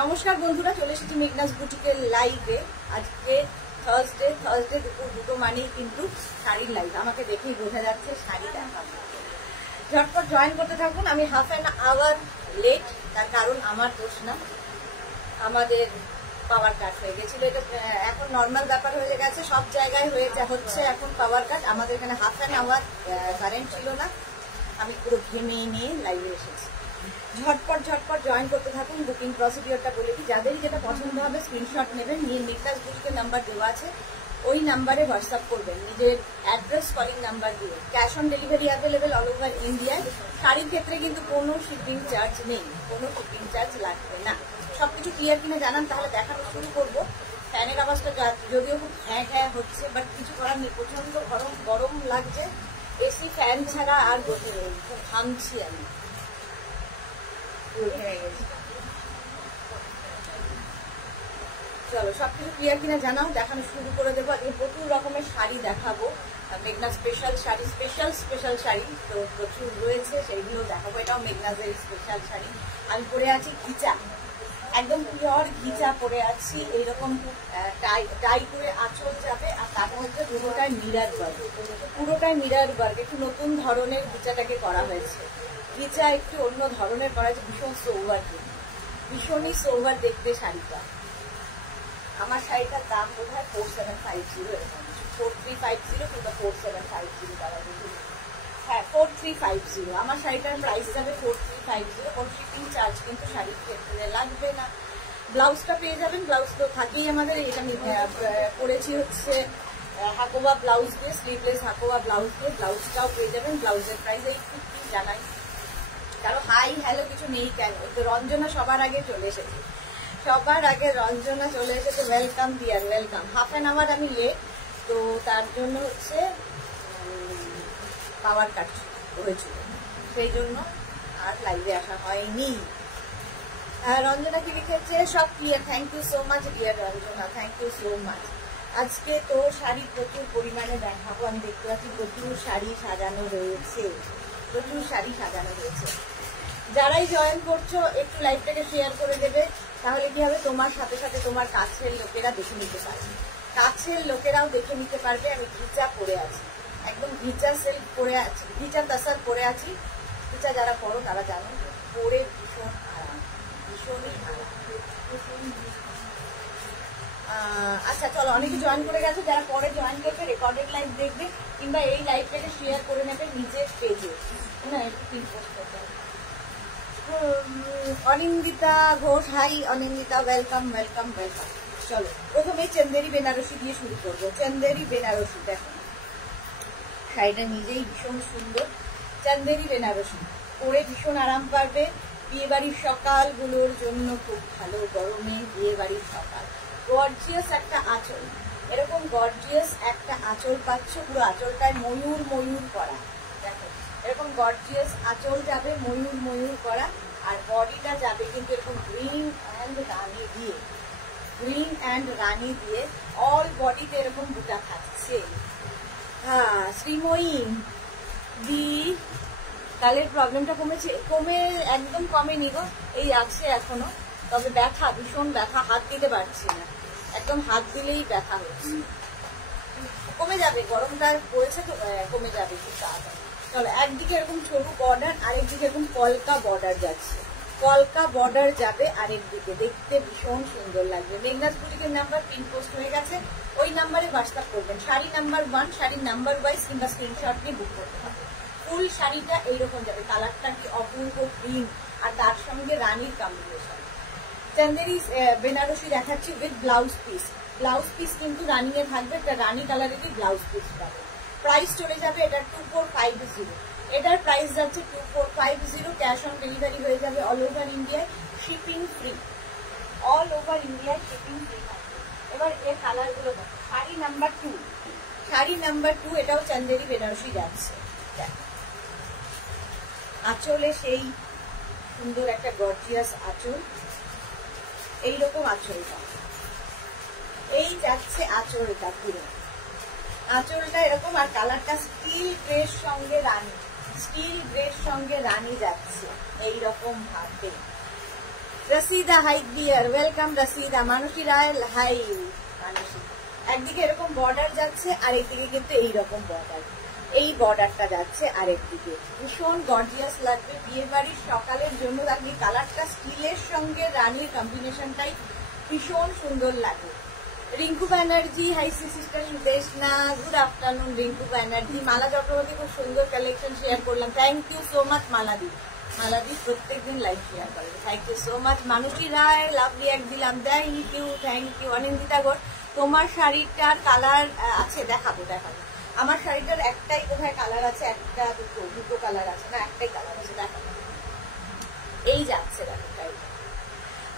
নমস্কার বন্ধুরা, চলে এসেছি মেঘনাস বুটিকের লাইভে। আজকে থার্সডে দুপুর 2টো মানেই কিন্তু শাড়ির লাইভ। আমাকে দেখেই বোঝা যাচ্ছে শাড়ি দেখাবো। ঝটপট জয়েন করতে থাকুন। আমি হাফ অ্যান আওয়ার লেট, তার কারণ আমার দোষ না, আমাদের পাওয়ার কাট হয়ে গেছিল। এটা এখন নর্মাল ব্যাপার হয়ে গেছে, সব জায়গায় হচ্ছে এখন পাওয়ার কাট। আমাদের এখানে হাফ অ্যান আওয়ার কারেন্ট ছিল না, আমি পুরো ঘেমে নিয়ে লাইভে এসেছি। ঝটপট জয়েন করতে থাকুন। বুকিং প্রসিডিওরটা বলে দিই, যাদেরই যেটা পছন্দ হবে স্ক্রিনশট নেবেন, নিয়ে মেঘনাস বুটিকের নাম্বার দেওয়া আছে, ওই নাম্বারে হোয়াটসঅ্যাপ করবেন নিজের অ্যাড্রেস, কলিং নাম্বার দিয়ে। Cash on delivery available all over ইন্ডিয়ায়। শাড়ির ক্ষেত্রে কিন্তু কোনো শিপিং চার্জ নেই, কোনো শিপিং চার্জ লাগবে না। সবকিছু ক্লিয়ার কিনে জানান, তাহলে দেখানো শুরু করবো। ফ্যানের আওয়াজটা যদিও খুব হ্যাঁ হচ্ছে, বাট কিছু করার নেই, প্রচন্ড গরম লাগছে। এসি ফ্যান ছাড়া আর বসে নেই, খুব ঘামছি আমি। চলো সবকিছু ক্লিয়ার কিনা জানাও, দেখানো শুরু করে দেবো। আজকে প্রচুর রকমের শাড়ি দেখাবো, মেঘনা স্পেশাল শাড়ি, স্পেশাল শাড়ি তো প্রচুর রয়েছে, সেইগুলো দেখাবো। এটাও মেঘনাজের স্পেশাল শাড়ি। আমি পরে আছি ঘিচা, একদম পিওর ঘিচা পরে আছি। এইরকম টাই করে আঁচল যাবে, আর তার মধ্যে পুরোটাই মিরার ওয়ার্ক। একটু নতুন ধরনের ঘিচাটাকে করা হয়েছে। ঘিচা একটু অন্য ধরনের করা হয়েছে, ভীষণই সোভার দেখতে শাড়িটা। আমার শাড়িটার দাম বোধ হয় 4750, এরকম 4350 কিংবা 4750 টাকা। হ্যাঁ 4350। আমার শাড়িটার প্রাইস যাবে 4350। ওর শিপিং চার্জ কিন্তু শাড়ির ক্ষেত্রে লাগবে না। ব্লাউজটা পেয়ে যাবেন, ব্লাউজ তো থাকেই আমাদের। এটা আমি করেছি হচ্ছে হাকোবা ব্লাউজ দিয়ে, স্লিভলেস হাকোবা ব্লাউজ দিয়ে। ব্লাউজটাও পেয়ে যাবেন। ব্লাউজের প্রাইস 850 জানাই। কারো হাই হ্যালো কিছু নেই কেন, তো রঞ্জনা সবার আগে চলে এসেছে, রঞ্জনা চলে এসেছে। Welcome dear, welcome. Half an hour আমি লেট, তো তার জন্য হচ্ছে পাওয়ার কাট হয়েছিল, সেই জন্য আর লাইভে আসা হয়নি। রঞ্জনা কি লিখেছে, সব clear, thank you so much dear Ranjana, thank you so much. আজকে তো শাড়ি প্রচুর পরিমাণে দেখাবো। আমি দেখতে পাচ্ছি প্রচুর শাড়ি সাজানো রয়েছে। যারাই জয়েন করছো একটু লাইভটাকে শেয়ার করে দেবে, তাহলে কি হবে, তোমার সাথে সাথে তোমার কাছের লোকেরা দেখে নিতে পারবে, আমি ঘিচা পরে আছি, একদম ঘিচা সিল্ক পরে আছি, ঘিচা তাসার পরে আছি। ঘিচা যারা পরো তারা জানো, পরে ভীষণই আরাম। আচ্ছা চলো, অনেকে জয়েন করে গেছো। যারা পরে জয়েন করবে, রেকর্ডেড লাইভ দেখবে, কিংবা এই লাইভটাকে শেয়ার করে নেবে নিজের পেজে। Anindita Ghosh, hi Anindita, welcome. চলো প্রথমে চন্দেরি বেনারসি দিয়ে শুরু করবো। চন্দেরি বেনারসি দেখো, শাড়িটা নিজেই ভীষণ সুন্দর। চন্দেরি বেনারসি পরে ভীষণ আরাম পাবে। বিয়ে বাড়ির সকালগুলোর জন্য খুব ভালো, গরমে বিয়ে বাড়ির সকাল। গর্জিয়াস একটা আঁচল, এরকম গর্জিয়াস একটা আঁচল পাচ্ছ, পুরো আঁচলটায় ময়ূর করা। দেখো এরকম গর্জিয়াস আঁচল যাবে, ময়ূর করা। আর বডিটা যাবে কিন্তু এরকম গ্রিন অ্যান্ড রানি দিয়ে অল বডিতে এরকম বুটা থাকছে। হ্যাঁ শ্রীময়ী দি, কালের প্রবলেমটা একদম কমেনি গো, এই আছে এখনো, তবে ব্যথা, ভীষণ ব্যথা, হাত দিতে পারছি না, একদম হাত দিলেই ব্যথা হচ্ছে। কমে যাবে, গরমটা পড়েছে তো, কমে যাবে খুব তাড়াতাড়ি। চলো, একদিকে এরকম সরু বর্ডার, আরেকদিকে এরকম কলকা বর্ডার যাচ্ছে, যাবে আরেকদিকে, দেখতে ভীষণ সুন্দর লাগবে। মেঘনাস বুটিকের নাম্বার পিন পোস্ট হয়ে গেছে, ওই নাম্বারে হোয়াটসঅ্যাপ করবেন। শাড়ি নাম্বার 1, শাড়ির নাম্বার ওয়াইজ কিংবা স্ক্রিনশট নিয়ে বুক করতে হবে। ফুল শাড়িটা এইরকম যাবে, কালারটা কি অপূর্ব গ্রিন, আর তার সঙ্গে রানীর কম্বিনেশন। চন্দেরি বেনারসি দেখাচ্ছি উইথ ব্লাউজ পিস কিন্তু রানিং এ থাকবে, একটা রানী কালারেরই ব্লাউজ পিস পাবে। প্রাইস চলে যাবে এটা 2450, এটার প্রাইস যাচ্ছে 2450। ক্যাশ অন ডেলিভারি হয়ে যাবে অল ওভার ইন্ডিয়ায়, শিপিং ফ্রি, থাকবে। এবার এর কালারগুলো দেখো। শাড়ি নাম্বার 2, এটাও চন্দেরি বেনারসি যাচ্ছে। আঁচলে সেই সুন্দর একটা গর্জিয়াস আঁচল, এইরকম আঁচলটা, এই যাচ্ছে আঁচলটা, পুরো আঁচলটা এরকম। আর কালারটা স্টিল গ্রের সঙ্গে রানী যাচ্ছে এইরকম ভাবে। রসিদা হাই ডিয়ার, ওয়েলকাম রসিদা। মানসী রায় হাই মানসী। একদিকে এরকম বর্ডার যাচ্ছে আর একদিকে কিন্তু এইরকম বর্ডার, এই বর্ডারটা যাচ্ছে আরেকদিকে। ভীষণ গর্জিয়াস লাগবে বিয়ে বাড়ির সকালের জন্য। আপনি কালারটা স্টিলের সঙ্গে রানীর কম্বিনেশনটাই ভীষণ সুন্দর লাগে। Rinku Banerjee hi sister Sudeshna, good afternoon Rinku Banerjee. Mala Chakraborty খুব সুন্দর কালেকশন শেয়ার করলাম, থ্যাংক ইউ সো মাচ মালাদি। মালাদি প্রত্যেকদিন লাইভ শেয়ার করে, thank you so much. Mansi Roy lovely এক দিলাম, থ্যাংক ইউ। অনিন্দিতা ঘোষ, তোমার শাড়িটার কালার আছে? দেখাবো। আমার শাড়িটার একটাই কোথায় কালার আছে, একটা দুটো কালার আছে না, একটাই কালার আছে, দেখাবো। এই যাচ্ছে দেখো শাড়িটা,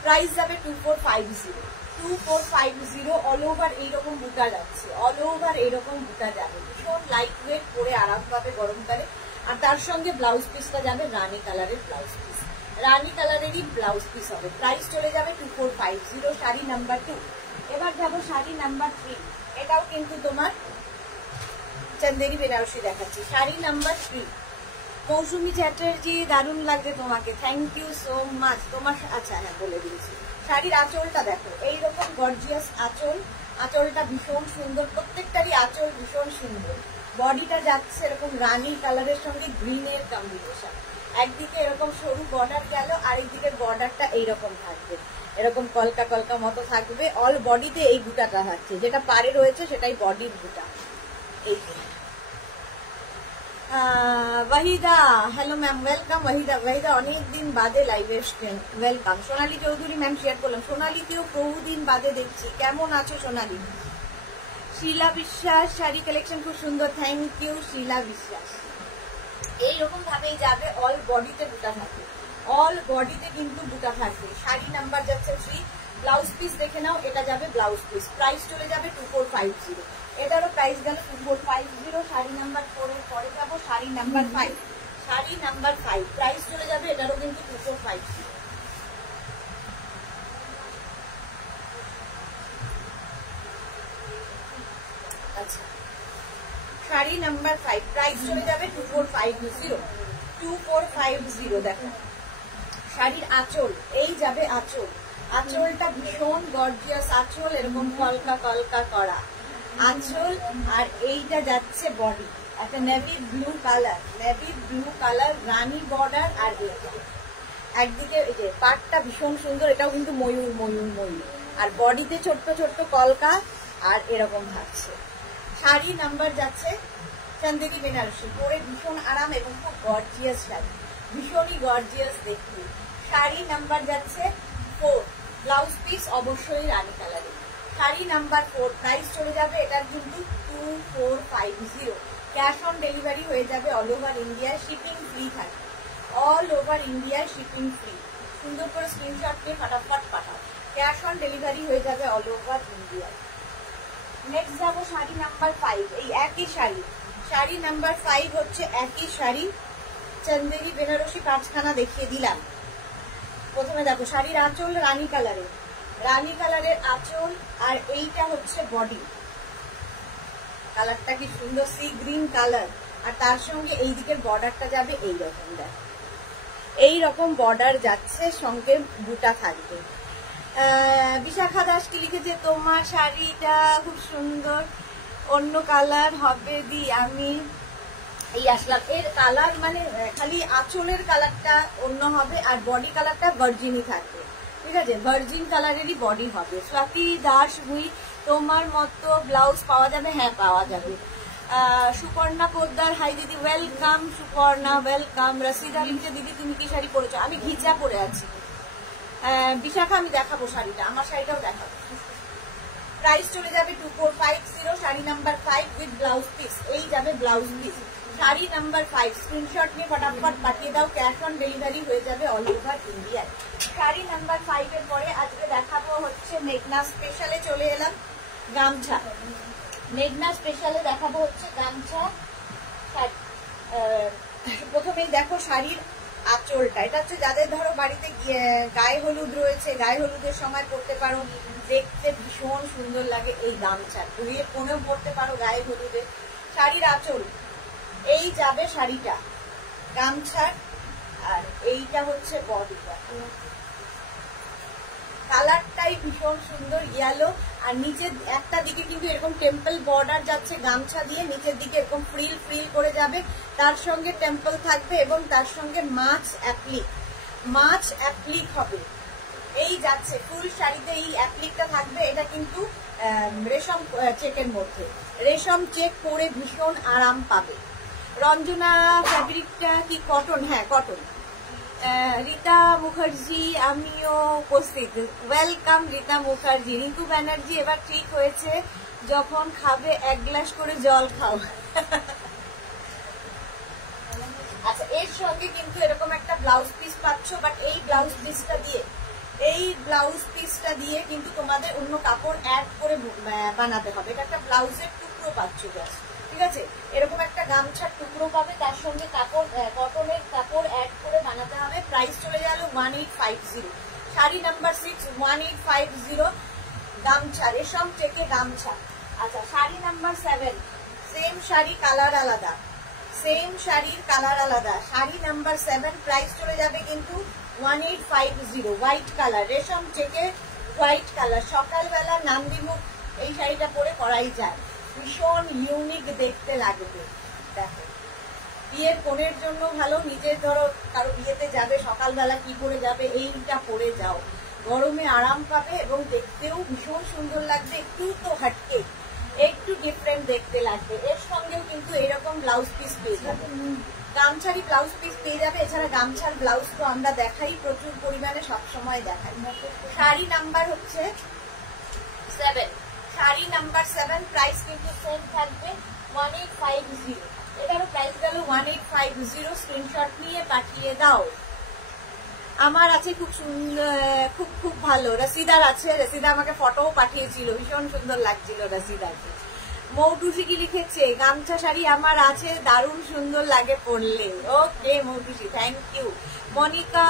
প্রাইস যাবে 2450। 2450 অল ওভার এইরকম বুটা যাচ্ছে, অল ওভার এইরকম বুটা যাবে। ভীষণ লাইট ওয়েট পরে আরাম পাবে গরমকালে। আর তার সঙ্গে ব্লাউজ পিসটা যাবে রানী কালারের ব্লাউজ পিস, রানী কালারেরই ব্লাউজ পিস হবে। প্রাইস চলে যাবে 2450। শাড়ি নাম্বার 2। এবার যাবো শাড়ি নাম্বার 3। এটাও কিন্তু তোমার চন্দেরি বেনারসি দেখাচ্ছি। শাড়ি নাম্বার 3, মৌসুমি চ্যাটার্জি, দারুণ লাগছে তোমাকে, থ্যাংক ইউ সো মাচ। তোমার আচ্ছা হ্যাঁ বলে দিয়েছি। শাড়ির আঁচলটা দেখো, এইরকম গর্জিয়াস আঁচল, আঁচলটা ভীষণ সুন্দর, প্রত্যেকটারই আঁচল ভীষণ সুন্দর। বডিটা যাচ্ছে এরকম রানী কালারের সঙ্গে গ্রিনের কম্বিনেশন। একদিকে এরকম সরু বর্ডার গেল, আরেকদিকে বর্ডারটা এইরকম থাকবে, এরকম কলকা কলকা মতো থাকবে। অল বডিতে এই বুটাটা থাকছে, যেটা পারে রয়েছে সেটাই বডির বুটা। এই Waheeda, hello ma'am, welcome Waheeda অনেকদিন বাদে লাইভে এসছেন, welcome. Sonali Chowdhury ma'am share করলাম, সোনালীকেও বহুদিন বাদে দেখছি, কেমন আছো সোনালী? শিলা বিশ্বাস, শাড়ি কালেকশন খুব সুন্দর, থ্যাংক ইউ শিলা বিশ্বাস। এইরকম ভাবেই যাবে, অল বডিতে বুটা থাকবে, অল বডিতে কিন্তু বুটা থাকবে। শাড়ি নাম্বার যাচ্ছে 3। ব্লাউজ পিস দেখে নাও, এটা যাবে ব্লাউজ পিস। প্রাইস চলে যাবে 2450। এটারও প্রাইস গেল 2450। শাড়ি নাম্বার 4 এর পরে যাবো শাড়ি নাম্বার 5। শাড়ি নাম্বার 5 প্রাইস চলে যাবে এটারও কিন্তু 2450। আচ্ছা, শাড়ি নাম্বার 5 প্রাইস চলে যাবে 2450। 2450 দেখো। শাড়ির আঁচল, এই যাবে আঁচল, আঁচলটা ভীষণ গর্জিয়াস আঁচল, এরকম কলকা কলকা করা আঁচল। আর এইটা যাচ্ছে বডি, একটা navy blue colour, navy blue colour রানী বর্ডার। আর একদিকে এই যে পাটটা ভীষণ সুন্দর, এটাও কিন্তু ময়ূর ময়ূর ময়ূর। আর বডিতে ছোট্ট ছোট্ট কলকা আর এরকম থাকছে। শাড়ি নাম্বার যাচ্ছে চন্দেরি বেনারসি, পরে ভীষণ আরাম এবং খুব গর্জিয়াস শাড়ি, ভীষণই গর্জিয়াস দেখতে। শাড়ি নাম্বার যাচ্ছে 4। ব্লাউজ পিস অবশ্যই রানী কালারে। শাড়ি নাম্বার 4 প্রাইস চলে যাবে এটার কিন্তু 2450। ক্যাশ অন ডেলিভারি হয়ে যাবে অল ওভার ইন্ডিয়ায়, শিপিং ফ্রি থাকে, অল ওভার ইন্ডিয়ায় শিপিং ফ্রি। সুন্দর করে স্ক্রিনশট নিয়ে ফটাফট পাঠাও, ক্যাশ অন ডেলিভারি হয়ে যাবে অল ওভার ইন্ডিয়ায়। নেক্সট যাবো শাড়ি নাম্বার 5। এই একই শাড়ি, শাড়ি নাম্বার 5 হচ্ছে একই শাড়ি, চন্দেরি বেনারসি 5খানা দেখিয়ে দিলাম। প্রথমে দেখো শাড়ির আঁচল রানী কালারের, রানী কালারের আঁচল। আর এইটা হচ্ছে বডি, কালারটা কি সুন্দর, সি গ্রিন কালার। আর তার সঙ্গে এই দিকের বর্ডারটা যাবে এইরকম, দেখো এইরকম বর্ডার যাচ্ছে, সঙ্গে বুটা থাকবে। বিশাখা দাস কি লিখেছে, তোমার শাড়িটা খুব সুন্দর, অন্য কালার হবে দি। আমি এই আসলাম, এর কালার মানে খালি আঁচলের কালারটা অন্য হবে আর বডি কালারটা ভার্জিনই থাকবে, ঠিক আছে, ভার্জিন কালারেরই বডি হবে। স্বাতি দাস ভুই, তোমার মতো ব্লাউজ পাওয়া যাবে? হ্যাঁ পাওয়া যাবে। সুপর্ণা পোদ্দার, হাই দিদি, ওয়েলকাম সুপর্ণা, ওয়েলকাম। রসিদা লিখছে, দিদি তুমি কি শাড়ি পরেছো? আমি ঘিচা পরে আছি। বিশাখা আমি দেখাবো শাড়িটা, আমার শাড়িটাও দেখাবো। প্রাইস চলে যাবে 2450। Sari number 5 with blouse piece, এই যাবে blouse piece. Sari number 5 screenshot নিয়ে ফটাফট পাঠিয়ে দাও, ক্যাশ অন ডেলিভারি হয়ে যাবে অল ওভার ইন্ডিয়ায়। শাড়ি নাম্বার 5 এর পরে আজকে দেখাবো হচ্ছে মেঘনা স্পেশালে চলে এলাম, গামছা। মেঘনা স্পেশালে দেখাবো হচ্ছে গামছা। প্রথমেই দেখো শাড়ির আঁচলটা, এটা হচ্ছে যাদের ধরো বাড়িতে গায়ে হলুদ রয়েছে, গায়ে হলুদের সময় পরতে পারো, দেখতে ভীষণ সুন্দর লাগে এই গামছা, ধুয়ে কোনেও পরতে পারো গায়ে হলুদে। শাড়ির আঁচল, এই যাবে শাড়িটা গামছার। আর এইটা হচ্ছে বডিটা, কালারটাই ভীষণ সুন্দর ইয়েলো, আর নিচের একটা দিকে কিন্তু এরকম টেম্পল বর্ডার যাচ্ছে গামছা দিয়ে, নিচের দিকে এরকম ফ্রিল ফ্রিল করে যাবে, তার সঙ্গে টেম্পল থাকবে এবং তার সঙ্গে মাছ অ্যাপ্লিক হবে। এই যাচ্ছে ফুল শাড়িতে এই অ্যাপ্লিকটা থাকবে। এটা কিন্তু রেশম চেকের মধ্যে, রেশম চেক পরে ভীষণ আরাম পাবে। রঞ্জনা ফ্যাব্রিকটা কি কটন? হ্যাঁ কটন। রীতা মুখার্জি আমিও উপস্থিত, ওয়েলকাম রীতা মুখার্জি। রিতু ব্যানার্জি এবার ঠিক হয়েছে, যখন খাবে 1 গ্লাস করে জল খাও। আচ্ছা, এর সঙ্গে কিন্তু এরকম একটা ব্লাউজ পিস পাচ্ছ, বাট এই ব্লাউজ পিসটা দিয়ে কিন্তু তোমাদের অন্য কাপড় অ্যাড করে বানাতে হবে। এটা একটা ব্লাউজের টুকরো পাচ্ছ ব্যাস, ঠিক আছে? এরকম একটা গামছার টুকরো পাবে, তার সঙ্গে কাপড় কটনের কাপড় অ্যাড করে বানাতে হবে। প্রাইস চলে গেল 1850। শাড়ি নাম্বার 6 1850, গামছা রেশম চেকে গামছা। আচ্ছা, sari number 7, same sari colour আলাদা, সেম শাড়ির কালার আলাদা। শাড়ি নাম্বার 7 প্রাইস চলে যাবে কিন্তু 1850, হোয়াইট কালার, রেশম চেকে হোয়াইট কালার। সকালবেলা নান্দিমুখ এই শাড়িটা পরে করাই যায়, ভীষণ ইউনিক দেখতে লাগবে। দেখো, বিয়ের কোণের জন্য ভালো, নিজের ধরো কারো বিয়েতে যাবে, সকালবেলা কি পরে যাবে, এইটা পরে যাও, গরমে আরাম পাবে এবং দেখতেও ভীষণ সুন্দর লাগবে। একটু তো হাটকে, একটু ডিফারেন্ট দেখতে লাগবে। এর সঙ্গেও কিন্তু এরকম ব্লাউজ পিস পেয়ে যাবে, গামছারই ব্লাউজ পিস পেয়ে যাবে। এছাড়া গামছার ব্লাউজ তো আমরা দেখাই প্রচুর পরিমাণে, সবসময় দেখাই। শাড়ি নাম্বার হচ্ছে 7, শাড়ি নাম্বার 7 প্রাইস কিন্তু সেম থাকবে 1850। এটারও প্রাইস গেল 1850। স্ক্রিনশট নিয়ে পাঠিয়ে দাও। আমার আছে খুব সুন্দর, খুব ভালো। রসিদার আছে, রসিদা আমাকে ফটোও পাঠিয়েছিল, ভীষণ সুন্দর লাগছিল রসিদাকে। মৌটুসি কি লিখেছে, গামছা শাড়ি আমার আছে, দারুণ সুন্দর লাগে পরলে। ওকে মৌটুসি, থ্যাংক ইউ। মনিকা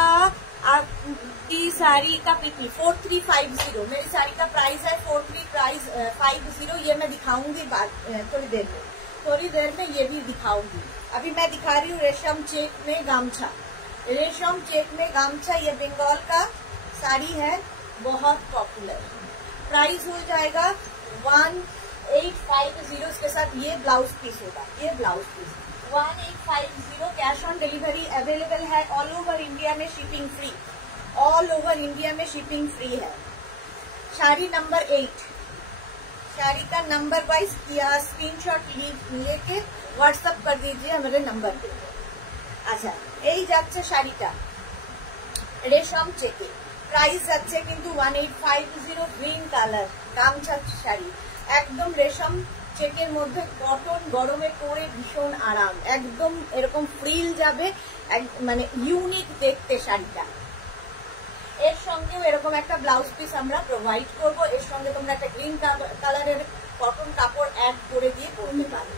आपकी साड़ी का पिकली 4350, मेरी साड़ी का प्राइस है 4350। ये मैं दिखाऊंगी बाद थोड़ी देर में ये भी दिखाऊंगी। अभी मैं दिखा रही हूँ रेशम चेक में गामछा, रेशम चेक में गामछा। ये बंगाल का साड़ी है, बहुत पॉपुलर। प्राइस हो जाएगा 1850। इसके साथ ये ब्लाउज पीस होगा, ये blouse piece 1850। Cash on delivery available है, ऑल ओवर इंडिया में shipping free, all over India में शिपिंग फ्री है। साड़ी नंबर 8, साड़ी का नंबर वाइज किया स्क्रीनशॉट लेके व्हाट्सएप कर दीजिए हमारे नंबर पे। अच्छा, এই যাচ্ছে শাড়িটা রেশম চেকে, প্রাইস যাচ্ছে কিন্তু 1850। গ্রিন কালার গামছা শাড়ি, একদম রেশম চেকের মধ্যে কটন, গরমে পরে ভীষণ আরাম, একদম এরকম ফ্রিল যাবে, মানে ইউনিক দেখতে শাড়িটা। এর সঙ্গেও এরকম একটা ব্লাউজ পিস আমরা প্রোভাইড করব। এর সঙ্গে তোমরা একটা গ্রিন কালারের কটন কাপড় অ্যাড করে দিয়ে পরতে পারো।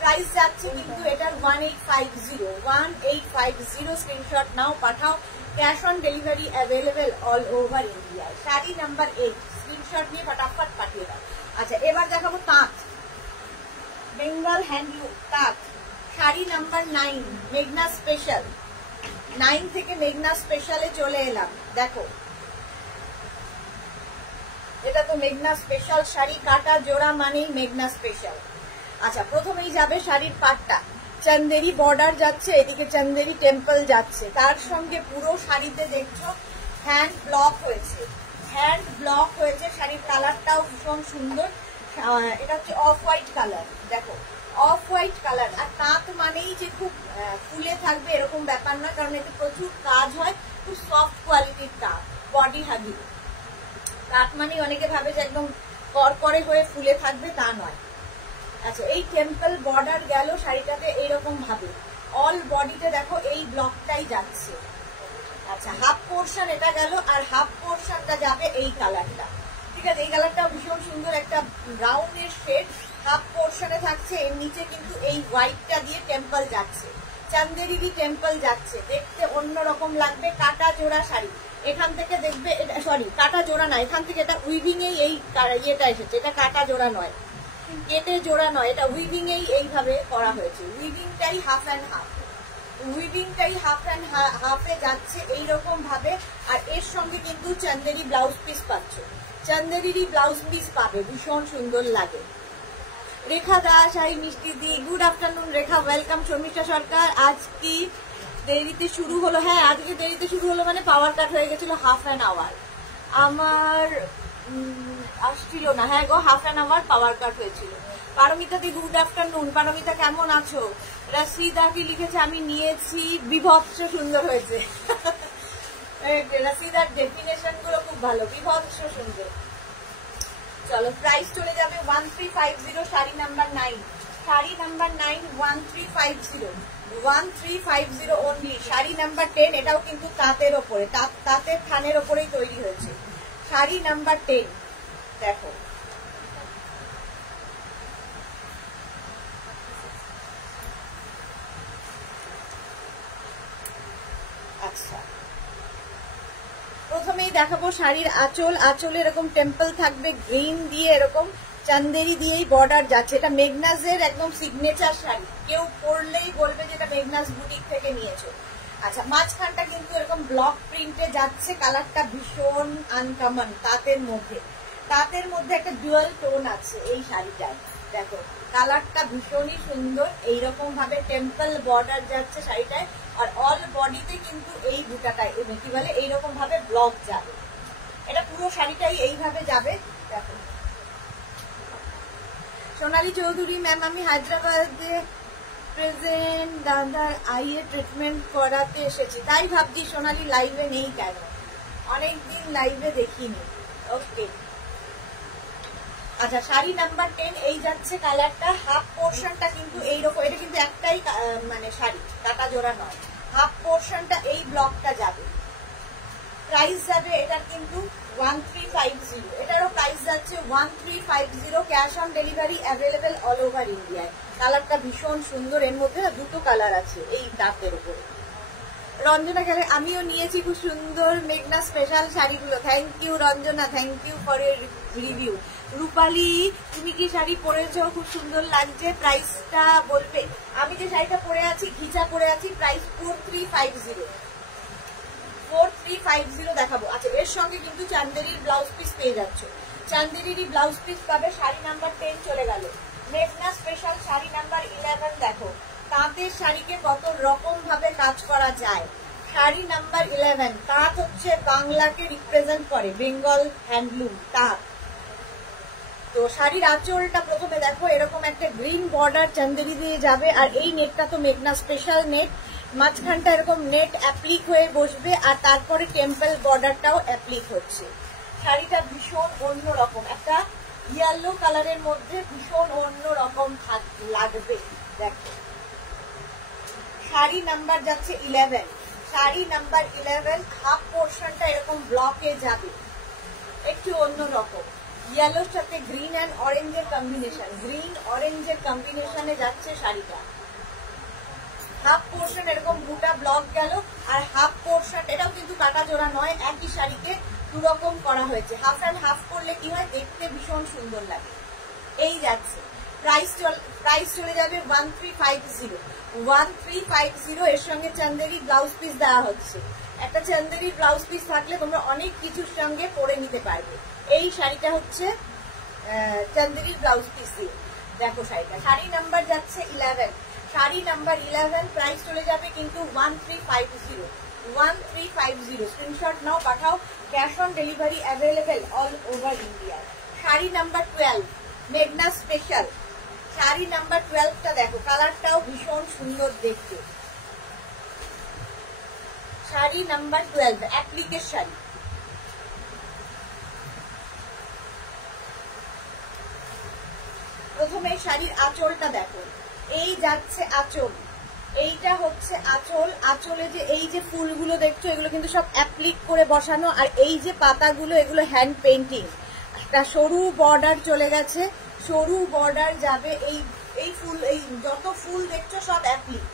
প্রাইস যাচ্ছে কিন্তু এটার 1850। স্ক্রিনশট নাও, পাঠাও। Cash on delivery available all over India. Sari number 8 screenshot নিয়ে फटाफट পাঠিয়ে দাও। আচ্ছা, এবার দেখাবো তাঁত, বেঙ্গল হ্যান্ডলুম তাঁত। শাড়ি নাম্বার 9 মেঘনা স্পেশাল। 9 থেকে মেঘনা স্পেশালে চলে এলাম। দেখো, এটা তো মেঘনা স্পেশাল শাড়ি, কাটা জোড়া মানেই মেঘনা স্পেশাল। আচ্ছা, প্রথমেই যাবে শাড়ির পাটটা, চন্দেরি বর্ডার যাচ্ছে, এদিকে চন্দেরি টেম্পল যাচ্ছে, তার সঙ্গে পুরো শাড়িতে দেখছো হ্যান্ড ব্লক হয়েছে, হ্যান্ড ব্লক হয়েছে। শাড়ির কালারটাও ভীষণ সুন্দর, এটা হচ্ছে অফ হোয়াইট কালার। দেখো, অফ হোয়াইট কালার। আর তাঁত মানেই যে খুব ফুলে থাকবে এরকম ব্যাপার নয়, কারণ এতে প্রচুর কাজ হয়, খুব সফট কোয়ালিটির তাঁত, বডি হাগি। তাঁত মানে অনেকে ভাবে যে একদম করকরে হয়ে ফুলে থাকবে, তা নয়। আচ্ছা, এই টেম্পল বর্ডার গেল শাড়িটাতে এইরকম ভাবে, অল বডিতে দেখো এই ব্লকটাই যাচ্ছে। আচ্ছা, হাফ পোর্শন এটা গেল, আর হাফ পোর্শনটা যাবে এই কালারটা, ঠিক আছে? এই কালারটাও ভীষণ সুন্দর, একটা ব্রাউনের শেড হাফ পোর্শনে থাকছে। এর নিচে কিন্তু এই হোয়াইটটা দিয়ে টেম্পল যাচ্ছে, চান্দেরি টেম্পল যাচ্ছে, দেখতে অন্যরকম লাগবে। কাটা জোড়া শাড়ি, এখান থেকে দেখবে, সরি কাটা জোড়া না, এখান থেকে এটা উইভিং এই ইয়েটা এসেছে, এটা কাটা জোড়া নয়, কেটে জোড়া নয়, এটা উইভিং এইভাবে করা হয়েছে, উইভিংটাই হাফ অ্যান্ড হাফ। উইভিংটাই হাফ অ্যান্ড হাফে যাচ্ছে এইরকম ভাবে। আর এর সঙ্গে কিন্তু চান্দেরি ব্লাউজ পিস পাচ্ছ, চান্দেরিরই ব্লাউজ পিস পাবে, ভীষণ সুন্দর লাগে। রেখা দাস, হাই মিষ্টি দি, গুড আফটারনুন রেখা, ওয়েলকাম। শর্মিষ্ঠা সরকার, আজ কি দেরিতে শুরু হলো? হ্যাঁ, আজকে দেরিতে শুরু হলো, মানে পাওয়ার কাট হয়ে গেছিল হাফ অ্যান আওয়ার, আমার আসছিল না। হ্যাঁ গো, হাফ অ্যান আওয়ার পাওয়ার কাট হয়েছিল। পারমিতা দি, গুড আফটারনুন। পারমিতা কেমন আছো? রাশিদা কি লিখেছে? আমি নিয়েছি, বিভৎস সুন্দর হয়েছে। রাশিদার ডেফিনেশন গুলো খুব ভালো, বিভৎস সুন্দর। চলো, প্রাইস চলে যাবে 1350, sari number 9, sari number 9 1350, 1350 only. Sari number 10, এটাও কিন্তু তাঁতের ওপরে, তাঁতের থানের ওপরেই তৈরি হয়েছে। শাড়ি নাম্বার 10 দেখো, আচ্ছা প্রথমেই দেখাবো শাড়ির আঁচল। আঁচলে এরকম টেম্পল থাকবে, গ্রিন দিয়ে এরকম চান্দেরি দিয়েই বর্ডার যাচ্ছে। এটা মেঘনাজের একদম সিগনেচার শাড়ি, কেউ পরলেই বলবে যে এটা মেঘনাজ বুটিক থেকে নিয়েছো। আচ্ছা, মাঝখানটা কিন্তু এরকম ব্লক প্রিন্টে যাচ্ছে, কালারটা ভীষণ আনকমন, তাঁতের মধ্যে, তাঁতের মধ্যে একটা ডুয়াল টোন আছে এই শাড়িটায়। দেখো কালারটা ভীষণই সুন্দর, এইরকম ভাবে টেম্পল বর্ডার যাচ্ছে শাড়িটায়। আর অল বডিতে কিন্তু এই বুটাটাই কি বলে, এইরকম ভাবে ব্লক যাবে, এটা পুরো শাড়িটাই এইভাবে যাবে। দেখো সোনালী চৌধুরী ম্যাম, আমি হায়দ্রাবাদে প্রেজেন্ট, দাদার আইয়ে ট্রিটমেন্ট করাতে এসেছি। তাই ভাবছি সোনালী লাইভে নেই কেন, অনেকদিন লাইভে দেখিনি। ওকে, আচ্ছা শাড়ি নাম্বার 10 এই যাচ্ছে কালারটা। হাফ পোর্শনটা কিন্তু এইরকম, এটা কিন্তু একটাই মানে শাড়ি, কাটা জোড়া নয়। হাফ পোর্শনটা এই ব্লকটা যাবে। প্রাইস যাবে এটা কিন্তু 1350, এটারও প্রাইস যাচ্ছে 1350। Cash on delivery available all over ইন্ডিয়ায়। কালারটা ভীষণ সুন্দর, এর মধ্যে দুটো কালার আছে এই দাঁতের উপরে। রঞ্জনা গেলে আমিও নিয়েছি, খুব সুন্দর মেঘনা স্পেশাল শাড়িগুলো। Thank you Ranjana, thank you for your review. Rupali, তুমি কি শাড়ি পরেছো? খুব সুন্দর লাগছে, প্রাইসটা বলবে? আমি যে শাড়িটা পরে আছি, ঘিচা পরে আছি, প্রাইস 4350, 4350 দেখাবো। আচ্ছা, এর সঙ্গে কিন্তু চান্দেরির ব্লাউজ পিস পেয়ে যাচ্ছ, চান্দেরিরই ব্লাউজ পিস পাবে। শাড়ি নাম্বার 10 চলে গেল। মেঘনা স্পেশাল শাড়ি নাম্বার 11 দেখো, তাঁতের শাড়িকে কত রকম ভাবে কাজ করা যায়। শাড়ি নাম্বার 11, তাঁত হচ্ছে বাংলাকে রিপ্রেজেন্ট করে, বেঙ্গল হ্যান্ডলুম তাঁত। তো শাড়ির আঁচলটা প্রথমে দেখো, এরকম একটা গ্রিন বর্ডার চান্দেরি দিয়ে যাবে। আর এই নেটটা তো মেঘনা স্পেশাল নেট, মাঝখানটা এরকম নেট অ্যাপ্লিক হয়ে বসবে, আর তারপরে টেম্পল বর্ডারটাও অ্যাপ্লিক হচ্ছে। শাড়িটা ভীষণ অন্যরকম, একটা ইয়েলো কালারের মধ্যে ভীষণ অন্যরকম লাগবে। দেখো শাড়ি নাম্বার যাচ্ছে 11, শাড়ি নাম্বার 11। হাফ পোর্শনটা এরকম ব্লকে যাবে, একটু অন্যরকম, ইয়েলোর সাথে গ্রিন অ্যান্ড অরেঞ্জের কম্বিনেশন, গ্রিন অরেঞ্জের কম্বিনেশনে যাচ্ছে শাড়িটা। হাফ পোর্শন এরকম বুটা ব্লক গেল, আর হাফ পোর্শন এটাও কিন্তু কাটা জোড়া নয়, একই শাড়িতে দুরকম করা হয়েছে। হাফ অ্যান্ড হাফ করলে কি হয়, দেখতে ভীষণ সুন্দর লাগে। এই যাচ্ছে, প্রাইস চলে যাবে 1350, 1350। এর সঙ্গে চান্দেরি ব্লাউজ পিস দেওয়া হচ্ছে। একটা চান্দেরি ব্লাউজ পিস থাকলে তোমরা অনেক কিছুর সঙ্গে পরে নিতে পারবে। এই শাড়িটা হচ্ছে চান্দেরি ব্লাউজ পিস দিয়ে। দেখো শাড়িটা, শাড়ি নাম্বার যাচ্ছে 11, শাড়ি নাম্বার 11। প্রাইস চলে যাবে কিন্তু 1350, 1350। স্ক্রিনশট নাও, পাঠাও। Cash on delivery available all over India. শাড়ি নাম্বার 12 মেঘনা স্পেশাল, শাড়ি নাম্বার 12টা দেখো, কালারটাও ভীষণ সুন্দর দেখতে। শাড়ি নাম্বার 12 অ্যাপ্লিকের শাড়ি। প্রথমে শাড়ির আঁচলটা দেখো, এই যাচ্ছে আঁচল, এইটা হচ্ছে আঁচল। আঁচলে যে এই যে ফুলগুলো দেখছো, এগুলো কিন্তু সব অ্যাপ্লিক করে বসানো। আর এই যে পাতাগুলো, এগুলো হ্যান্ড পেন্টিং। একটা সরু বর্ডার চলে গেছে, সরু বর্ডার যাবে। এই ফুল, এই যত ফুল দেখছো সব অ্যাপ্লিক,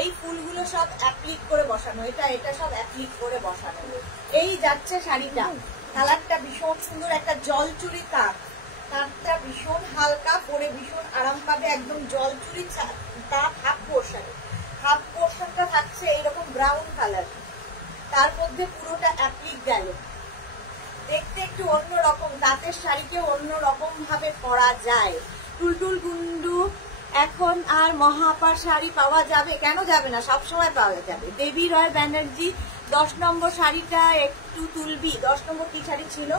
এই ফুলগুলো সব অ্যাপ্লিক করে বসানো, এটা সব অ্যাপ্লিক করে বসানো। এই যাচ্ছে শাড়িটা, কালারটা ভীষণ সুন্দর, একটা জলচুরি তাঁত, তাঁতটা ভীষণ হালকা, পরে ভীষণ আরাম পাবে, একদম জলচুরি তাঁত। হাফ পোর্শনে হাফ পোর্শনটা থাকছে এইরকম ব্রাউন কালার, তার মধ্যে পুরোটা অ্যাপ্লিক গেল, দেখতে একটু অন্যরকম, তাঁতের শাড়িকে অন্যরকম ভাবে পরা যায়। টুলটুল গুন্ডু এখন আর মহাপার শাড়ি পাওয়া যাবে? কেন যাবে না, সবসময় পাওয়া যাবে। দেবী রয় ব্যানার্জি 10 নম্বর শাড়িটা একটু তুলবি। 10 নম্বর কি শাড়ি ছিল?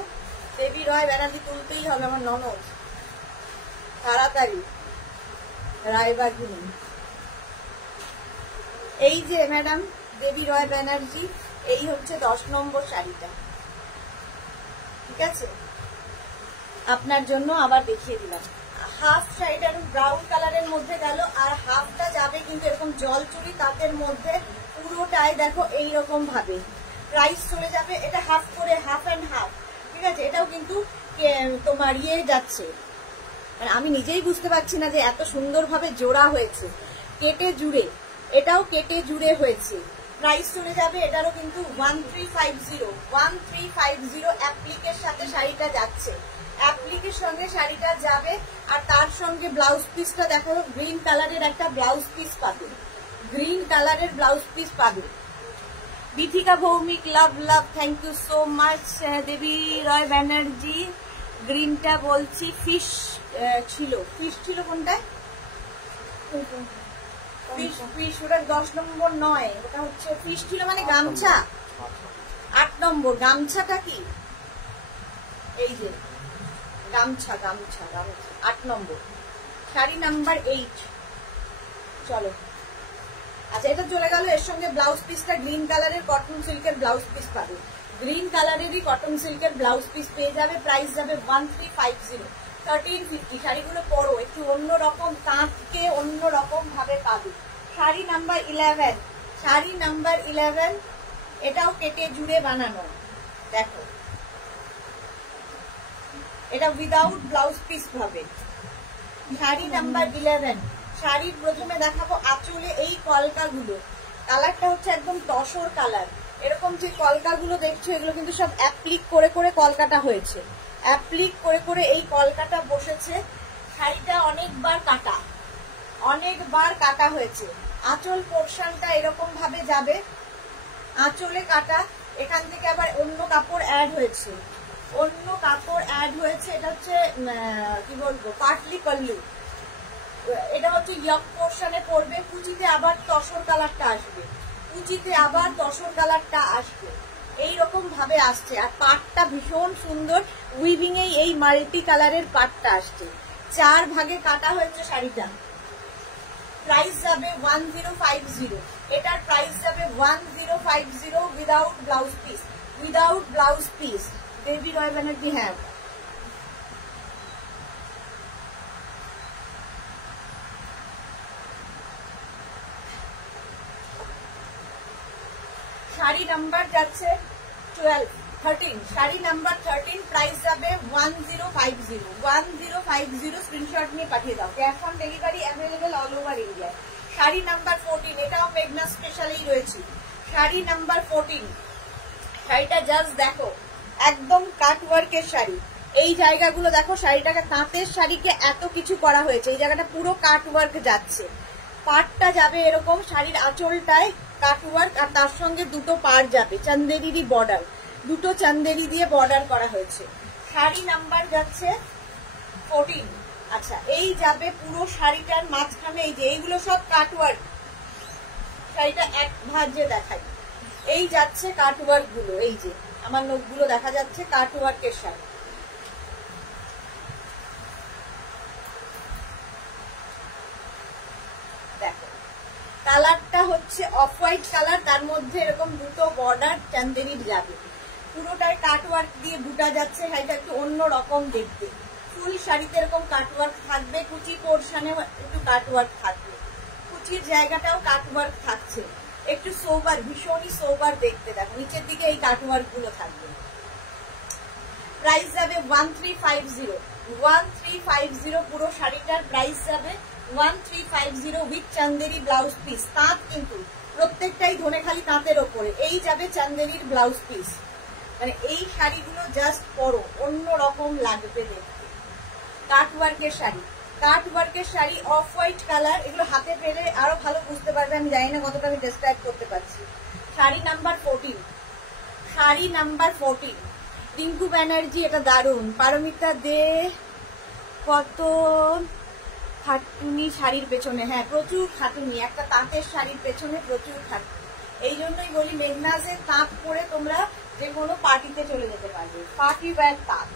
দেবী রয় ব্যানার্জি তুলতেই হবে, আমার ননদ, তাড়াতাড়ি। রায়বাগিনী, এই যে ম্যাডাম দেবী রয় ব্যানার্জি, এই হচ্ছে 10 নম্বর শাড়িটা, ঠিক আছে? আপনার জন্য আবার দেখিয়ে দিলাম। হাফ শাড়িটা ব্রাউন কালারের মধ্যে গেল, আর হাফটা যাবে কিন্তু এরকম জলচুরি তাঁতের মধ্যে, পুরোটাই দেখো এইরকম ভাবে প্রাইস চলে যাবে। এটা হাফ করে, হাফ অ্যান্ড হাফ, ঠিক আছে? এটাও কিন্তু তোমার যাচ্ছে, মানে আমি নিজেই বুঝতে পারছি না যে এত সুন্দরভাবে জোড়া হয়েছে, কেটে জুড়ে, এটাও কেটে জুড়ে হয়েছে। প্রাইস চলে যাবে এটারও কিন্তু 1350 অ্যাপ্লিকের সাথে শাড়িটা যাচ্ছে, অ্যাপ্লিকের সঙ্গে শাড়িটা যাবে। আর তার সঙ্গে ব্লাউজ পিসটা দেখো, গ্রিন কালারের একটা ব্লাউজ পিস পাবে, গ্রিন কালারের ব্লাউজ পিস পাবে। বিথিকা ভৌমিক, লাভ লাভ, থ্যাংক ইউ সো মাচ। দেবী রয় ব্যানার্জি, গ্রিনটা বলছি ফিশ ছিল, ফিশ ছিল কোনটায়? ফিশ, ওটা 10 নম্বর নয়, ওটা হচ্ছে ফিশ ছিল মানে গামছা। 8 নম্বর গামছাটা কি? এই যে গামছা, গামছা, গামছা 8 নম্বর শাড়ি, নাম্বার 8। চলো, আচ্ছা এটা চলে গেল। এর সঙ্গে ব্লাউজ পিসটা গ্রিন কালারের কটন সিল্কের ব্লাউজ পিস পাবে, গ্রিন কালারেরই কটন সিল্কের ব্লাউজ পিস পেয়ে যাবে। প্রাইস যাবে 1350, 1350। শাড়িগুলো পরো, একটু অন্যরকম, কাঁচকে অন্যরকম ভাবে পাবে। শাড়ি নাম্বার 11, শাড়ি নাম্বার 11, এটাও কেটে জুড়ে বানানো, দেখো এটা উইদাউট ব্লাউজ পিস হবে। শাড়ি নাম্বার 11, শাড়ির প্রথমে দেখাবো আঁচলে এই কলকাগুলো, কালারটা হচ্ছে একদম তসর কালার। এরকম যে কলকাগুলো দেখছো এগুলো কিন্তু সব অ্যাপ্লিক করে করে কলকাটা হয়েছে, অ্যাপ্লিক করে করে এই কলকাটা বসেছে। শাড়িটা অনেকবার কাটা, অনেকবার কাটা হয়েছে। আঁচল পোর্শনটা এরকম ভাবে যাবে, আঁচলে কাটা, এখান থেকে আবার অন্য কাপড় অ্যাড হয়েছে, অন্য কাপড় অ্যাড হয়েছে। এটা হচ্ছে কি বলবো, পাটলি পল্লু। এটা হচ্ছে ইয়ক পোর্শনে পড়বে, কুচিতে আবার তসর কালারটা আসবে, কুচিতে আবার তসর কালারটা আসবে, এইরকম ভাবে আসছে। আর পাটটা ভীষণ সুন্দর, উইভিং এ এই মাল্টি কালারের পাটটা আসছে। 4 ভাগে কাটা হয়েছে শাড়িটা। প্রাইস যাবে 1050, এটার প্রাইস যাবে 1050 without blouse piece, without blouse piece. Debi Roy Banerjee, হ্যাঁ শাড়ি নাম্বার যাচ্ছে 13, শাড়ি নাম্বার 13, প্রাইস যাবে 1050, 1050। স্ক্রিনশট নিয়ে পাঠিয়ে দাও, cash on delivery available all over India. শাড়ি নাম্বার 14, এটাও মেঘনা স্পেশালেই রয়েছে। শাড়ি নাম্বার 14, শাড়িটা জাস্ট দেখো, একদম কাট ওয়ার্কের শাড়ি। এই জায়গাগুলো দেখো, শাড়িটাকে তাঁতের শাড়িকে এত কিছু করা হয়েছে, এই জায়গাটা পুরো কাট ওয়ার্ক যাচ্ছে। পাটটা যাবে এরকম, শাড়ির আঁচলটায় কাট ওয়ার্ক, আর তার সঙ্গে দুটো পাড় যাবে, চান্দেরিরই বর্ডার, দুটো চান্দেরি দিয়ে বর্ডার করা হয়েছে। শাড়ি নাম্বার যাচ্ছে 14। আচ্ছা, এই যাবে পুরো শাড়িটার মাঝখানে, এই যে এইগুলো সব কাট ওয়ার্ক। শাড়িটা এক ভাঁজে দেখাই, এই যাচ্ছে কাট ওয়ার্ক গুলো, এই যে আমার নখগুলো দেখা যাচ্ছে, কাট ওয়ার্কের শাড়ি। দেখো কালারটা হচ্ছে অফ হোয়াইট কালার, তার মধ্যে এরকম দুটো বর্ডার চান্দেরির যাবে, পুরোটাই কাটওয়ার্ক দিয়ে বুটা যাচ্ছে। শাড়িটা একটু অন্য রকম দেখতে, ফুল শাড়িতে এরকম কাটওয়ার্ক থাকবে, কুচি পোর্শনে একটু কাটওয়ার্ক থাকবে, কুচির জায়গাটাও কাটওয়ার্ক থাকছে, একটু সোবার, ভীষণই সোবার দেখতে। দেখো নিচের দিকে এই কাটওয়ার্ক গুলো থাকবে। প্রাইস যাবে 1350, 1350 পুরো শাড়িটার প্রাইস যাবে 1350 উইথ চান্দেরি ব্লাউজ পিস। তাঁত কিন্তু প্রত্যেকটাই ধনেখালি তাঁতের ওপরে, এই যাবে চান্দেরির ব্লাউজ পিস। মানে এই শাড়িগুলো জাস্ট পরো, অন্য রকম লাগবে দেখতে, কাটওয়ার্কের শাড়ি। কাট ওয়ার্কের শাড়ি, অফ হোয়াইট কালার। এগুলো হাতে পেলে আরো ভালো বুঝতে পারবে, আমি জানি না কতটা আমি ডেসক্রাইব করতে পারছি। শাড়ি নাম্বার 14, শাড়ি নাম্বার 14, রিঙ্কু ব্যানার্জি, এটা দারুণ। পারমিতা দে, কত খাটুনি শাড়ির পেছনে, হ্যাঁ প্রচুর খাটুনি, একটা তাঁতের শাড়ির পেছনে প্রচুর খাটুনি। এই জন্যই বলি মেঘনাজের তাঁত পরে তোমরা যে কোনো পার্টিতে চলে যেতে পারবে, পার্টি ওয়্যার তাঁত।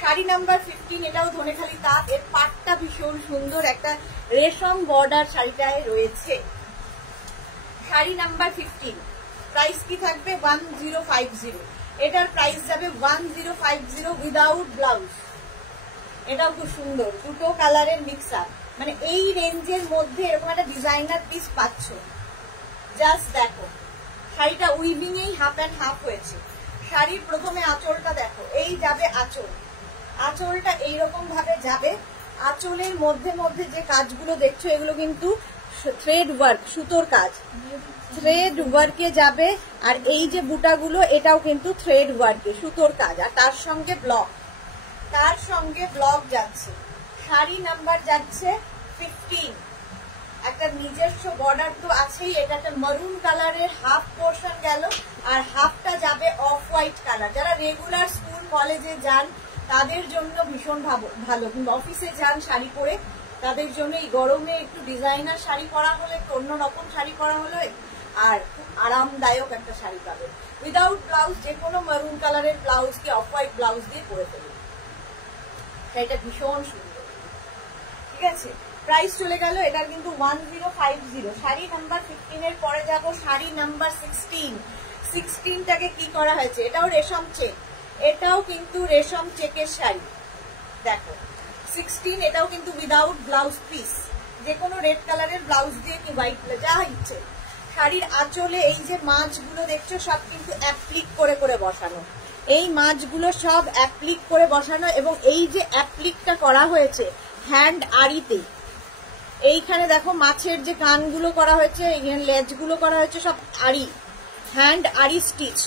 শাড়ি নাম্বার 15, এটাও ধনেখালি তাঁত, এর পাটটা ভীষণ সুন্দর, একটা রেশম বর্ডার শাড়িটায় রয়েছে। শাড়ি নাম্বার 15, প্রাইস কি থাকবে 1050, এটার প্রাইস যাবে 1050 উইদাউট ব্লাউজ। এটাও খুব সুন্দর, দুটো কালারের মিক্সার, মানে এই রেঞ্জের মধ্যে এরকম একটা ডিজাইনার পিস পাচ্ছ। জাস্ট দেখো শাড়িটা উইভিং এই হাফ অ্যান্ড হাফ হয়েছে। শাড়ির প্রথমে আঁচলটা দেখো, এই যাবে আঁচল, আঁচলটা এইরকম ভাবে যাবে। আঁচলের মধ্যে মধ্যে যে কাজগুলো দেখছো এগুলো কিন্তু থ্রেড ওয়ার্ক, সুতোর কাজ, থ্রেড ওয়ার্কে যাবে। আর এই যে বুটাগুলো এটাও কিন্তু থ্রেড ওয়ার্কে, সুতোর কাজ, আর তার সঙ্গে ব্লক, তার সঙ্গে ব্লক যাচ্ছে। শাড়ি নাম্বার যাচ্ছে 15, একটা নিজস্ব বর্ডার তো আছেই, এটা একটা মারুন কালারের হাফ পোর্শন গেল, আর হাফটা যাবে অফ হোয়াইট কালার। যারা রেগুলার স্কুল কলেজে যান তাদের জন্য ভীষণ ভালো, অফিসে যান শাড়ি পরে তাদের জন্য এই গরমে একটু ডিজাইনার শাড়ি পরা হলে, অন্যরকম শাড়ি পরা হলে, আর খুব আরামদায়ক একটা শাড়ি পাবে উইদাউট ব্লাউজ। যে কোনো মারুন কালারের ব্লাউজ কি অফ হোয়াইট ব্লাউজ দিয়ে পরে ফেলবে, শাড়িটা ভীষণ সুন্দর। ঠিক আছে, প্রাইস চলে গেল এটার কিন্তু 1050। শাড়ি নাম্বার 15 এর পরে যাব শাড়ি নাম্বার 16। 16টাকে কি করা হয়েছে, এটাও রেশম চেক, এটাও কিন্তু রেশম চেকের শাড়ি। দেখো 16, এটাও কিন্তু উইদাউট ব্লাউজ পিস, যে কোনো রেড কালারের ব্লাউজ দিয়ে কি হোয়াইট যা ইচ্ছে। শাড়ির আঁচলে এই যে মাছগুলো দেখছো সব কিন্তু অ্যাপ্লিক করে করে বসানো, এই মাছগুলো সব অ্যাপ্লিক করে বসানো, এবং এই যে অ্যাপ্লিকটা করা হয়েছে হ্যান্ড আড়িতে, এইখানে দেখো মাছের যে কানগুলো করা হয়েছে, লেজগুলো করা হয়েছে সব আড়ি, হ্যান্ড আড়ি স্টিচ,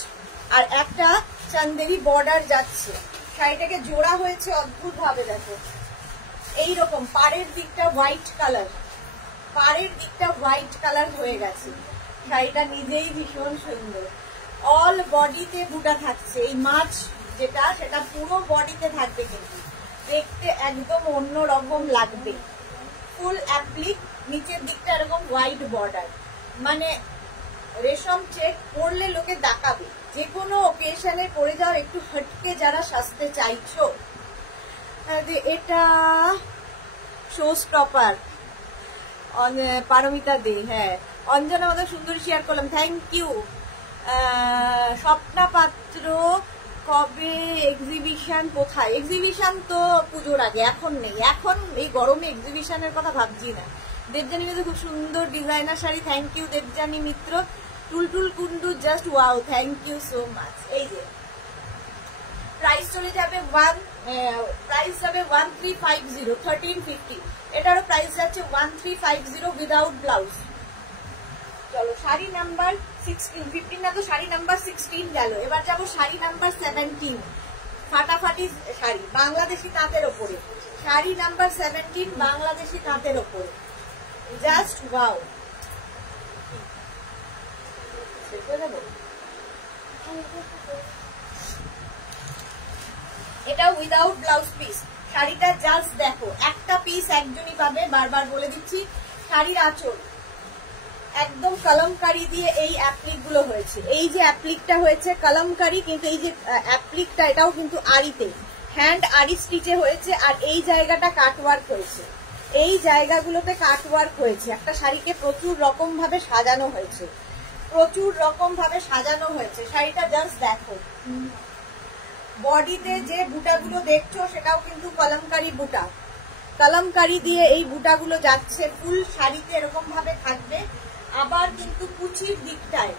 আর একটা চান্দেরি বর্ডার যাচ্ছে। শাড়িটাকে জোড়া হয়েছে অদ্ভুত ভাবে, দেখো এইরকম পাড়ের দিকটা হোয়াইট কালার, পাড়ের দিকটা হোয়াইট কালার হয়ে গেছে। শাড়িটা নিজেই ভীষণ সুন্দর, অল বডিতে বুটা থাকছে। এই মাছ যেটা সেটা পুরো বডিতে থাকবে, কিন্তু দেখতে একদম অন্য রকম লাগবে। ফুল অ্যাপ্লিক, নিচের দিকটা এরকম হোয়াইট বর্ডার, মানে রেশম চেক পরলে লোকে তাকাবে। যে কোনো ওকেশনে পরে যাও, একটু হটকে যারা সাজতে চাইছো। এটা শো স্টপার পারমিতা দে, হ্যাঁ অঞ্জনা মতো সুন্দর শেয়ার করলাম, থ্যাংক ইউ। স্বপ্না পাত্র, কবে এক্সিবিশন, কোথায় এক্সিবিশন? তো পুজোর আগে, এখন নেই, এখন এই গরমে এক্সিবিশনের কথা ভাবছি না। দেবজানি কিন্তু খুব সুন্দর designer sari, thank you Debjani Mitra. Tultul Kundu, just wow, thank you so much. এই যে প্রাইস চলে যাবে 1350, 1350, এটারও প্রাইস যাচ্ছে 1350 উইদাউট ব্লাউজ। চলো শাড়ি নাম্বার 16, 15 না তো, শাড়ি নাম্বার 16 গেল। এবার যাবো শাড়ি নাম্বার 17, ফাটাফাটি শাড়ি, বাংলাদেশি তাঁতের ওপরে। শাড়ি নাম্বার 17 বাংলাদেশি তাঁতের ওপরে, জাস্ট ওয়াও। এটা উইদাউট ব্লাউজ পিস। শাড়িটা জাস্ট দেখো, একটা পিস একজনই পাবে, বারবার বলে দিচ্ছি। শাড়ির আঁচল একদম কলমকারি দিয়ে এই অ্যাপ্লিক গুলো হয়েছে, এই যে অ্যাপ্লিকটা হয়েছে কলমকারি, কিন্তু এই যে অ্যাপ্লিকটা এটাও কিন্তু আড়িতে, হ্যান্ড আড়ি স্টিচে হয়েছে, আর এই জায়গাটা কাটওয়ার্ক হয়েছে, এই জায়গাগুলোতে কাটওয়ার্ক হয়েছে। একটা শাড়িকে প্রচুর রকম ভাবে সাজানো হয়েছে, প্রচুর রকম ভাবে সাজানো হয়েছে। শাড়িটা জাস্ট দেখো, বডিতে যে বুটাগুলো দেখছো সেটাও কিন্তু কলমকারি বুটা, কলমকারি দিয়ে এই বুটাগুলো যাচ্ছে, ফুল শাড়িতে এরকম ভাবে থাকবে। আবার কিন্তু কুচির দিকটায়,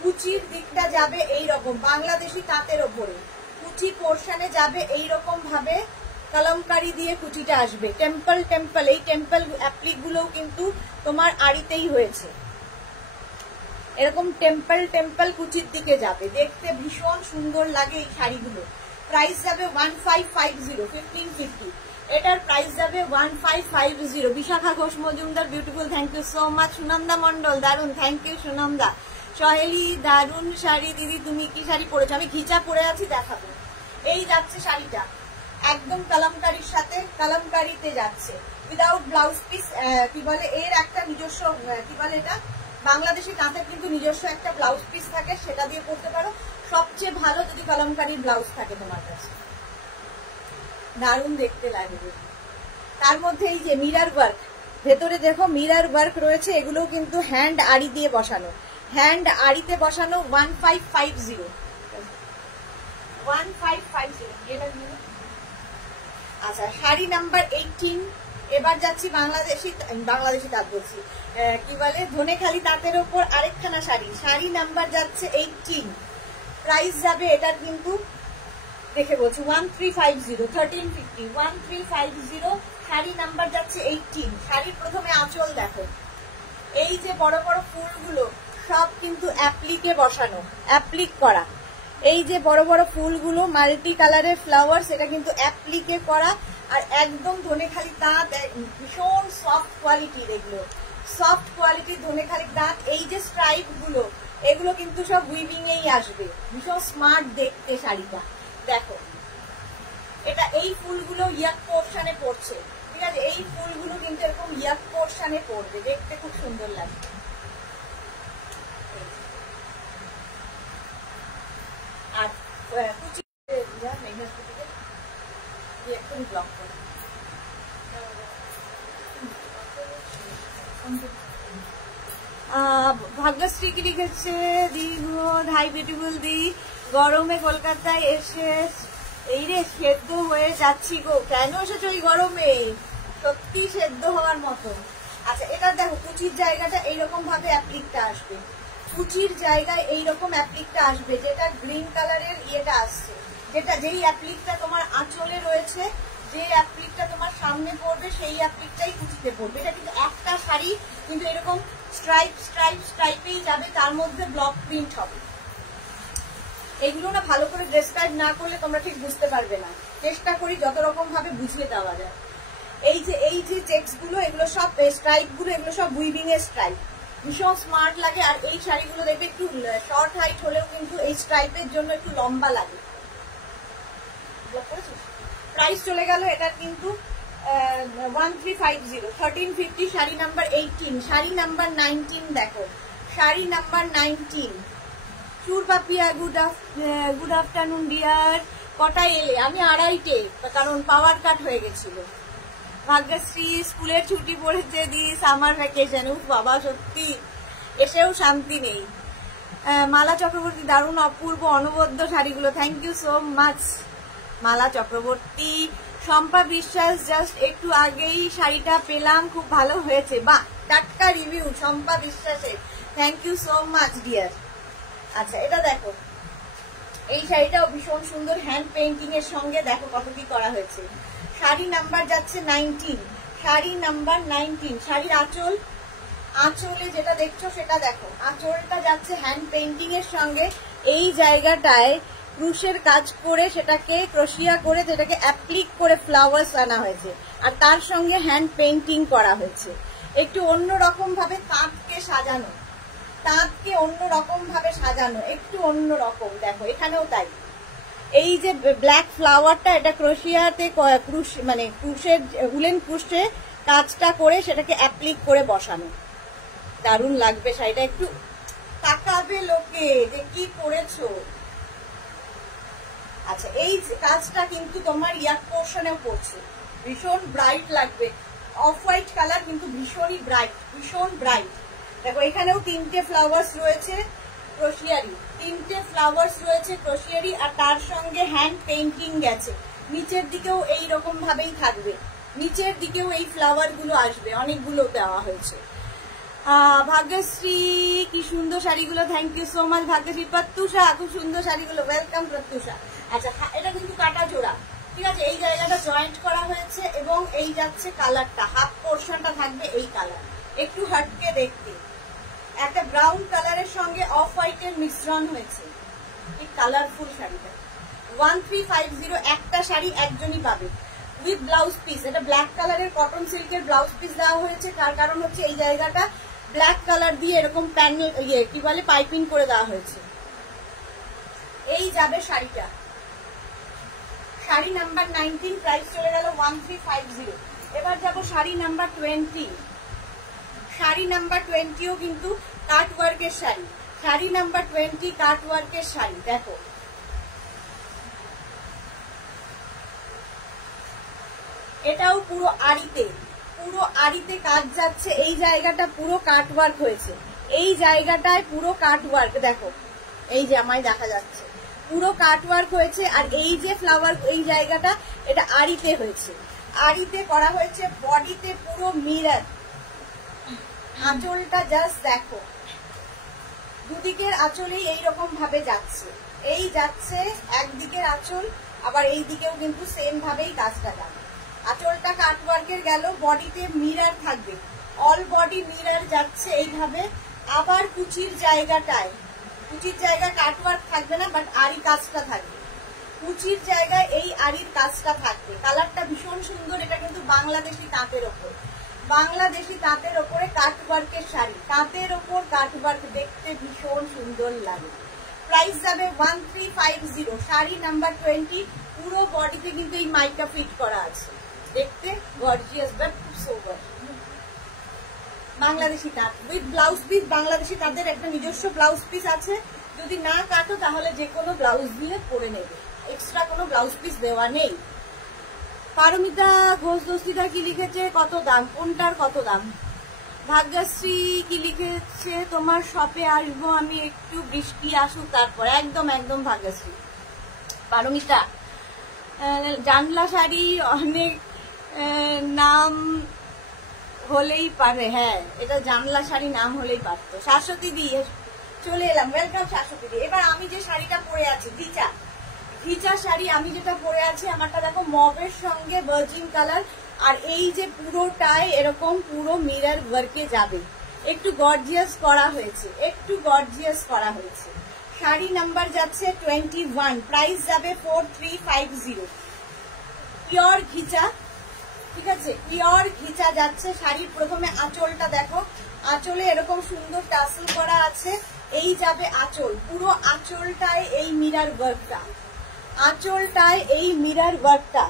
কুচির দিকটা যাবে এই রকম বাংলাদেশি তাঁতের ওপরে, কুচি পোর্শনে যাবে এই রকম ভাবে কলমকারি দিয়ে কুচিটা আসবে। টেম্পল টেম্পল, এই টেম্পল অ্যাপ্লিক গুলোও কিন্তু তোমার আড়িতেই হয়েছে, এরকম টেম্পল টেম্পল কুচির দিকে যাবে, দেখতে ভীষণ সুন্দর লাগে এই শাড়িগুলো। প্রাইস যাবে 1550, 1550। এটার প্রাইস যাবে 1550। Bishakha Ghosh Majumdar beautiful, thank you so much. Sunanda Mondal দারুন, থ্যাংক ইউ সুনন্দা। সহেলি দারুন শাড়ি দিদি, তুমি কি শাড়ি পরেছো? আমি ঘিচা পরে আছি, দেখাবো। এই যাচ্ছে শাড়িটা একদম কালামকারীর সাথে, কালামকারীতে যাচ্ছে উইদাউট ব্লাউজ পিস। কি বলে এর একটা নিজস্ব কি বলে এটা বাংলাদেশি তাঁতের কিন্তু নিজস্ব একটা ব্লাউজ পিস থাকে, সেটা দিয়ে পরতে পারো। সবচেয়ে ভালো যদি কালামকারীর ব্লাউজ থাকে তোমার কাছে, দারুণ দেখতে লাগবে। তার মধ্যে এই যে মিরার ওয়ার্ক, ভেতরে দেখো মিরার ওয়ার্ক রয়েছে, এগুলো কিন্তু হ্যান্ড আড়ি দিয়ে বসানো, হ্যান্ড আড়িতে বসানো। 1550 1550। আচ্ছা, শাড়ি নাম্বার 18। এবার যাচ্ছি বাংলাদেশি তাঁত বলছি, কি বলে ধনেখালি তাঁতের ওপর আরেকখানা শাড়ি। শাড়ি নাম্বার যাচ্ছে 18, প্রাইস যাবে এটার কিন্তু দেখে বলছি 1350 1350 1350। শাড়ি নাম্বার যাচ্ছে 18। শাড়ির প্রথমে আঁচল দেখো, এই যে বড় বড় ফুলগুলো সব কিন্তু অ্যাপ্লিকে বসানো, অ্যাপ্লিক করা। এই যে বড় বড় ফুলগুলো মাল্টি কালারের ফ্লাওয়ার, সেটা কিন্তু অ্যাপ্লিকে করা। আর একদম ধনেখালি তাঁত, ভীষণ সফট কোয়ালিটির, এগুলো সফট কোয়ালিটির ধনেখালি তাঁত। এই যে স্ট্রাইপ গুলো, এগুলো কিন্তু সব উইভিং এই আসবে, ভীষণ স্মার্ট দেখতে শাড়িটা। দেখো এটা এই ফুলগুলো ইয়াক পোর্শনে পড়ছে, ঠিক আছে? এই ফুলগুলো কিন্তু এরকম ইয়াক পোর্শনে পড়বে, দেখতে খুব সুন্দর লাগবে। আর ব্লক করে ভাগ্যশ্রী কি লিখেছে, দি হাই বিউটিফুল দি, গরমে কলকাতায় এসে এই রে সেদ্ধ হয়ে যাচ্ছি গো। কেন এসেছো এই গরমে? সত্যি সেদ্ধ হওয়ার মতো। আচ্ছা, এটা দেখো কুচির জায়গাটা এইরকম ভাবে অ্যাপ্লিকটা আসবে, কুচির জায়গায় এইরকম অ্যাপ্লিকটা আসবে, যেটা গ্রিন কালারের ইয়েটা আসছে, যেটা যেই অ্যাপ্লিকটা তোমার আঁচলে রয়েছে, যে অ্যাপ্লিকটা তোমার সামনে পড়বে, সেই অ্যাপ্লিকটাই কুচিতে পড়বে। এটা কিন্তু একটা শাড়ি কিন্তু এরকম স্ট্রাইপ স্ট্রাইপ স্ট্রাইপেই যাবে, তার মধ্যে ব্লক প্রিন্ট হবে। এগুলো না ভালো করে ডেসক্রাইব না করলে তোমরা ঠিক বুঝতে পারবে না, চেষ্টা করি যত রকম ভাবে বুঝিয়ে দেওয়া যায়। এই যে চেক্স গুলো, এগুলো সব স্ট্রাইপ গুলো, এগুলো সব উইভিং এর স্ট্রাইপ, ভীষণ স্মার্ট লাগে। আর এই শাড়িগুলো দেখবে একটু শর্ট হাইট হলেও কিন্তু এই স্ট্রাইপের জন্য একটু লম্বা লাগে। প্রাইস চলে গেল এটার কিন্তু 1350 1350। শাড়ি নাম্বার 18। শাড়ি নাম্বার 19 দেখো, শাড়ি নাম্বার 19। চুর পাপিয়া, গুড আফটারনুন ডিয়ার। কটায় এলে? আমি 2:30টে, কারণ পাওয়ার কাট হয়ে গেছিল। ভাগ্যশ্রী স্কুলের ছুটি পড়েছে দি, সামার ভ্যাকেশন। উফ বাবা, সত্যি এসেও শান্তি নেই। মালা চক্রবর্তী, দারুণ অপূর্ব অনবদ্য শাড়িগুলো, থ্যাংক ইউ সো মাচ মালা চক্রবর্তী। শম্পা বিশ্বাস, জাস্ট একটু আগেই শাড়িটা পেলাম, খুব ভালো হয়েছে। বা টাটকা রিভিউ শম্পা বিশ্বাসের, thank you so much dear. আচ্ছা, এটা দেখো, এই শাড়িটাও ভীষণ সুন্দর, হ্যান্ড পেইন্টিং এর সঙ্গে দেখো কত কি করা হয়েছে। শাড়ি নাম্বার যাচ্ছে 19। শাড়ি নাম্বার 19। শাড়ির আঁচলে যেটা দেখছো সেটা দেখো, আঁচলটা যাচ্ছে হ্যান্ড পেইন্টিং এর সঙ্গে। এই জায়গাটায় ক্রুশের কাজ করে, সেটাকে ক্রোশিয়া করে, সেটাকে অ্যাপ্লিক করে ফ্লাওয়ার্স আনা হয়েছে, আর তার সঙ্গে হ্যান্ড পেইন্টিং করা হয়েছে। একটু অন্যরকম ভাবে তাঁতকে সাজানো, তাঁতকে অন্যরকম ভাবে সাজানো, একটু অন্যরকম। দেখো এখানেও তাই, এই যে ব্ল্যাক ফ্লাওয়ারটা, এটা ক্রোশিয়াতে মানে ক্রুশের উলেন ক্রুশে কাজটা করে সেটাকে অ্যাপ্লিক করে বসানো, দারুণ লাগবে শাড়িটা। একটু তাকাবে লোকে যে কি করেছো। আচ্ছা, এই কাজটা কিন্তু তোমার ইয়াক পোর্শনেও পড়ছে, ভীষণ ব্রাইট লাগবে। অফ হোয়াইট কালার কিন্তু ভীষণই ব্রাইট, ভীষণ ব্রাইট। দেখো এখানেও 3টে ফ্লাওয়ার্স রয়েছে ক্রোশিয়ারি, 3টে ফ্লাওয়ার্স রয়েছে ক্রোশিয়ারি, আর তার সঙ্গে হ্যান্ড পেইন্টিং গেছে। নিচের দিকেও এই রকম ভাবেই থাকবে, নিচের দিকেও এই ফ্লাওয়ার গুলো আসবে, অনেকগুলো দেওয়া হয়েছে। ভাগ্যশ্রী, কি সুন্দর শাড়িগুলো, thank you so much Bhagyashree. Pratyusha, খুব সুন্দর শাড়িগুলো, ওয়েলকাম প্রত্যুষা। আচ্ছা, এটা কিন্তু কাটা জোড়া, ঠিক আছে? এই জায়গাটা জয়েন্ট করা হয়েছে, এবং এই যাচ্ছে কালারটা, হাফ পোর্শনটা থাকবে এই কালার, একটু হটকে দেখতে, একটা ব্রাউন কালারের সঙ্গে অফ হোয়াইটের মিশ্রণ হয়েছে, এই কালারফুল শাড়িটা। 1350। একটা শাড়ি একজনই পাবে, উইথ ব্লাউজ পিস। এটা ব্ল্যাক কালারের কটন সিল্কের ব্লাউজ পিস দেওয়া হয়েছে, তার কারণ হচ্ছে এই জায়গাটা ব্ল্যাক কালার দিয়ে এরকম প্যানেল কি বলে পাইপিং করে দেওয়া হয়েছে। এই যাবে শাড়িটা, শাড়ি নাম্বার 19, প্রাইস চলে গেল 1350। এবার যাব শাড়ি নাম্বার 20। শাড়ি নাম্বার 20ও কিন্তু কাট ওয়ার্কের শাড়ি। শাড়ি নাম্বার 20 কাট ওয়ার্কের শাড়ি। দেখো এটাও পুরো আড়িতে কাজ যাচ্ছে। এই জায়গাটা পুরো কাট ওয়ার্ক হয়েছে, এই জায়গাটায় পুরো কাট ওয়ার্ক। দেখো এই যে আমায় দেখা যাচ্ছে পুরো কাট ওয়ার্ক হয়েছে। আর এই যে ফ্লাওয়ার এই জায়গাটা এটা আড়িতে হয়েছে, আড়িতে করা হয়েছে। বডিতে পুরো মিরর। আঁচলটা জাস্ট দেখো, দুদিকের আঁচলেই এইরকম ভাবে যাচ্ছে, এই যাচ্ছে একদিকের আঁচল, আবার এই দিকেও কিন্তু সেম ভাবেই কাজটা যাবে। আঁচলটা কাটওয়ার্কের গেল, বডিতে মিরর থাকবে, অল বডি মিরর যাচ্ছে এইভাবে। আবার কুচির জায়গাটায়, কুচির জায়গায় কাটওয়ার্ক থাকবে না, বাট আড়ি কাজটা থাকবে। কুচির জায়গায় এই আড়ির কাজটা থাকবে। কালারটা ভীষণ সুন্দর। এটা কিন্তু বাংলাদেশি তাঁতের ওপর, বাংলাদেশি তাঁতের ওপরে কাটওয়ার্কের শাড়ি। তাঁতের ওপর কাটওয়ার্ক দেখতে ভীষণ সুন্দর লাগে। প্রাইস যাবে 1350। শাড়ি নাম্বার 20। পুরো বডিতে কিন্তু এই মাইকা ফিট করা আছে, দেখতে গর্জিয়াস বাট খুব সোবার। বাংলাদেশি তাঁত উইথ ব্লাউজ পিস। বাংলাদেশি তাঁতের একটা নিজস্ব ব্লাউজ পিস আছে, যদি না কাটো তাহলে যে কোনো ব্লাউজ দিয়ে পরে নেবে, এক্সট্রা কোনো ব্লাউজ পিস দেওয়া নেই। পারমিতা ঘোষ দস্তিদার কি লিখেছে, কত দাম, কোনটার কত দাম? ভাগ্যশ্রী কি লিখেছে, তোমার শপে আসবো আমি, একটু বৃষ্টি আসুক তারপর। একদম একদম ভাগ্যশ্রী। পারমিতা জানলা শাড়ি অনেক নাম হলেই পারে, হ্যাঁ এটা জানলা শাড়ি নাম হলেই পারতো। শাশ্বতী দি চলে এলাম, ওয়েলকাম শাশ্বতী দি। এবার আমি যে শাড়িটা পরে আছি ঘিচা শাড়ি, আমি যেটা পরে আছি আমারটা দেখো মবের সঙ্গে ভার্জিন কালার। আর এই যে পুরোটাই এরকম পুরো মিরর ওয়ার্কে যাবে, একটু গর্জিয়াস করা হয়েছে, একটু গর্জিয়াস করা হয়েছে। শাড়ি নাম্বার যাচ্ছে 21, প্রাইস যাবে 4350। পিওর ঘিচা, ঠিক আছে, পিওর ঘিচা যাচ্ছে। শাড়ির প্রথমে আঁচলটা দেখো, আঁচলে এরকম সুন্দর টাসেল করা আছে। এই যাবে আঁচল, পুরো আঁচলটায় এই মিরর ওয়ার্কটা, আঁচলটায় এই মিরর ওয়ার্কটা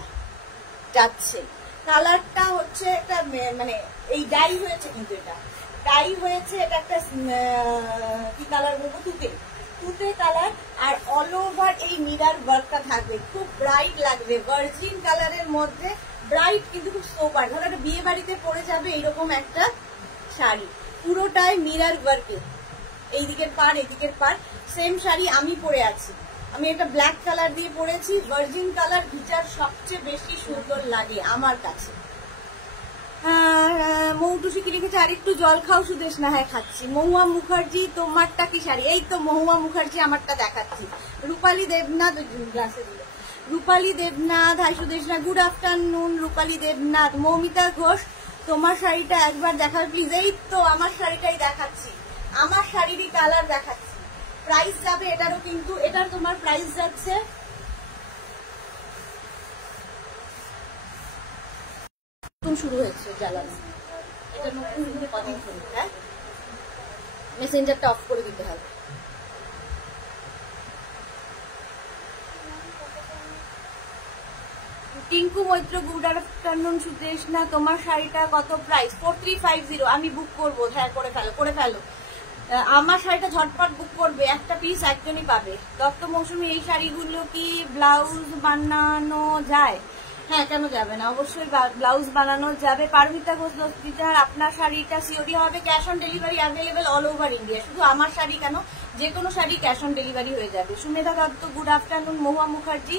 যাচ্ছে। কালারটা হচ্ছে একটা মানে এই ডাই হয়েছে, কিন্তু এটা ডাই হয়েছে, এটা একটা কি কালার বলবো, তুতে কালার। আর অল ওভার এই মিরর ওয়ার্কটা থাকবে, খুব ব্রাইট লাগবে, ভার্জিন কালারের মধ্যে ব্রাইট, কিন্তু খুব সোবার। ধরো একটা বিয়ে বাড়িতে পরে যাবে এইরকম একটা শাড়ি, পুরোটাই মিরর ওয়ার্কে, এই দিকের পার এদিকের পার। সেম শাড়ি আমি পরে আছি, আমি একটা ব্ল্যাক কালার দিয়ে পরেছি। ভার্জিন কালার ঘিচার সবচেয়ে বেশি সুন্দর লাগে আমার কাছে। মৌটুসি কি লিখেছে, আর একটু জল খাও সুদেশ না? হ্যাঁ খাচ্ছি। মহুয়া মুখার্জি তোমারটা কি শাড়ি? এই তো মহুয়া মুখার্জি আমারটা দেখাচ্ছি। রূপালী দেবনাথ গ্লাসে দিল, রূপালী দেবনাথ, হাই সুদেশ না, গুড আফটারনুন রূপালী দেবনাথ। মৌমিতা ঘোষ তোমার শাড়িটা একবার দেখাবে প্লিজ। এই তো আমার শাড়িটাই দেখাচ্ছি, আমার শাড়িরই কালার দেখাচ্ছি। প্রাইস যাবে এটারও, কিন্তু এটার তোমার প্রাইস যাচ্ছে নতুন শুরু হয়েছে জ্বালানো, এটা নতুন কদিন ধরে। হ্যাঁ মেসেঞ্জারটা অফ করে দিতে হবে। টিঙ্কু মৈত্র গুড আফটারনুন সুদেশ না, তোমার শাড়িটা কত প্রাইস? 4350। আমি বুক করবো, হ্যাঁ করে ফেলো। আমার শাড়িটা ঝটপট বুক করবে, একটা পিস একজনই পাবে। দত্ত মৌসুমী এই শাড়িগুলো কি ব্লাউজ বানানো যায়? হ্যাঁ কেন যাবে না, অবশ্যই ব্লাউজ বানানো যাবে। পারমিতা ঘোষ দস্তিদার আপনার শাড়িটা সিওডি হবে, cash on delivery available all over India. শুধু আমার শাড়ি কেন, যে কোনো শাড়ি ক্যাশ অন ডেলিভারি হয়ে যাবে। Sumedha Dutta good afternoon. মহুয়া মুখার্জি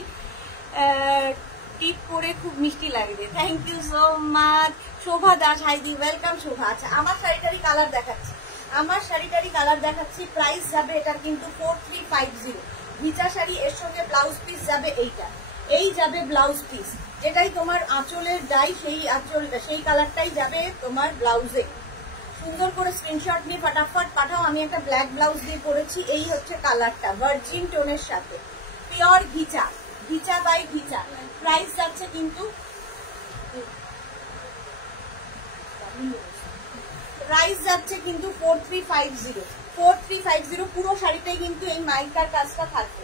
টিপ করে খুব মিষ্টি লাগবে, thank you so much. Shobha Das হাইদি ওয়েলকাম শোভা। আচ্ছা আমার শাড়িটারই কালার দেখাচ্ছি, প্রাইস যাবে এটার কিন্তু 4350। ঘিচা শাড়ি, এর সঙ্গে ব্লাউজ পিস যাবে এইটা, এই যাবে ব্লাউজ পিস, যেটাই তোমার আঁচলের ডাই সেই আঁচলটা সেই কালারটাই যাবে তোমার ব্লাউজে। সুন্দর করে স্ক্রিনশট নিয়ে ফটাফট পাঠাও। আমি একটা ব্ল্যাক ব্লাউজ দিয়ে পরেছি, এই হচ্ছে কালারটা, ভার্জিন টোনের সাথে, pure ghicha, ghicha by ghicha. Price যাচ্ছে কিন্তু প্রাইস যাচ্ছে কিন্তু 4350, 4350 পুরো শাড়িটাই কিন্তু এই মাইকার কাজটা থাকবে।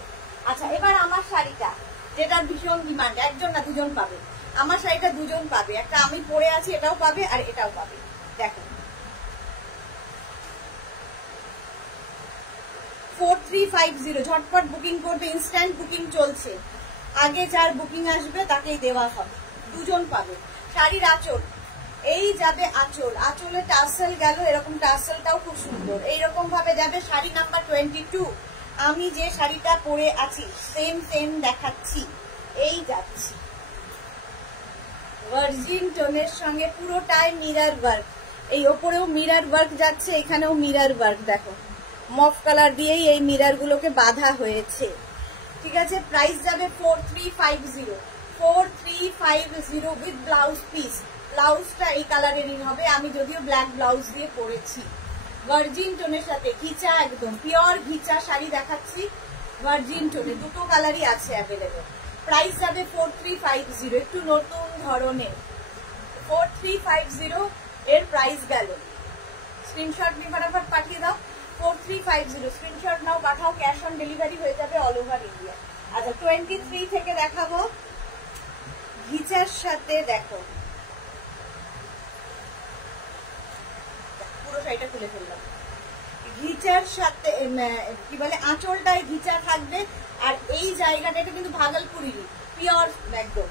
আচ্ছা এবার আমার শাড়িটা যেটা ভীষণ ডিমান্ড, একজন না দুজন পাবে, আমার শাড়িটা দুজন পাবে, একটা আমি পরে আছি এটাও পাবে আর এটাও পাবে। দেখো 4350, ঝটপট বুকিং করবে, ইনস্ট্যান্ট বুকিং চলছে, আগে যার বুকিং আসবে তাকেই দেওয়া হবে, দুজন পাবে। শাড়ির আঁচল, এই যাবে আঁচল, আঁচলে টাসেল গেল, এরকম টাসেলটাও খুব সুন্দর, এইরকম ভাবে যাবে। শাড়ি নাম্বার 22, আমি যে শাড়িটা পরে আছি সেম সেম দেখাচ্ছি, এই যাচ্ছি ভার্জিন টোনের সঙ্গে পুরোটাই মিরর ওয়ার্ক, এই ওপরেও মিরর ওয়ার্ক যাচ্ছে, এখানেও মিরর ওয়ার্ক, দেখো মফ কালার দিয়েই এই মিরর গুলোকে বাঁধা হয়েছে, ঠিক আছে। প্রাইস যাবে 4350, 4350 উইথ ব্লাউজ পিস। ব্লাউজটা এই কালারেরই হবে, আমি যদিও ব্ল্যাক ব্লাউজ দিয়ে পরেছি। ভার্জিন টোনের সাথে ঘিচা, একদম পিওর ঘিচা শাড়ি দেখাচ্ছি, ভার্জিন টোনে দুটো কালারই আছে অ্যাভেলেবেল। প্রাইস যাবে 4350, একটু নতুন ধরনের 4350 এর প্রাইস গেল। স্ক্রিনশট নিয়ে ফটাফট পাঠিয়ে দাও, 4350 স্ক্রিনশট নাও, পাঠাও, ক্যাশ অন ডেলিভারি হয়ে যাবে অল ওভার ইন্ডিয়া। আচ্ছা 23 থেকে দেখাবো ঘিচার সাথে, দেখো পুরো শাড়িটা খুলে ফেললাম, ঘিচার সাথে কি বলে আঁচলটায় ঘিচা থাকবে, আর এই জায়গাটা এটা কিন্তু ভাগলপুরিরই পিওর একদম,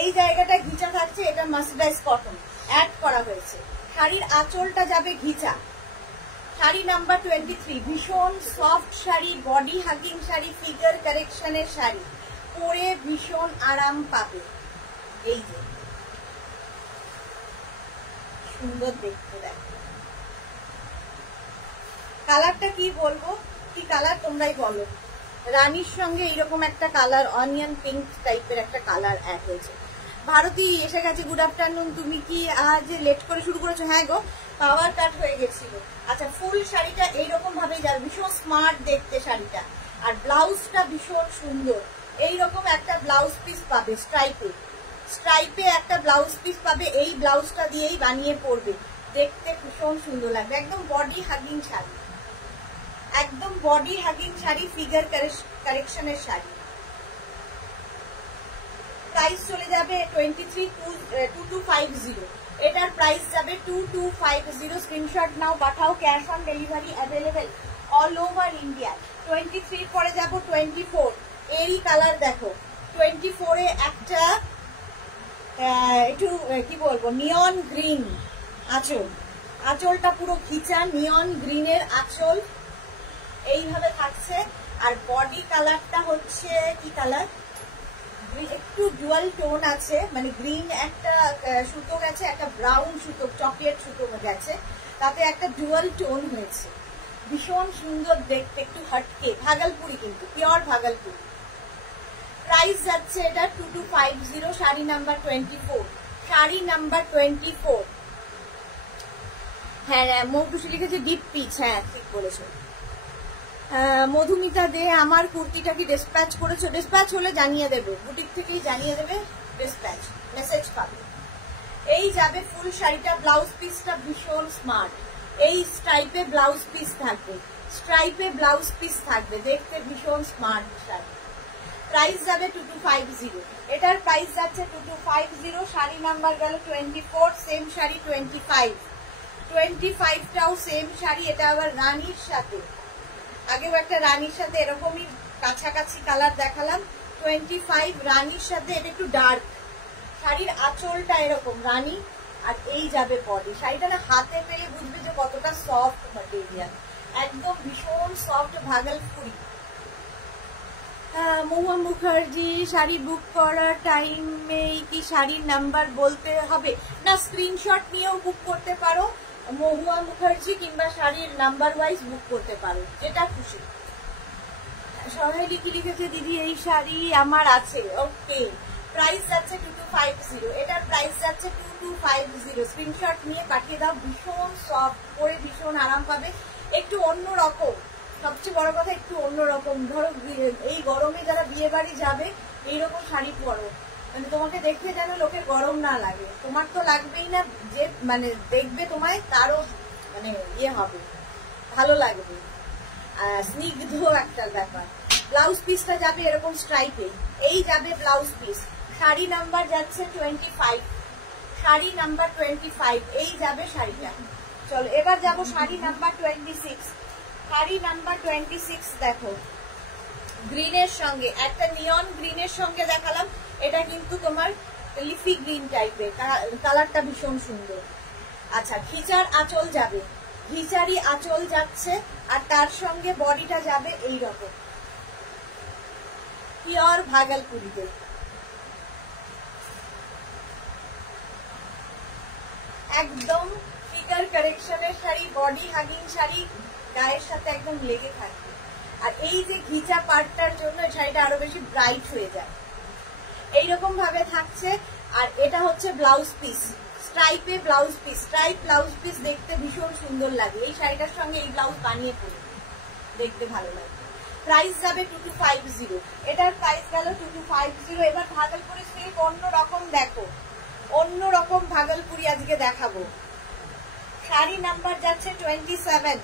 এই জায়গাটা ঘিচা থাকছে, এটা মার্সিডাইজ কটন অ্যাড করা হয়েছে। শাড়ির আঁচলটা যাবে ঘিচা। শাড়ি নাম্বার 23, ভীষণ সফট শাড়ি, বডি হাগিং শাড়ি, ফিগার কারেকশনের শাড়ি, পরে ভীষণ আরাম পাবে। এই যে সুন্দর দেখতে, দেখো কালারটা কি বলবো, কি কালার তোমরাই বলো। রানীর সঙ্গে এইরকম একটা কালার, অনিয়ন পিঙ্ক টাইপের একটা কালার অ্যাড হয়েছে। ভারতী এসে গেছে, গুড আফটারনুন। তুমি কি আজ লেট করে শুরু করেছো? হ্যাঁ গো, পাওয়ার কাট হয়ে গেছিল। আচ্ছা ফুল শাড়িটা এইরকম ভাবেই যাবে, ভীষণ স্মার্ট দেখতে শাড়িটা, আর ব্লাউজটা ভীষণ সুন্দর, এইরকম একটা ব্লাউজ পিস পাবে, স্ট্রাইপে স্ট্রাইপে একটা ব্লাউজ পিস পাবে, এই ব্লাউজটা দিয়েই বানিয়ে পরবে, দেখতে ভীষণ সুন্দর লাগবে। একদম বডি হাগিং শাড়ি, একদম বডি হাগিং শাড়ি, ফিগার কারেকশনের শাড়ি। প্রাইস চলে যাবে 2250, এটার প্রাইস যাবে 2250। স্ক্রিনশট নাও, পাঠাও, cash on delivery available all over India. 23 পরে যাব 24, এরই কালার দেখো, 24 এ একটা একটু কি বলবো নিয়ন গ্রিন আঁচল, আঁচলটা পুরো ঘিচা নিয়ন গ্রিনের আঁচল এইভাবে থাকছে, আর বডি কালারটা হচ্ছে কি কালার, একটু ডুয়াল টোন আছে, মানে গ্রিন একটা সুতো গেছে, একটা ব্রাউন সুতো চকলেট সুতো গেছে, তাতে একটা ডুয়াল টোন হয়েছে, ভীষণ সুন্দর দেখতে, একটু হটকে, ভাগলপুরি কিন্তু পিওর ভাগলপুরি। প্রাইস যাচ্ছে এটা 2250। Sari number 24, sari number 24। হ্যাঁ মৌটুসি লিখেছে ডিপ পিচ, হ্যাঁ ঠিক বলেছো। মধুমিতা দে, আমার কুর্তিটা কি ডিসপ্যাচ করেছো? ডিসপ্যাচ হলে জানিয়ে দেবে, বুটিক থেকেই জানিয়ে দেবে, ডিসপ্যাচ মেসেজ পাবে। এই যাবে ফুল শাড়িটা, ব্লাউজ পিসটা ভীষণ স্মার্ট, এই স্ট্রাইপে ব্লাউজ পিস থাকবে, স্ট্রাইপে ব্লাউজ পিস থাকবে, দেখতে ভীষণ স্মার্ট শাড়ি। প্রাইস যাবে 2250, এটার প্রাইস যাচ্ছে 2250। শাড়ি নাম্বার গেল 24, সেম শাড়ি 25, 25টাও সেম শাড়ি, এটা আবার রানীর সাথে, আগেও একটা রানীর সাথে এরকমই কাছাকাছি কালার দেখালাম, 25 রানীর সাথে, এটা একটু ডার্ক, শাড়ির আঁচলটা এরকম রানী, আর এই যাবে বডি। শাড়িটা না হাতে পেলে বুঝবে যে কতটা সফট ম্যাটেরিয়াল, একদম ভীষণ সফট ভাগলপুরি। মহুয়া মুখার্জি, শাড়ি বুক করার টাইমে কি শাড়ির নাম্বার বলতে হবে? না, স্ক্রিনশট নিয়েও বুক করতে পারো মহুয়া মুখার্জি, কিংবা শাড়ির নাম্বার ওয়াইজ বুক করতে পারো, যেটা খুশি। সবাই লিখেছে দিদি এই শাড়ি আমার আছে, ওকে। প্রাইস যাচ্ছে 2250, এটার প্রাইস যাচ্ছে 2250। স্ক্রিনশট নিয়ে পাঠিয়ে দাও, ভীষণ সফট, পরে ভীষণ আরাম পাবে, একটু অন্যরকম, সবচেয়ে বড় কথা একটু অন্যরকম। ধরো এই গরমে যারা বিয়ে বাড়ি যাবে এইরকম শাড়ি পরো, মানে তোমাকে দেখতে যেন লোকের গরম না লাগে, তোমার তো লাগবেই না, যে মানে দেখবে তোমায় তারও মানে ইয়ে হবে, ভালো লাগবে, স্নিগ্ধ একটা ব্যাপার। ব্লাউজ পিসটা যাবে এরকম স্ট্রাইপে, এই যাবে ব্লাউজ পিস। শাড়ি নাম্বার যাচ্ছে 25, শাড়ি নাম্বার 25, এই যাবে শাড়িটা। চলো এবার যাবো শাড়ি নাম্বার 26। শাড়ি নাম্বার 26 দেখো, গ্রিনের সঙ্গে একটা নিয়ন গ্রিনের সঙ্গে দেখালাম, এটা কিন্তু তোমার লিফি গ্রিন টাইপের, কালারটা ভীষণ সুন্দর। আচ্ছা, ঘিচার আঁচল যাবে, ঘিচারি আঁচল যাচ্ছে, আর তার সঙ্গে বডিটা যাবে এইরকম পিওর ভাগলপুরিতে। একদম ফিগার কারেকশনের শাড়ি, বডি হাগিং শাড়ি, গায়ের সাথে একদম লেগে থাকবে। আর এই যে ঘিচা পার্টটার জন্য শাড়িটা আরো বেশি ব্রাইট হয়ে যায়, এইরকম ভাবে থাকছে। আর এটা হচ্ছে ব্লাউজ পিস, স্ট্রাইপে blouse piece, stripe blouse piece দেখতে ভীষণ সুন্দর লাগে। এই শাড়িটার সঙ্গে এই ব্লাউজ বানিয়ে পরে দেখতে ভালো লাগে। প্রাইস যাবে 2250, এটার প্রাইস গেল 2250। এবার ভাগলপুরি সিল্ক অন্য রকম দেখো, অন্য রকম ভাগলপুরি আজকে দেখাবো। শাড়ি নাম্বার যাচ্ছে 27,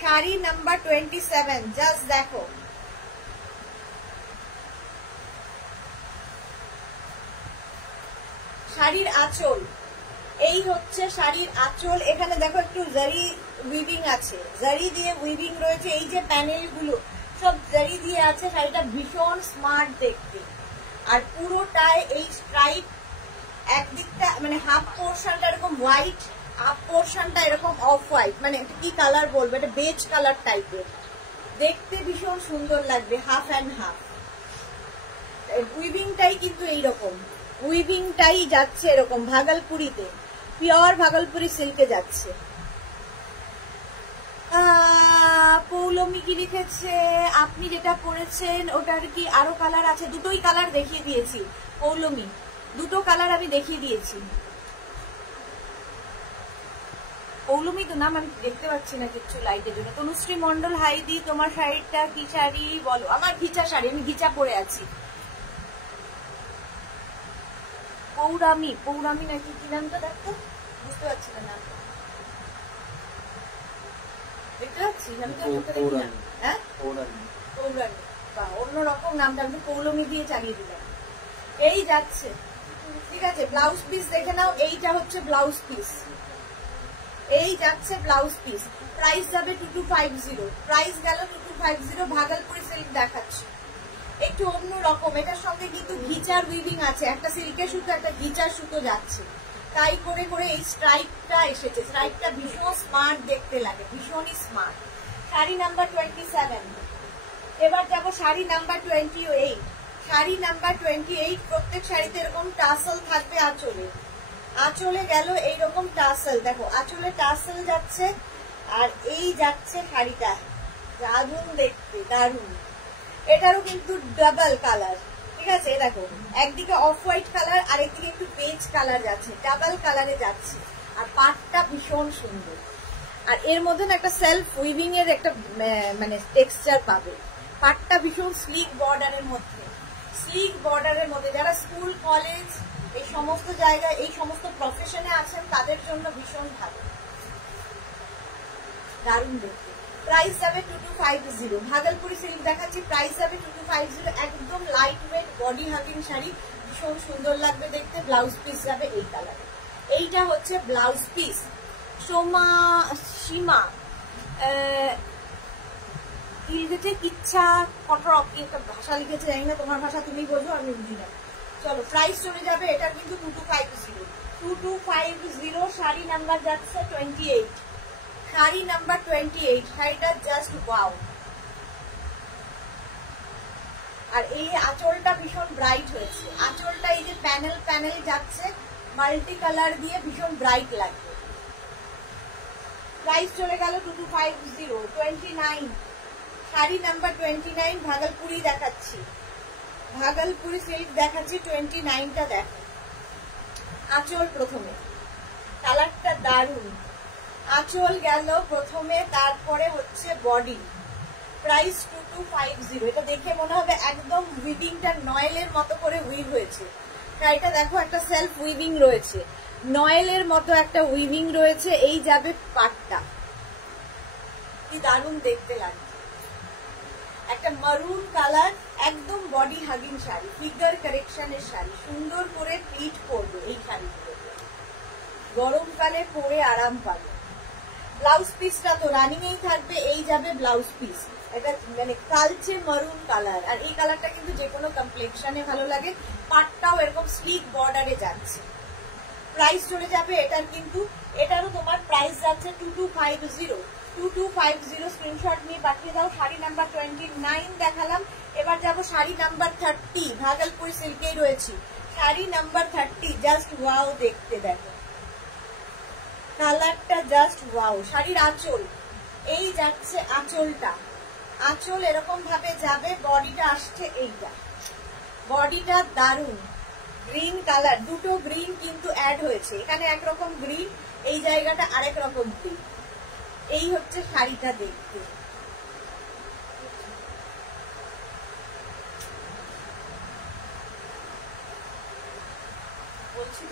শাড়ি নাম্বার 27, জাস্ট দেখো। শাড়ির আঁচল, এই হচ্ছে শাড়ির আঁচল। এখানে দেখো একটু জারি উইভিং আছে, জারি দিয়ে উইভিং রয়েছে, এই যে প্যানেল গুলো সব জারি দিয়ে আছে। শাড়িটা ভীষণ স্মার্ট দেখতে, আর পুরোটায় এই স্ট্রাইপ, একদিকটা মানে হাফ পোর্শনটা এরকম হোয়াইট, হাফ পোর্শনটা এরকম অফ হোয়াইট, মানে কি কালার বলবো, এটা বেজ কালার টাইপের, দেখতে ভীষণ সুন্দর লাগবে। হাফ অ্যান্ড হাফ, উইভিংটাই কিন্তু এইরকম, উইভিংটাই যাচ্ছে এরকম ভাগলপুরিতে, পিওর ভাগলপুরি সিল্কে যাচ্ছে। পৌলমি কি লিখেছে, আপনি যেটা পরেছেন ওটার কি আরো কালার আছে? দুটোই কালার দেখিয়ে দিয়েছি পৌলমি, দুটো কালার আমি দেখিয়ে দিয়েছি। পৌলমি তো নাম, আমি দেখতে পাচ্ছি না কিছু লাইটের জন্য। তনুশ্রী মন্ডল, হাই দি, তোমার শাড়িটা কি শাড়ি বলো? আমার ঘিচা শাড়ি, আমি ঘিচা পরে আছি। পৌরামি, পৌরামি নাকি কি নামটা দেখতো, বুঝতে পারছি না নামটা, দেখতে পাচ্ছি আমি তো দেখি না। হ্যাঁ, পৌরামি, বা অন্যরকম নামটা, আমি পৌলমি দিয়ে চালিয়ে দিলাম। এই যাচ্ছে, ঠিক আছে। ব্লাউজ পিস দেখে নাও, এইটা হচ্ছে ব্লাউজ পিস, এই যাচ্ছে ব্লাউজ পিস। প্রাইস যাবে 2250, প্রাইস গেল 2250। ভাগলপুরি সিল্ক দেখাচ্ছি, একটু অন্য রকম। এটার সঙ্গে কিন্তু ঘিচার উইভিং আছে, একটা সিল্কের সুতো একটা ঘিচার সুতো যাচ্ছে, তাই করে করে এই স্ট্রাইপটা এসেছে। স্ট্রাইপটা ভীষণ স্মার্ট দেখতে লাগে, ভীষণই স্মার্ট। শাড়ি নাম্বার 27। এবার যাবো শাড়ি নাম্বার 28। শাড়ি নাম্বার 28, প্রত্যেক শাড়িতে এরকম টাসেল থাকবে আঁচলে, আঁচলে গেল এইরকম টাসেল, দেখো আঁচলে টাসেল যাচ্ছে, আর এই যাচ্ছে শাড়িটা, দারুণ দেখতে, দারুণ। এটারও কিন্তু ডাবল কালার, ঠিক আছে, দেখো একদিকে অফ হোয়াইট কালার, আর একদিকে একটু বেজ কালার যাচ্ছে, ডাবল কালারে যাচ্ছে, আর পাটটা ভীষণ সুন্দর। আর এর মধ্যে না একটা সেলফ উইভিং এর একটা মানে টেক্সচার পাবে। পাটটা ভীষণ স্লিক বর্ডারের মধ্যে, স্লিক বর্ডারের মধ্যে, যারা স্কুল কলেজ এই সমস্ত জায়গায় এই সমস্ত প্রফেশনে আছেন তাদের জন্য ভীষণ ভালো, দারুণ দেখতে। প্রাইস যাবে 2250। ভাগলপুরি সিল্ক দেখাচ্ছি, প্রাইস যাবে 2250। একদম light weight body hugging sari, ভীষণ সুন্দর লাগবে দেখতে। ব্লাউজ পিস যাবে এই কালারে, এইটা হচ্ছে ব্লাউজ পিস। সীমা কি লিখেছে, কিচ্ছা কটরক, কি একটা ভাষা লিখেছে, জানি না, তোমার ভাষা তুমি বোঝো, আমি বুঝি না। চলো প্রাইস চলে যাবে, এটা কিন্তু 2250, 2250। শাড়ি নাম্বার যাচ্ছে 28, শাড়ি নাম্বার 28। শাড়িটা জাস্ট ওয়াও, আর এই আঁচলটা ভীষণ ব্রাইট হয়েছে, আঁচলটা এই যে প্যানেল প্যানেল যাচ্ছে মাল্টি কালার দিয়ে, ভীষণ ব্রাইট লাগবে। প্রাইস চলে গেল 2250, 29। শাড়ি নাম্বার 29, ভাগলপুরি দেখাচ্ছি, ভাগলপুরি সিল্ক দেখাচ্ছি, 29টা দেখো। আঁচল প্রথমে, কালারটা দারুণ, আঁচল গেল প্রথমে, তারপরে হচ্ছে বডি। প্রাইস 2250। এটা দেখে মনে হবে একদম উইভিংটা নয়েলের মতো করে উইভ হয়েছে। শাড়িটা দেখো একটা সেলফ উইভিং রয়েছে, নয়েলের মতো একটা উইভিং রয়েছে, এই যাবে পাটটা, কি দারুণ দেখতে লাগছে। একটা মারুন কালার, একদম বডি হাগিং শাড়ি, ফিগার কারেকশনের শাড়ি, সুন্দর করে প্লিট করবে এই শাড়িগুলো, গরমকালে পরে আরাম পাবে। ব্লাউজ পিসটা তো রানিং এই থাকবে, এই যাবে ব্লাউজ পিস, এটা মানে কালচে মারুন কালার, আর এই কালারটা কিন্তু যে কোনো কমপ্লেক্সনে ভালো লাগে। পাটটাও এরকম স্লিক বর্ডারে যাচ্ছে। প্রাইস চলে যাবে এটার, কিন্তু এটারও তোমার প্রাইস যাচ্ছে 2250, 2250। স্ক্রিনশট নিয়ে পাঠিয়ে দাও। শাড়ি নাম্বার 29 দেখালাম, এবার যাবো শাড়ি নাম্বার 30। ভাগলপুর সিল্কেই রয়েছি, শাড়ি নাম্বার 30। জাস্ট ওয়াও দেখতে, দেখো কালারটা জাস্ট ওয়াও। শাড়ির আঁচল, এই যাচ্ছে আঁচলটা, আঁচল এরকম ভাবে যাবে, বডিটা আসছে এইটা, বডিটা দারুন গ্রিন কালার, দুটো গ্রিন কিন্তু অ্যাড হয়েছে, এখানে একরকম গ্রিন, এই জায়গাটা আরেক রকম গ্রিন। এই হচ্ছে শাড়িটা দেখতে, বলছি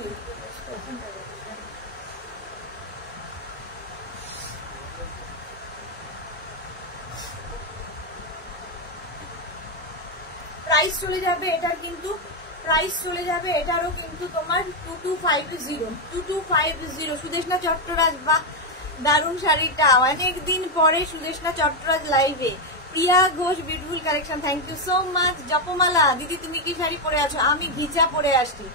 প্রাইস চলে যাবে এটার, কিন্তু প্রাইস চলে যাবে এটারও কিন্তু তোমার 2250, 2250। সুদেশনা চট্টরাজ, বা দারুণ শাড়িটা, অনেকদিন পরে সুদেশনা চট্টরাজ লাইভে। Priya Ghosh, beautiful collection, thank you so much. Japamala দিদি, তুমি কি শাড়ি পরে আছো? আমি ঘিচা পরে আসছি,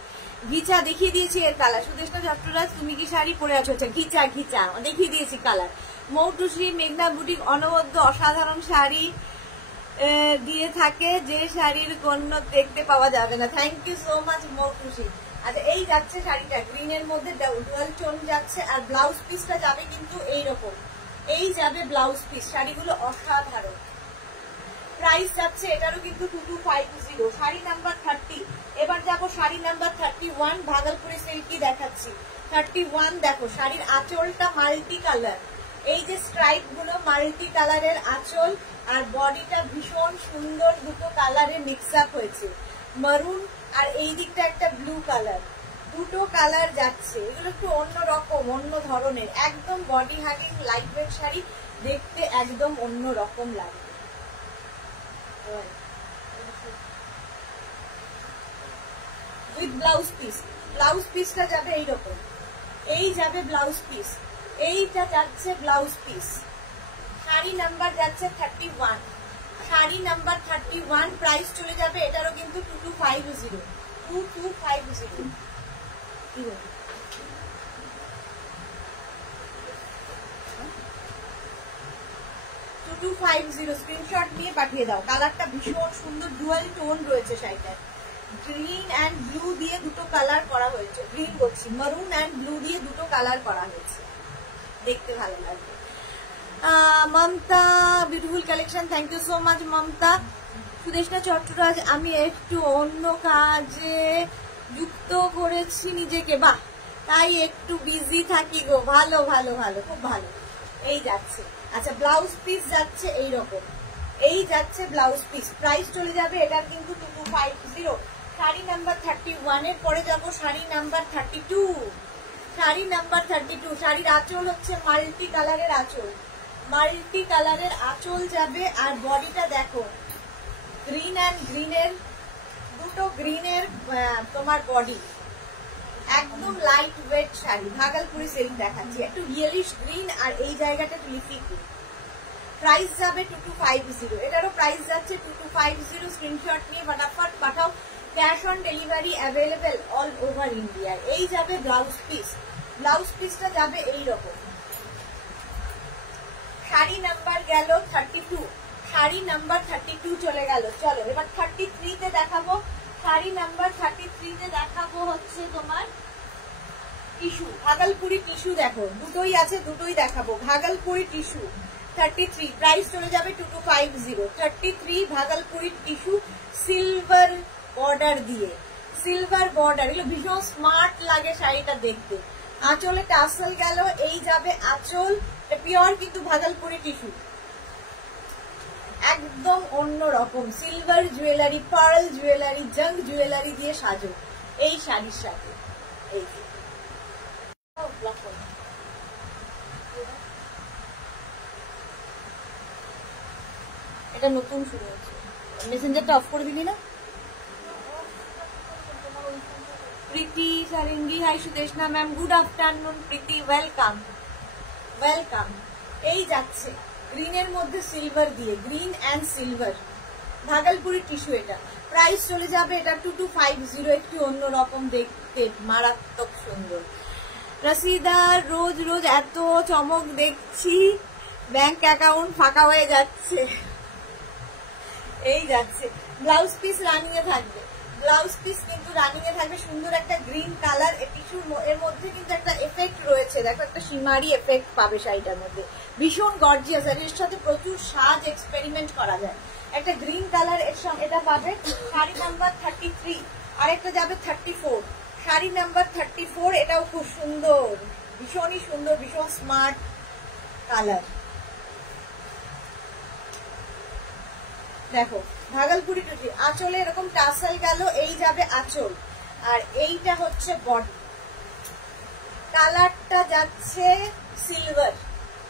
ঘিচা দেখিয়ে দিয়েছি এর কালার। সুদেশনা চট্টরাজ, তুমি কি শাড়ি পরে আছো? আচ্ছা, ঘিচা ঘিচা দেখিয়ে দিয়েছি কালার। মৌটুশ্রী, মেঘনা বুটিক, অনবদ্য অসাধারণ শাড়ি দিয়ে থাকে, যে শাড়ির গণ্য দেখতে পাওয়া যাবে না। Thank you so much Moutushree. আচ্ছা, এই যাচ্ছে শাড়িটা গ্রিনের মধ্যে, ডুয়াল টোন যাচ্ছে, আর ব্লাউজ পিসটা যাবে কিন্তু এইরকম, এই যাবে ব্লাউজ পিস। শাড়িগুলো অসাধারণ। প্রাইস যাচ্ছে এটারও কিন্তু 2250। শাড়ি নাম্বার 30। এবার যাবো শাড়ি নাম্বার 31। ভাগলপুরে সিল্কি দেখাচ্ছি। 31 দেখো, শাড়ির আঁচলটা মাল্টি কালার, এই যে স্ট্রাইপ গুলো মাল্টি কালারের আঁচল, আর বডিটা ভীষণ সুন্দর, দুটো কালারে মিক্স আপ হয়েছে, মারুন আর এই দিকটা একটা ব্লু কালার, দুটো কালার যাচ্ছে। এগুলো একটু অন্য রকম, অন্য ধরনের, একদম body hugging light weight sari, দেখতে একদম অন্য রকম লাগে। উইথ ব্লাউজ পিস, ব্লাউজ পিসটা যাবে এইরকম, এই যাবে ব্লাউজ পিস, এইটা যাচ্ছে ব্লাউজ পিস। শাড়ি নাম্বার যাচ্ছে 31, শাড়ি নাম্বার 31। প্রাইস চলে যাবে এটারও কিন্তু 2250, 2250। 2250 স্ক্রিনশট নিয়ে পাঠিয়ে দাও। কালারটা ভীষণ সুন্দর, ডুয়াল টোন রয়েছে শাড়িটার, গ্রিন অ্যান্ড ব্লু দিয়ে দুটো কালার করা হয়েছে, গ্রিন বলছি, মারুন অ্যান্ড ব্লু দিয়ে দুটো কালার করা হয়েছে, দেখতে ভালো লাগবে। Mamata, beautiful collection, thank you so much Mamata. Sudeshna Chattaraj, আমি একটু অন্য কাজে যুক্ত করেছি নিজেকে, বাহ, তাই একটু বিজি থাকি গো। ভালো ভালো ভালো, খুব ভালো। এই যাচ্ছে, আচ্ছা ব্লাউজ পিস যাচ্ছে এইরকম, এই যাচ্ছে ব্লাউজ পিস। প্রাইস চলে যাবে এটার কিন্তু 2250। শাড়ি নাম্বার 31 এর পরে যাব শাড়ি নাম্বার 32। শাড়ি নাম্বার 32, শাড়ির আঁচল হচ্ছে মাল্টি কালারের আঁচল, মাল্টি কালারের আঁচল যাবে, আর বডিটা দেখো গ্রিন অ্যান্ড গ্রিনের, দুটো গ্রিনের তোমার বডি, একদম light weight sari. Bhagalpuri silk দেখাচ্ছি, একটু রিয়েলিশ গ্রিন, আর এই জায়গাটা একটু লিফি গ্রিন। প্রাইস যাবে 2250, এটারও প্রাইস যাচ্ছে 2250। স্ক্রিনশট নিয়ে ফটাফট পাঠাও। Cash on delivery available all over India. এই যাবে ব্লাউজ পিস, ব্লাউজ পিসটা যাবে এইরকম। শাড়ি নাম্বার গেল 32, শাড়ি নাম্বার 32 চলে গেল। চলো এবার 33 তে দেখাবো। শাড়ি নাম্বার 33 তে দেখাবো হচ্ছে তোমার টিস্যু, ভাগলপুরি টিস্যু। দেখো দুটোই আছে, দুটোই দেখাবো। ভাগলপুরি টিস্যু 33, প্রাইস চলে যাবে 2250। 33 ভাগলপুরি টিস্যু, সিলভার বর্ডার দিয়ে, সিলভার বর্ডার, এগুলো ভীষণ স্মার্ট লাগে শাড়িটা দেখতে। আঁচলে টাসেল গেল, এই যাবে আঁচল, পিওর কিন্তু ভাগলপুরি টিস্যু, একদম অন্য রকম। সিলভার জুয়েলারি, পার্ল জুয়েলারি, জং জুয়েলারি দিয়ে সাজো এই শাড়ির সাথে। এই এটা নতুন শুরু হয়েছে। মেসেঞ্জারটা অফ করে দিলি না? Priti Sarangi, hi Sudeshna ma'am, good afternoon Priti, welcome welcome. এই যাচ্ছে গ্রিনের মধ্যে সিলভার দিয়ে, green and silver, Bhagalpuri tissue. এটা প্রাইস চলে যাবে এটা 2250, একটু অন্যরকম দেখতে, মারাত্মক সুন্দর। রসিদা, রোজ রোজ এত চমক দেখছি, ব্যাংক অ্যাকাউন্ট ফাঁকা হয়ে যাচ্ছে। এই যাচ্ছে ব্লাউজ পিস রানিং এ থাকবে, ব্লাউজ পিস কিন্তু রানিং এ থাকবে, সুন্দর একটা গ্রিন কালার। টিস্যুর এর মধ্যে কিন্তু একটা এফেক্ট রয়েছে, দেখো একটা সীমারি এফেক্ট পাবে শাড়িটার মধ্যে, ভীষণ গর্জিয়াস। আর এর সাথে প্রচুর সাজ এক্সপেরিমেন্ট করা যায়। একটা গ্রিন কালার এর সঙ্গে এটা পাবে, শাড়ি নাম্বার 33, আরেকটা যাবে 34, শাড়ি নাম্বার 34। এটাও খুব সুন্দর, ভীষণই সুন্দর, ভীষণ স্মার্ট কালার। দেখো ভাগলপুরি টুটি, আঁচলে এরকম টাসেল গেল, এই যাবে আঁচল, আর এইটা হচ্ছে বডি। কালারটা যাচ্ছে সিলভার,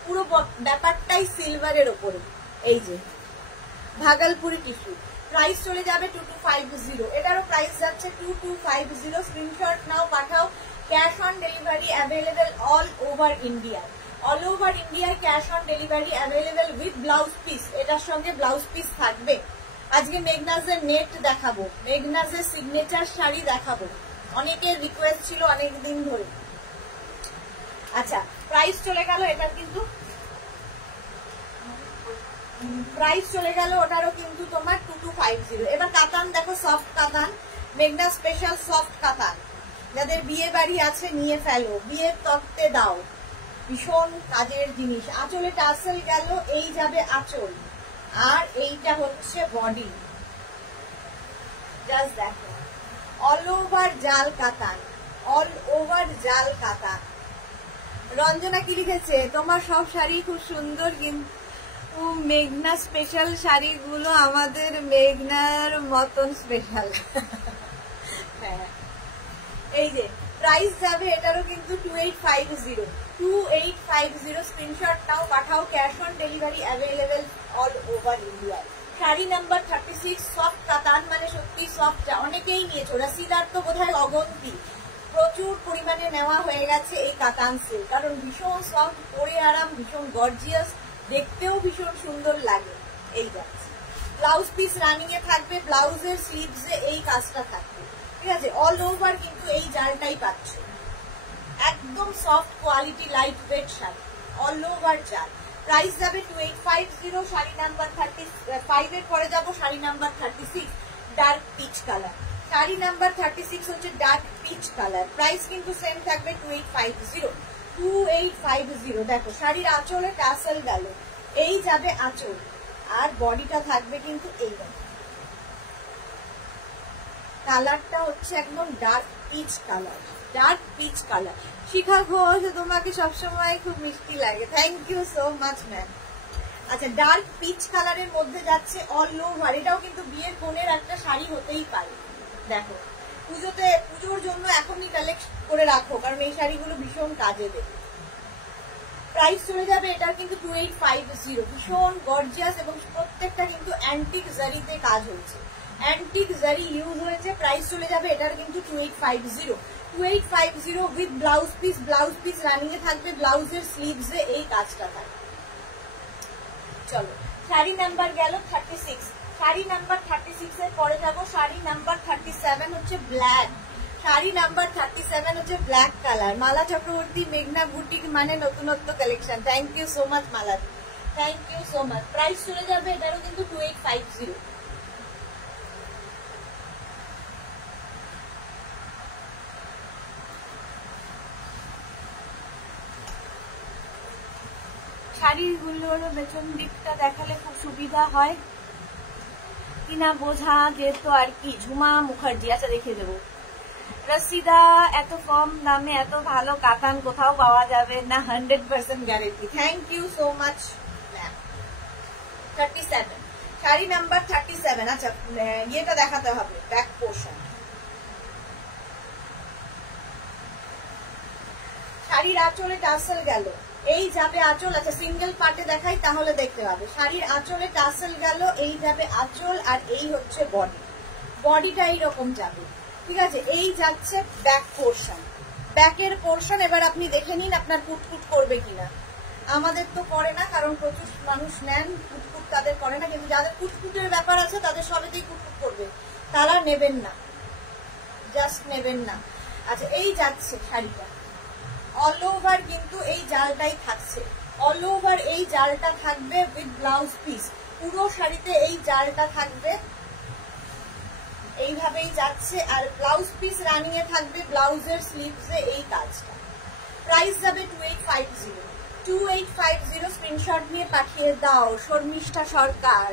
পুরো ব্যাপারটাই সিলভারের ওপরে। এই যে ভাগলপুরি টিস্যু, প্রাইস চলে যাবে 2250, এটারও প্রাইস যাচ্ছে 2250। স্ক্রিনশট নাও, পাঠাও। Cash on delivery available all over India, all over ইন্ডিয়ায় cash on delivery available with blouse piece. এটার সঙ্গে ব্লাউজ পিস থাকবে। আজকে মেঘনাজের নেট দেখাবো, মেঘনাজের সিগনেচার শাড়ি দেখাবো, অনেকের রিকোয়েস্ট ছিল অনেক দিন ধরে। আচ্ছা প্রাইস চলে গেল এটার, কিন্তু প্রাইস চলে গেল ওটারও কিন্তু তোমার 2250। এবার কাতান দেখো, সফট কাতান, মেঘনা স্পেশাল সফট কাতান, যাদের বিয়ে বাড়ি আছে নিয়ে ফেলো, বিয়ের তত্ত্বে দাও, ভীষণ কাজের জিনিস। আঁচলে টাসেল গেল, এই যাবে আঁচল, আর এইটা হচ্ছে বডি। জাস্ট দেখো, অল ওভার জাল কাতান, অল ওভার জাল কাতান। রঞ্জনা কি লিখেছে, তোমার সব শাড়ি খুব সুন্দর, কিন্তু মেঘনা স্পেশাল শাড়িগুলো আমাদের মেঘনার মতন স্পেশাল। হ্যাঁ, এই যে প্রাইস যাবে এটারও কিন্তু 2850, 2850। স্ক্রিনশট নাও, পাঠাও। Cash on delivery available all over India. শাড়ি নাম্বার 36, সফট কাতান, মানে সত্যি সফট, অনেকেই নিয়েছো। রসিদার তো বোধহয় অগন্তি, প্রচুর পরিমাণে নেওয়া হয়ে গেছে এই কাতান সিল্ক, কারণ ভীষণ সফট, পরে আরাম, ভীষণ গর্জিয়াস, দেখতেও ভীষণ সুন্দর লাগে। এই যাচ্ছে ব্লাউজ পিস রানিং এ থাকবে, ব্লাউজের স্লিভসে এই কাজটা থাকবে, ঠিক আছে। অল ওভার কিন্তু এই জালটাই পাচ্ছ, একদম soft quality, light weight sari, all over জাল। প্রাইস যাবে 2850। শাড়ি নাম্বার 35 এর পরে যাবো শাড়ি নাম্বার 36, ডার্ক পিচ কালার। শাড়ি নাম্বার 36 হচ্ছে ডার্ক পিচ কালার, প্রাইস কিন্তু সেম থাকবে 2850, 2850। দেখো শাড়ির আঁচলে টাসেল গেল, এই যাবে আঁচল, আর বডিটা থাকবে কিন্তু এই কালারটা হচ্ছে একদম dark peach colour, dark peach colour. Shikha Ghosh, তোমাকে সবসময় খুব মিষ্টি লাগে, thank you so much ma'am. আচ্ছা ডার্ক পিচ কালারের মধ্যে যাচ্ছে অল ওভার, এটাও কিন্তু বিয়ের বোনের একটা শাড়ি হতেই পারে। দেখো পুজোর জন্য এখনই কালেক্ট করে রাখো, কারণ এই শাড়িগুলো ভীষণ কাজে দেবে। প্রাইস চলে যাবে এটার কিন্তু 2850, ভীষণ গর্জিয়াস, এবং প্রত্যেকটা কিন্তু অ্যান্টিক জারিতে কাজ হয়েছে, অ্যান্টিক জারি ইউজ হয়েছে। প্রাইস চলে যাবে এটার কিন্তু 2850, 2850 with blouse piece. Blouse piece running এ থাকবে, ব্লাউজের স্লিভসে এই কাজটা থাকবে। চলো শাড়ি নাম্বার গেল 36, শাড়ি নাম্বার 36 এর পরে যাবো শাড়ি নাম্বার 37, হচ্ছে ব্ল্যাক। শাড়ি নাম্বার 37 হচ্ছে ব্ল্যাক কালার। মালা চক্রবর্তী, মেঘনা বুটিক মানে নতুনত্ব collection, thank you so much Mala, thank you so much. Price চলে যাবে এটারও কিন্তু 2850। শাড়িগুলোর পেছন দিকটা দেখালে খুব সুবিধা হয় কিনা বোঝা যেত আর কি। ঝুমা মুখার্জি, আচ্ছা দেখিয়ে দেবো। রসিদা, এত কম দামে এত ভালো কাতান কোথাও পাওয়া যাবে না, 100% guarantee, thank you so much ma'am. 37, sari number 37। আচ্ছা ইয়েটা দেখাতে হবে, ব্যাক পোর্শন। শাড়ির আঁচলে টাসেল গেল, এই যাবে আঁচল। আচ্ছা সিঙ্গেল পার্টে দেখাই তাহলে দেখতে পাবে। শাড়ির আঁচলে টাসেল গেল, এই যাবে আঁচল, আর এই হচ্ছে বডি। বডিটা এইরকম যাবে, ঠিক আছে। এই যাচ্ছে ব্যাক পোর্শন, ব্যাকের পোর্শন। এবার আপনি দেখে নিন আপনার কুটকুট করবে কিনা। আমাদের তো করে না, কারণ প্রচুর মানুষ নেন, কুটকুট তাদের করে না। কিন্তু যাদের কুটকুটের ব্যাপার আছে তাদের সবেতেই কুটকুট করবে, তারা নেবেন না, জাস্ট নেবেন না। আচ্ছা এই যাচ্ছে শাড়িটা, অল ওভার কিন্তু এই জালটাই থাকছে, অল ওভার এই জালটা থাকবে উইথ ব্লাউজ পিস। পুরো শাড়িতে এই জালটা থাকবে, এইভাবেই যাচ্ছে। আর ব্লাউজ পিস রানিং এ থাকবে, ব্লাউজের স্লিভসে এই কাজটা। প্রাইস যাবে 2850। 2850 স্ক্রিনশট নিয়ে পাঠিয়ে দাও শর্মিষ্ঠা সরকার।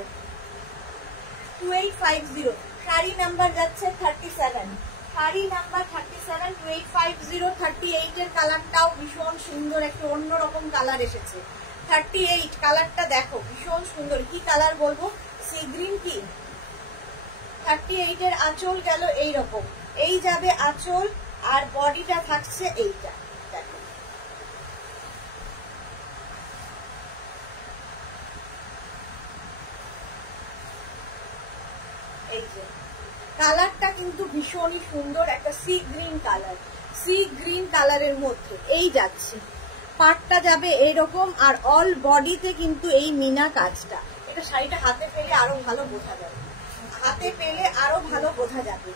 2850। শাড়ি নাম্বার যাচ্ছে 37, শাড়ি নাম্বার 37, 2850। 38 এর কালারটাও ভীষণ সুন্দর, একটা অন্যরকম কালার এসেছে। 38 কালারটা দেখো ভীষণ সুন্দর, কি কালার বলবো, সি গ্রিন কি। 38 এর আঁচল গেল এইরকম, এই যাবে আঁচল, আর বডিটা থাকছে এইটা, দেখো এই যে কালারটা কিন্তু ভীষণই সুন্দর, একটা sea green colour, sea green কালারের মধ্যে এই যাচ্ছে। পাটটা যাবে এইরকম, আর অল বডিতে কিন্তু এই মিনা কাজটা। এটা শাড়িটা হাতে পেলে আরো ভালো বোঝা যাবে, হাতে পেলে আরো ভালো বোঝা যাবে।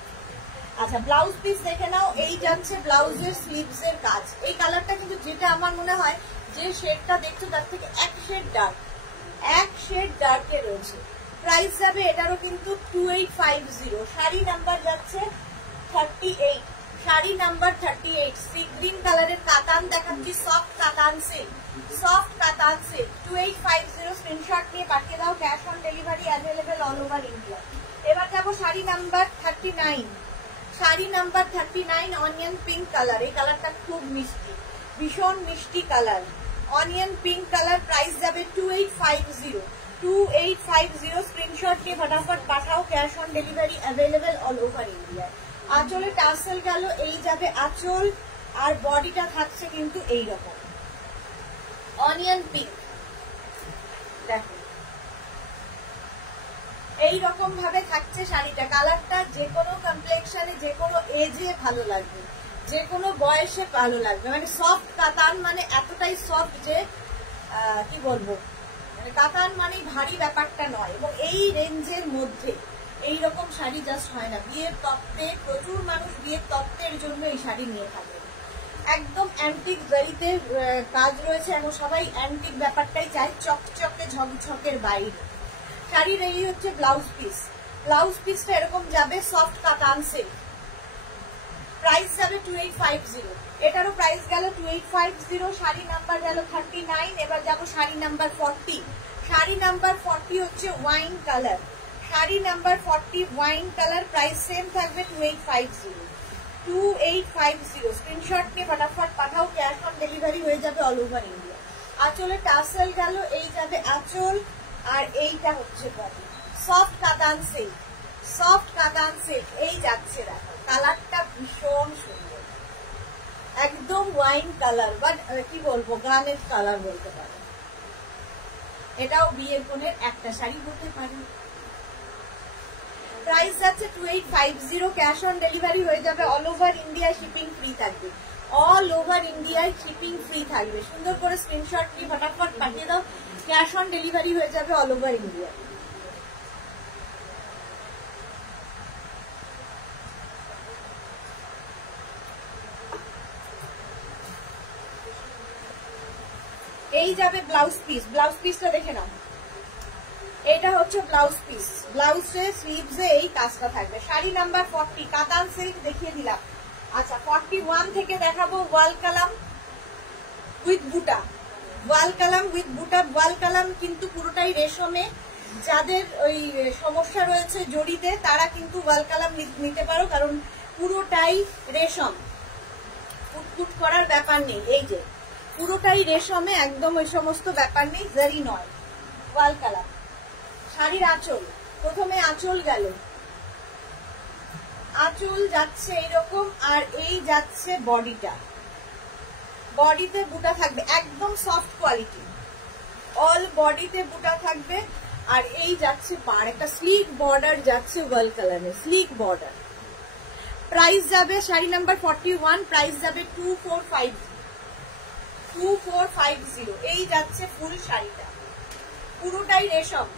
আচ্ছা ব্লাউজ পিস দেখে নাও, এই যাচ্ছে ব্লাউজের স্লিভস এর কাজ। এই কালারটা কিন্তু, যেটা আমার মনে হয় যে শেডটা দেখছো তার থেকে এক শেড ডার্ক, এক শেড ডার্কে রয়েছে। প্রাইস যাবে এটারও কিন্তু 2850। শাড়ি নাম্বার যাচ্ছে 38, শাড়ি নাম্বার 38। সি গ্রিন কালারের কাতান দেখাচ্ছি, soft katan silk, soft katan silk. 2850 screenshot নিয়ে পাঠিয়ে দাও, cash on delivery available all over India. এবার যাবো শাড়ি নাম্বার 39, শাড়ি নাম্বার 39 অনিয়ন পিঙ্ক কালার। এই কালারটা খুব মিষ্টি, ভীষণ মিষ্টি colour, onion pink colour. Price যাবে 2850, 2850 স্ক্রিনশট নিয়ে ফটাফট পাঠাও, cash on delivery available all over India. আঁচলে টাসেল গেল, এই যাবে আঁচল, আর বডিটা থাকছে কিন্তু এইরকম অনিয়ন পিঙ্ক, দেখো এইরকম ভাবে থাকছে শাড়িটা। কালারটা যে কোনো কমপ্লেক্সনে, যে কোনো এজে ভালো লাগবে, যে কোনো বয়সে ভালো লাগবে। মানে সফট কাতান, মানে এতটাই সফট যে কি বলবো, মানে কাতান মানে ভারী ব্যাপারটা নয়। এবং এই রেঞ্জের মধ্যে এইরকম শাড়ি জাস্ট হয় না। বিয়ের তত্ত্বে প্রচুর মানুষ বিয়ের তত্ত্বের জন্য এই শাড়ি নিয়ে থাকে। একদম অ্যান্টিক জারিতে কাজ রয়েছে, এবং সবাই অ্যান্টিক ব্যাপারটাই চায়, চকচকে ঝকঝকের বাইরে। শাড়ির এই হচ্ছে ব্লাউজ পিস, ব্লাউজ পিসটা এরকম যাবে সফট কাতান সিল্ক। প্রাইস যাবে 2850, এটারও প্রাইস গেল 2850। শাড়ি নাম্বার গেল 39। এবার যাবো শাড়ি নাম্বার 40। শাড়ি নাম্বার 40 হচ্ছে ওয়াইন কালার, শাড়ি number 40 wine colour. Price same থাকবে 2850, 2850 স্ক্রিনশট নিয়ে ফটাফট পাঠাও, ক্যাশ অন ডেলিভারি হয়ে যাবে অল ওভার ইন্ডিয়া। আঁচলে টাসেল গেল, এই যাবে আঁচল, আর এইটা হচ্ছে body. Soft katan silk, soft katan silk এই যাচ্ছে। দেখো কালারটা ভীষণ সুন্দর, একদম ওয়াইন কালার, বাট কি বলবো গানের কালার বলতে পারো। এটাও বিয়ের বোনের একটা শাড়ি হতে পারে। প্রাইস যাচ্ছে 2850, ক্যাশ অন ডেলিভারি হয়ে যাবে all over India, shipping free থাকবে, অল ওভার ইন্ডিয়ায় শিপিং ফ্রি থাকবে। সুন্দর করে স্ক্রিনশট নিয়ে ফটাফট পাঠিয়ে দাও, ক্যাশ অন ডেলিভারি হয়ে যাবে অল ওভার ইন্ডিয়া। এই যাবে ব্লাউজ পিস, ব্লাউজ পিসটা দেখে নাও, এটা হচ্ছে ব্লাউজ পিস। ব্লাউজে স্লিভসে এই কাজটা থাকবে। শাড়ি নাম্বার 40 কাতান সিল্ক দেখিয়ে দিলাম। আচ্ছা 41 থেকে দেখাবো ওয়াল কালাম উইথ বুটা, ওয়াল কালাম উইথ বুটা। ওয়াল কালাম কিন্তু পুরোটাই রেশমে, যাদের ওই সমস্যা রয়েছে জড়িতে তারা কিন্তু ওয়াল কালাম নিতে পারো, কারণ পুরোটাই রেশম, কুটকুট করার ব্যাপার নেই। এই যে পুরোটাই রেশমে, একদম ওই সমস্ত ব্যাপার নেই, জারি নয়, ওয়াল কালাম। শাড়ির আঁচল, প্রথমে আঁচল গেল, আঁচল যাচ্ছে এইরকম, আর এই যাচ্ছে বডিটা, বডিতে বুটা থাকবে, একদম সফট কোয়ালিটি, অল বডিতে বুটা থাকবে। আর এই যাচ্ছে পার, একটা স্লিক বর্ডার যাচ্ছে ওয়াল কালারে, স্লিক বর্ডার। প্রাইস যাবে শাড়ি নাম্বার 41, প্রাইস যাবে 2450। এই যাচ্ছে ফুল শাড়িটা, পুরোটাই রেশম।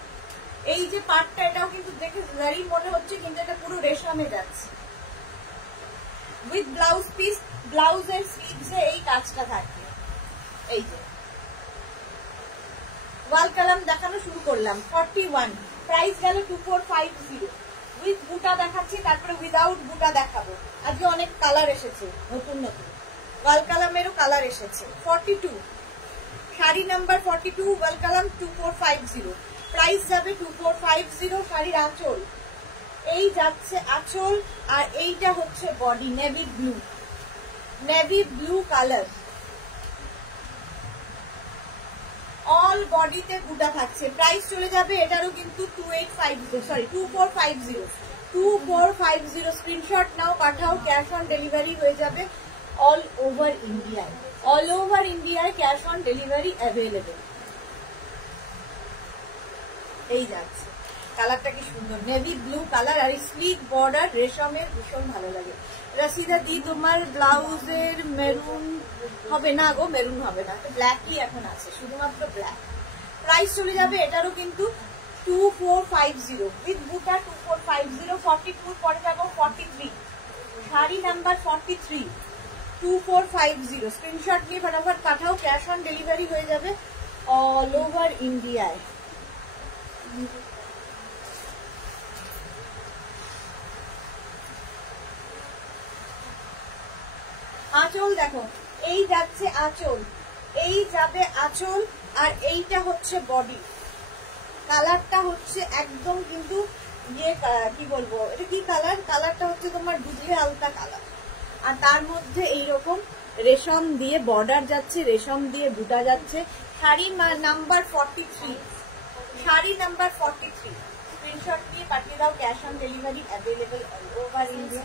এই যে পাটটা, এটাও কিন্তু দেখে জারি মনে হচ্ছে, কিন্তু এটা পুরো রেশমে যাচ্ছে। উইথ ব্লাউজ পিস, ব্লাউজের স্লিভসে এই কাজটা থাকবে। এই যে ওয়াল কালাম দেখানো শুরু করলাম, 41, প্রাইস গেল 2450। উইথ বুটা দেখাচ্ছি, তারপরে উইদাউট বুটা দেখাবো। আজকে অনেক কালার এসেছে, নতুন নতুন ওয়াল কালামেরও কালার এসেছে। 42, শাড়ি নাম্বার 42, ওয়াল কালাম 2450, প্রাইস যাবে 2450। শাড়ির আঁচল, এই যাচ্ছে আঁচল, আর এইটা হচ্ছে body, navy blue, navy blue colour. All বডিতে বুটা থাকছে। প্রাইস চলে যাবে এটারও কিন্তু 2450। স্ক্রিনশট নাও, পাঠাও, ক্যাশ অন ডেলিভারি হয়ে যাবে অল ওভার ইন্ডিয়ায়। অল ওভার ইন্ডিয়ায় ক্যাশ অন ডেলিভারি অ্যাভেলেবেল। এই যাচ্ছে কালারটা কি সুন্দর, নেভি ব্লু কালার, আর স্লিক বর্ডার রেশমের, ভীষণ ভালো লাগে। রাশিদা দি, তোমার ব্লাউজের মেরুন হবে না গো, মেরুন হবে না, ব্ল্যাকই এখন আছে, শুধুমাত্র ব্ল্যাক। প্রাইস চলে যাবে এটারও কিন্তু 2450 উইথ বুটা 2450। 42 পরে যাবো 43, শাড়ি নাম্বার 43, 2450। স্ক্রিনশট নিয়ে ফটাফট পাঠাও, ক্যাশ অন ডেলিভারি হয়ে যাবে অল ওভার ইন্ডিয়ায়। আঁচল দেখো, এই যাচ্ছে আঁচল, এই যাবে আঁচল, আর এইটা হচ্ছে বডি। কালারটা হচ্ছে একদম কিন্তু ইয়ে, কি বলবো, এটা কি কালার, কালারটা হচ্ছে তোমার দুধে আলতা কালার, আর তার মধ্যে এইরকম রেশম দিয়ে বর্ডার যাচ্ছে, রেশম দিয়ে বুটা যাচ্ছে। Sari number 43, sari number 43, screenshot নিয়ে পাঠিয়ে দাও, cash on delivery available all over India.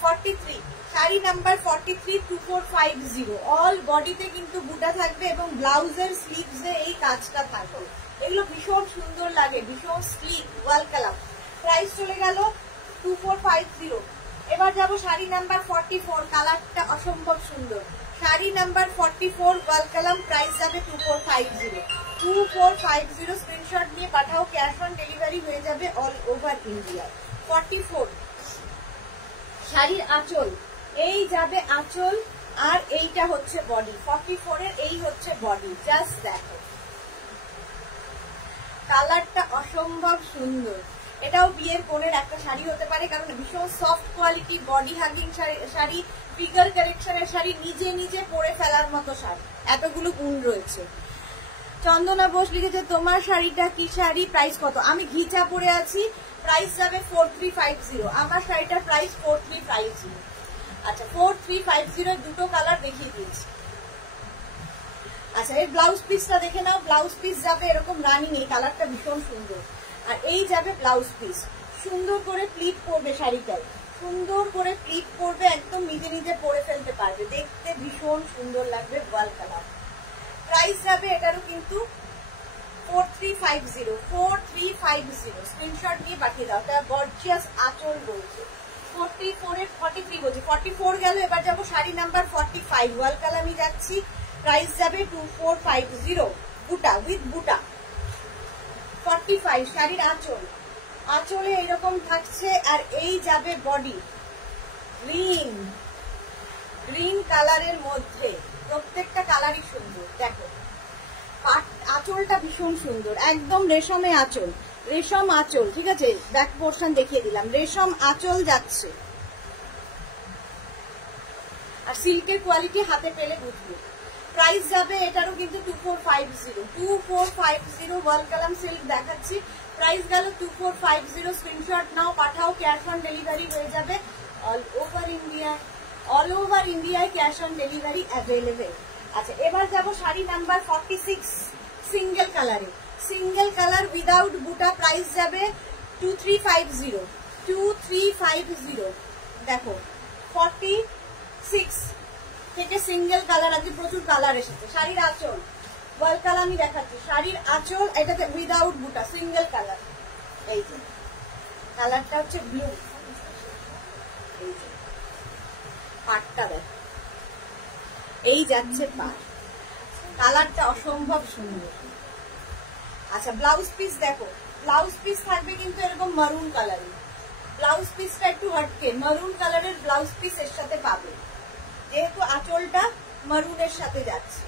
43, sari number 43, 2450। All বডিতে কিন্তু বুটা থাকবে এবং ব্লাউজের স্লিভসে এই কাজটা থাকবে। এগুলো ভীষণ সুন্দর লাগে, ভীষণ স্লিক ওয়াল কালার। প্রাইস চলে গেল 2450। এবার যাব শাড়ি নাম্বার 44, কালারটা অসম্ভব সুন্দর। শাড়ি নাম্বার 44 ওয়াল কালাম, প্রাইস যাবে 2450। 2450 স্ক্রিনশট নিয়ে পাঠাও, ক্যাশ অন ডেলিভারি হয়ে যাবে অল ওভার ইন্ডিয়া। 44, শাড়ির আঁচল, এই যাবে আঁচল, আর এইটা হচ্ছে বডি। 44 এর এই হচ্ছে বডি, জাস্ট দেখো কালারটা অসম্ভব সুন্দর। এটাও বিয়ের কোণের একটা শাড়ি হতে পারে, কারণ ভীষণ soft quality, body hugging sari, figure কারেকশনের শাড়ি, নিজে নিজে পরে ফেলার মতো শাড়ি, এতগুলো গুণ রয়েছে। চন্দনা বোস লিখেছে, তোমার শাড়িটা কি শাড়ি, প্রাইস কত? আমি ঘিচা পরে আছি, প্রাইস যাবে 4350। আমার শাড়িটার প্রাইস 4350। আচ্ছা, 4350 দুটো কালার দেখিয়ে দিয়েছি। আচ্ছা, এর ব্লাউজ পিসটা দেখে নাও। ব্লাউজ পিস যাবে এরকম রানিং, এই কালারটা ভীষণ সুন্দর। আর এই যাবে ব্লাউজ পিস, সুন্দর করে প্লিট করবে শাড়িটায়, সুন্দর করে প্লিট করবে, একদম নিজে নিজে পরে ফেলতে পারবে, দেখতে ভীষণ সুন্দর লাগবে ওয়াল কালার। প্রাইস যাবে এটারও কিন্তু 4350। 4350 স্ক্রিনশট নিয়ে পাঠিয়ে দাও। এটা গর্জিয়াস আঁচল বলছে। 43 বলছে, 44 গেল। এবার যাবো শাড়ি নাম্বার 45, ওয়াল কালামি যাচ্ছি, প্রাইস যাবে 2450 বুটা, উইথ বুটা। 45 শাড়ির আঁচল, আঁচলে এইরকম থাকছে, আর এই যাবে বডি, গ্রিন, গ্রিন কালারের মধ্যে, প্রত্যেকটা কালারই সুন্দর। দেখো আঁচলটা ভীষণ সুন্দর, একদম রেশমে আঁচল, রেশম আঁচল, ঠিক আছে, ব্যাক পোর্শন দেখিয়ে দিলাম, রেশম আঁচল যাচ্ছে। আর সিল্কের কোয়ালিটি হাতে পেলে বুঝবে। প্রাইস যাবে এটারও কিন্তু 2450। 2450 ওয়াল কালাম সিল্ক দেখাচ্ছি, প্রাইস গেল 2450। স্ক্রিনশট নাও, পাঠাও, ক্যাশ অন ডেলিভারি হয়ে যাবে all over India. All over ইন্ডিয়ায় ক্যাশ অন ডেলিভারি অ্যাভেলেবেল। আচ্ছা, এবার যাব শাড়ি নাম্বার 46, সিঙ্গেল কালারে, সিঙ্গেল কালার উইদাউট বুটা, প্রাইস যাবে 2350। 2350 দেখো 46, থেকে সিঙ্গেল কালার, আজকে প্রচুর কালার এসেছে। শাড়ির আঁচল ওয়াল কালার আমি দেখাচ্ছি, শাড়ির আঁচল এটাতে উইদাউট বুটা সিঙ্গেল কালার। এই যে কালারটা হচ্ছে ব্লু, এই যে পাটটা দেখো, এই যাচ্ছে পাট, কালারটা অসম্ভব সুন্দর। আচ্ছা ব্লাউজ পিস দেখো, ব্লাউজ পিস থাকবে কিন্তু এরকম মারুন কালারের, ব্লাউজ পিসটা একটু হটকে মারুন কালারের ব্লাউজ পিস এর সাথে পাবে, যেহেতু আঁচলটা মারুনের সাথে যাচ্ছে।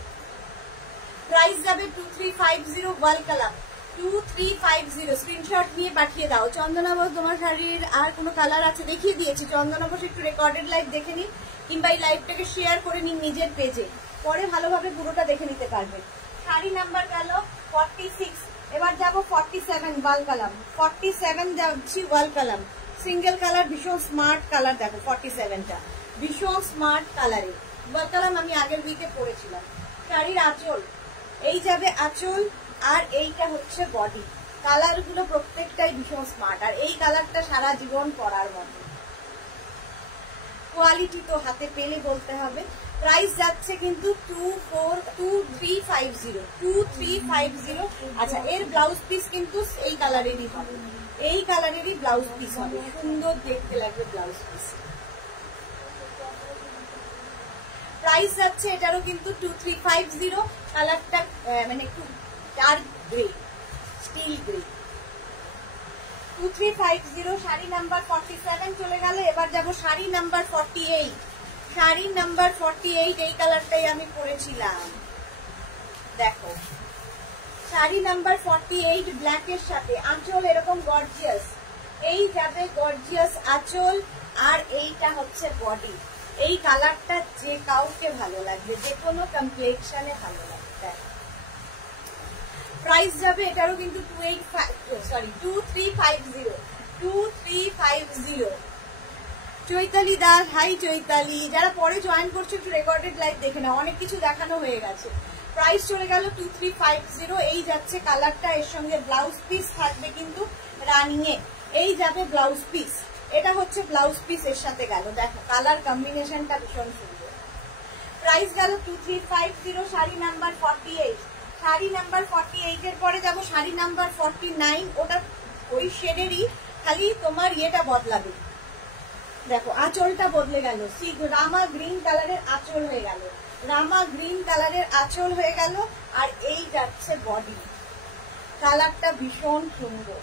প্রাইস যাবে 2350 ওয়াল কালার 2350। স্ক্রিনশট নিয়ে পাঠিয়ে দাও। চন্দনা বস তোমার শাড়ির আর কোনো কালার আছে? দেখিয়ে দিয়েছি। চন্দনা বস একটু রেকর্ডেড লাইভ দেখে নিন, কিংবা এই লাইভটাকে শেয়ার করে নিন নিজের পেজে, পরে ভালোভাবে পুরোটা দেখে নিতে পারবেন। শাড়ি নাম্বার গেল 46, এবার যাব 47 ওয়াল কালাম। 47 যাচ্ছি ওয়াল কালাম, সিঙ্গেল কালার, ভীষণ স্মার্ট কালার। দেখো 47টা ভীষণ স্মার্ট কালারে ওয়াল কালাম, আমি আগের উইকে পরেছিলাম। শাড়ির আঁচল, এই যাবে আঁচল, আর এইটা হচ্ছে বডি। কালার গুলো প্রত্যেকটাই ভীষণ স্মার্ট, আর এই কালারটা সারা জীবন পরার মতো। কোয়ালিটি তো হাতে পেলে বলতে হবে। প্রাইস যাচ্ছে কিন্তু 2350। আচ্ছা এর ব্লাউজ পিস কিন্তু এই কালারেরই হবে, এই কালারেরই ব্লাউজ পিস হবে, সুন্দর দেখতে লাগবে ব্লাউজ পিস। প্রাইস যাচ্ছে এটারও কিন্তু 2350। কালারটা মানে একটু dark grey, still grey. 2350। Sari number 47 চলে গেল। এবার যাব শাড়ি নাম্বার 48। শাড়ি নাম্বার 48, এই কালারটাই আমি পরেছিলাম। দেখো শাড়ি নাম্বার 48 ব্ল্যাকের সাথে আঁচল এরকম গর্জিয়াস, এই যাবে গর্জিয়াস আঁচল, আর এইটা হচ্ছে বডি। এই কালারটা যে কাউকে ভালো লাগবে, যে কোনো কমপ্লেক্সনে ভালো লাগবে। প্রাইস যাবে এটারও কিন্তু 2350। চৈতালি দাস, হাই চৈতালি। যারা পরে জয়েন করছে একটু রেকর্ডেড লাইভ দেখে নাও, অনেক কিছু দেখানো হয়ে গেছে। প্রাইস চলে গেল 2350। এই যাচ্ছে কালারটা, এর সঙ্গে ব্লাউজ পিস থাকবে কিন্তু রানিং এ, এই যাবে ব্লাউজ পিস। এটা হচ্ছে ব্লাউজ পিস এর সাথে গেল। দেখো কালার কম্বিনেশনটা ভীষণ সুন্দর। প্রাইস গেল 2350। শাড়ি নাম্বার 48। শাড়ি নাম্বার 48 এর পরে যাব শাড়ি নাম্বার 49। ওটা ওই শেডেরই, খালি তোমার ইয়েটা বদলাবে। দেখো আঁচলটা বদলে গেল, রামা গ্রিন কালারের আঁচল হয়ে গেল, রামা গ্রিন কালারের আঁচল হয়ে গেল, আর এই যাচ্ছে বডি। কালারটা ভীষণ সুন্দর,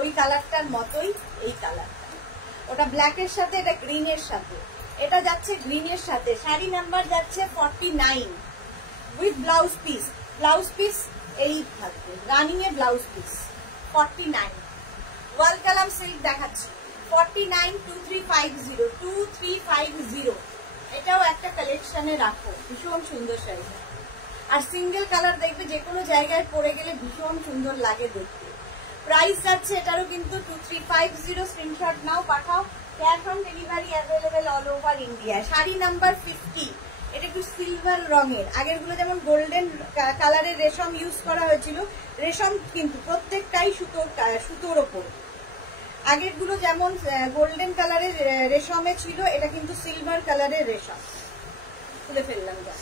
ওই কালারটার মতোই এই কালারটা। ওটা ব্ল্যাকের সাথে, এটা গ্রিনের সাথে, এটা যাচ্ছে গ্রিনের সাথে। শাড়ি নাম্বার যাচ্ছে 49 with blouse piece. Blouse piece এই থাকবে, রানিং এ ব্লাউজ পিস 49। ওয়াল কালাম সিল্ক দেখাচ্ছি 49, 2350। এটাও একটা কালেকশনে রাখো, ভীষণ সুন্দর শাড়ি। আর সিঙ্গেল কালার দেখবে যে কোনো জায়গায় পরে গেলে ভীষণ সুন্দর লাগে দেখতে। প্রাইস যাচ্ছে এটারও কিন্তু 2350। স্ক্রিনশট নাও, পাঠাও। Cash on delivery available all over India. শাড়ি নাম্বার 50, এটা একটু সিলভার রঙের। আগের গুলো যেমন গোল্ডেন কালারের রেশম ইউজ করা হয়েছিল, রেশম কিন্তু প্রত্যেকটাই সুতোর ওপর। আগের গুলো যেমন গোল্ডেন কালারের রেশমে ছিল, এটা কিন্তু সিলভার কালারের রেশম। খুলে ফেললাম যা।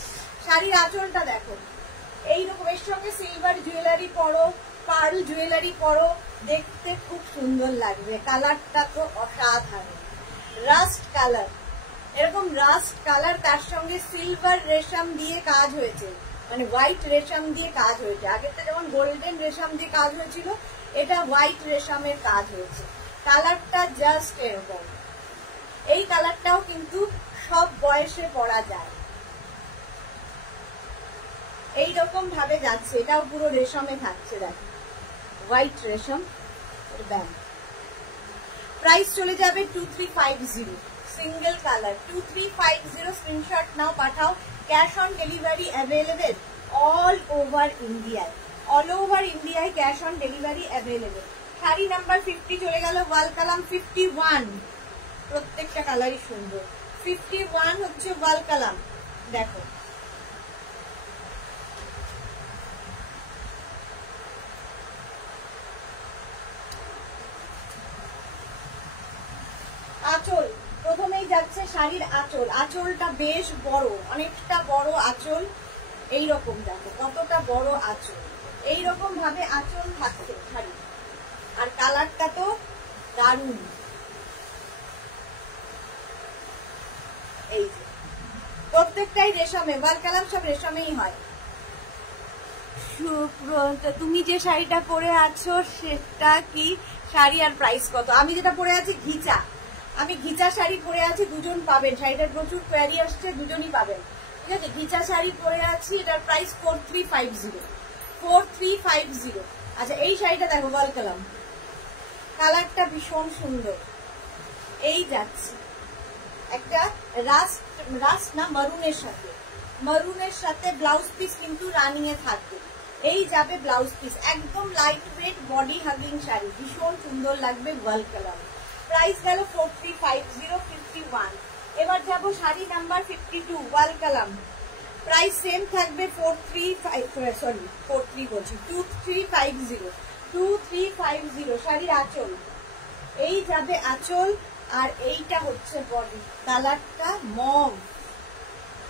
শাড়ির আঁচলটা দেখো, এইরকম, এর সঙ্গে সিলভার জুয়েলারি পরো, পার্ল জুয়েলারি পরো, দেখতে খুব সুন্দর লাগবে। কালারটা তো অসাধারণ, রাস্ট কালার, এরকম রাস্ট কালার, তার সঙ্গে সিলভার রেশম দিয়ে কাজ হয়েছে, মানে হোয়াইট রেশম দিয়ে কাজ হয়েছে। আগেরটা যেমন গোল্ডেন রেশম দিয়ে কাজ হয়েছিল, এটা হোয়াইট রেশমের কাজ হয়েছে। কালারটা জাস্ট এরকম। এই কালারটাও কিন্তু সব বয়সে পরা যায়, এইরকম ভাবে যাচ্ছে। এটাও পুরো রেশমে থাকছে, দেখো হোয়াইট রেশম ব্যান্ড। প্রাইস চলে যাবে 2350। Single colour 2350। স্ক্রিনশট নাও, পাঠাও। Cash on delivery available all over ইন্ডিয়ায়, অল ওভার ইন্ডিয়ায় cash on delivery available. Sari number 50 চলে গেল। ওয়াল কালাম 51, প্রত্যেকটা কালারই সুন্দর। 51 হচ্ছে ওয়াল কালাম। দেখো আঁচল, প্রথমেই যাচ্ছে শাড়ির আঁচল। আঁচল, আঁচলটা বেশ বড়, অনেকটা বড় আঁচল। এইরকম দেখো কতটা বড় আঁচল, এইরকম ভাবে আঁচল থাকছে শাড়ি। আর কালারটা তো দারুণ। এই যে প্রত্যেকটাই রেশমে, ওয়াল কালাম সব রেশমেই হয়। তুমি যে শাড়িটা পরে আছো সেটা কি শাড়ি আর প্রাইস কত? আমি যেটা পরে আছি ঘিচা, আমি ঘিচা শাড়ি পরে আছি, দুজন পাবেন, শাড়িটার প্রচুর কোয়ারি আসছে, দুজনই পাবেন, ঠিক আছে। ঘিচা শাড়ি পরে আছি, এটার প্রাইস 4350, 4350। আচ্ছা এই শাড়িটা দেখো ওয়াল কালাম, কালারটা ভীষণ সুন্দর। এই যাচ্ছে একটা রাস্ট না মারুনের সাথে, মারুনের সাথে ব্লাউজ পিস কিন্তু রানিং এ থাকবে। এই যাবে ব্লাউজ পিস, একদম light weight body hugging sari, ভীষণ সুন্দর লাগবে ওয়াল কালার। প্রাইস গেল 4350, 51। এবার যাব শাড়ি নাম্বার 52 ওয়াল কালাম, প্রাইস সেম থাকবে 2350। শাড়ির আঁচল, এই যাবে আঁচল, আর এইটা হচ্ছে বডি। কালারটা মভ,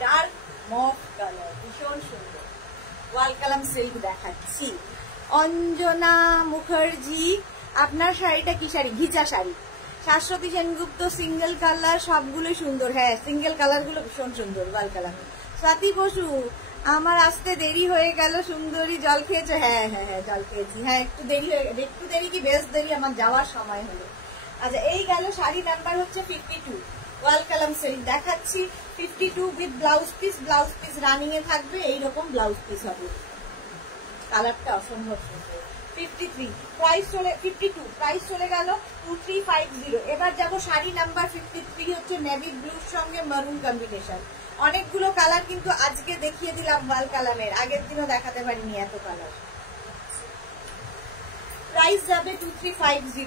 ডার্ক মভ কালার, ভীষণ সুন্দর। ওয়াল কালাম সিল্ক দেখাচ্ছি। অঞ্জনা মুখার্জি, আপনার শাড়িটা কি শাড়ি? ঘিচা শাড়ি। শাশ্বতী সেনগুপ্ত, সিঙ্গেল কালার, সবগুলো সুন্দর। হ্যাঁ সিঙ্গেল কালার গুলো ভীষণ সুন্দর ওয়াল কালার। স্বাতি বসু, আমার আসতে দেরি হয়ে গেল সুন্দরী, জল খেয়েছো? হ্যাঁ হ্যাঁ হ্যাঁ জল খেয়েছি, হ্যাঁ একটু দেরি হয়ে গেল, একটু দেরি কি বেশ দেরি, আমার যাওয়ার সময় হলো। আচ্ছা এই গেল শাড়ি নাম্বার হচ্ছে 52 ওয়াল কালাম সিল্ক দেখাচ্ছি। 52 with blouse piece, blouse piece running এ থাকবে, এইরকম ব্লাউজ পিস হবে, কালারটা অসম্ভব সুন্দর। 52 প্রাইস চলে গেল 2350। এবার যাব শাড়ি নাম্বার 53, হচ্ছে নেভি ব্লুর সঙ্গে মারুন কম্বিনেশন। অনেকগুলো কালার কিন্তু আজকে দেখিয়ে দিলাম ওয়াল কালামের, আগের দিনও দেখাতে পারিনি এত কালার। প্রাইস যাবে 2350,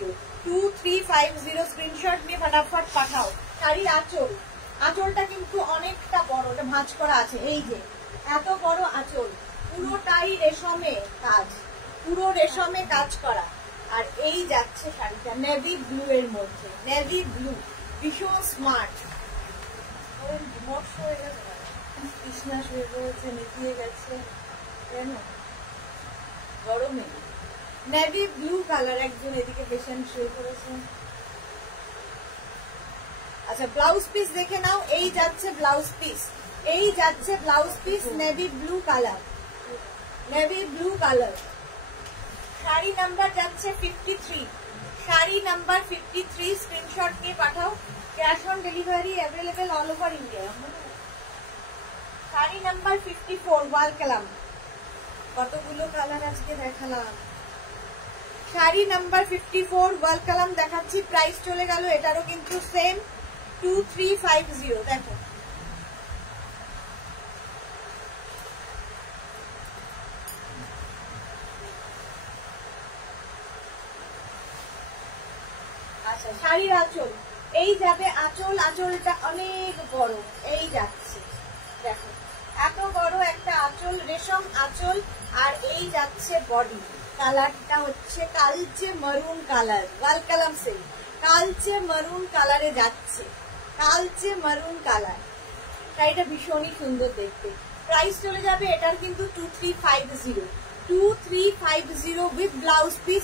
স্ক্রিনশট নিয়ে ফটাফট পাঠাও। শাড়ির আঁচল, আঁচলটা কিন্তু অনেকটা বড়, এটা ভাঁজ করা আছে, এই যে এত বড় আঁচল, পুরোটাই রেশমে কাজ, পুরো রেশমে কাজ করা। আর এই যাচ্ছে শাড়িটা নেভি ব্লু এর মধ্যে, নেভি ব্লু, ভীষণ স্মার্ট। কৃষ্ণা শুয়ে পড়েছে, নেতিয়ে গেছে কেন গরমে। নেভি ব্লু কালার, একজন এদিকে পেশেন্ট শুয়ে পড়েছে। আচ্ছা ব্লাউজ পিস দেখে নাও, এই যাচ্ছে ব্লাউজ পিস, এই যাচ্ছে blouse piece navy blue colour, navy blue colour. শাড়ি নাম্বার যাচ্ছে 53, শাড়ি নাম্বার 53, স্ক্রিনশট নিয়ে পাঠাও। Cash on delivery available all over India. শাড়ি নাম্বার 54 ওয়াল কালাম, কতগুলো কালার আজকে দেখালাম। শাড়ি নাম্বার 54 ওয়াল কালাম দেখাচ্ছি, প্রাইস চলে গেল এটারও কিন্তু সেম 2350। দেখো আচ্ছা শাড়ির আঁচল, এই যাবে আঁচল, আঁচলটা অনেক বড়, এই যাচ্ছে দেখো এত বড় একটা আঁচল, রেশম আঁচল। আর এই যাচ্ছে বডি, কালারটা হচ্ছে কালচে মারুন কালার, ওয়াল কালাম সিল্ক, কালচে মারুন কালারে যাচ্ছে, কালচে মারুন কালার। শাড়িটা ভীষণই সুন্দর দেখতে। প্রাইস চলে যাবে এটার কিন্তু 2350 উইথ ব্লাউজ পিস,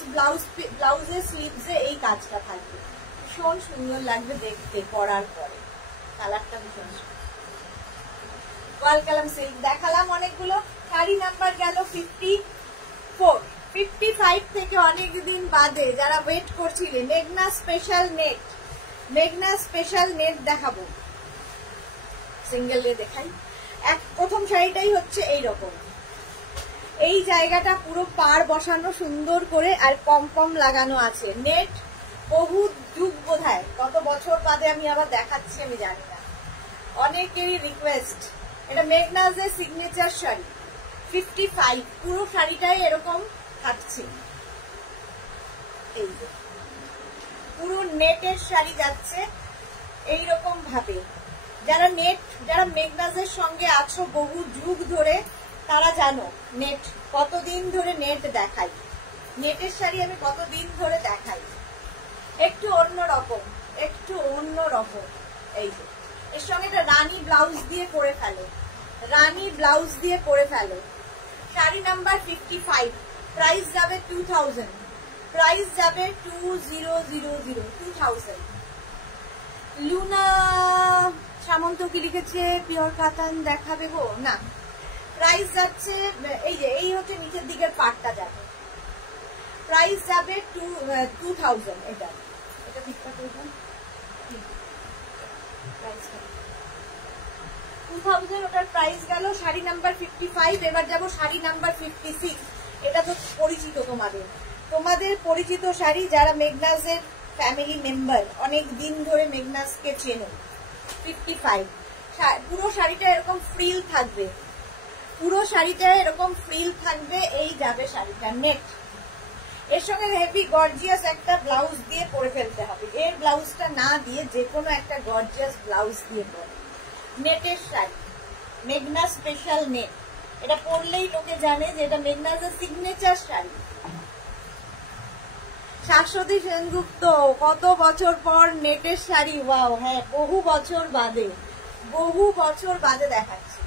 ব্লাউজের স্লিভসে এই কাজটা থাকবে, ভীষণ সুন্দর লাগবে দেখতে পরার পরে, কালারটা ভীষণ সুন্দর। ওয়াল কালাম সিল্ক দেখালাম অনেকগুলো। শাড়ি নাম্বার গেল 54, 55 থেকে অনেকদিন বাদে যারা ওয়েট করছিলেন, মেঘনা স্পেশাল নেট, মেঘনা স্পেশাল নেট দেখাবো, সিঙ্গেল দিয়ে দেখাই। প্রথম শাড়িটাই হচ্ছে এইরকম, এই জায়গাটা পুরো পাড় বসানো সুন্দর করে, আর পম লাগানো আছে, নেট বহু যুগ বোধহয় কত বছর বাদে আমি আবার দেখাচ্ছি, আমি জানি না, অনেকেরই রিকোয়েস্ট। এটা মেঘনাজের সিগনেচার শাড়ি 55, পুরো শাড়িটাই এরকম থাকছে, এই যে পুরো নেটের শাড়ি যাচ্ছে এইরকম ভাবে। যারা মেঘনাজের সঙ্গে আছো বহু যুগ ধরে, তারা জানো নেট কতদিন ধরে নেট দেখাই, নেটের শাড়ি আমি কতদিন ধরে দেখাই, একটু অন্য রকম, একটু অন্য রকম। এই যে এর সঙ্গে একটা রানী ব্লাউজ দিয়ে করে ফেলো, রানী ব্লাউজ দিয়ে করে ফেলো। শাড়ি নাম্বার 55, প্রাইস যাবে 2000, প্রাইস যাবে 2000। লুনা সামন্ত কি লিখেছে পিওর কাতান দেখাবে গো? না, প্রাইস যাচ্ছে এই যে এই হচ্ছে নিচের দিকের পাটটা যাবে, প্রাইস যাবে 2000। এটা এটা ঠিকঠাক করবেন, 2000 ওটার প্রাইস গেল। শাড়ি নাম্বার 55। এবার যাবো শাড়ি নাম্বার 56। এটা তো পরিচিত তোমাদের, তোমাদের পরিচিত শাড়ি, যারা মেঘনাজের ফ্যামিলি মেম্বার, অনেক দিন ধরে মেঘনাজকে চেনো। 55 পুরো শাড়িটা এরকম ফ্রিল থাকবে, পুরো শাড়িটা এরকম ফ্রিল থাকবে। এই যাবে শাড়িটা নেট, এর সঙ্গে হেভি গর্জিয়াস একটা ব্লাউজ দিয়ে পরে ফেলতে হবে। এর ব্লাউজটা না দিয়ে যে কোনো একটা গর্জিয়াস ব্লাউজ দিয়ে পরে। নেটের শাড়ি, মেঘনাজ স্পেশাল নেট। এটা পরলেই লোকে জানে যে এটা মেঘনাজের সিগনেচার শাড়ি। শাশ্বতী সেনগুপ্ত, কত বছর পর নেটের শাড়ি। ওয়াও, হ্যাঁ, বহু বছর বাদে, বহু বছর বাদে দেখাচ্ছি।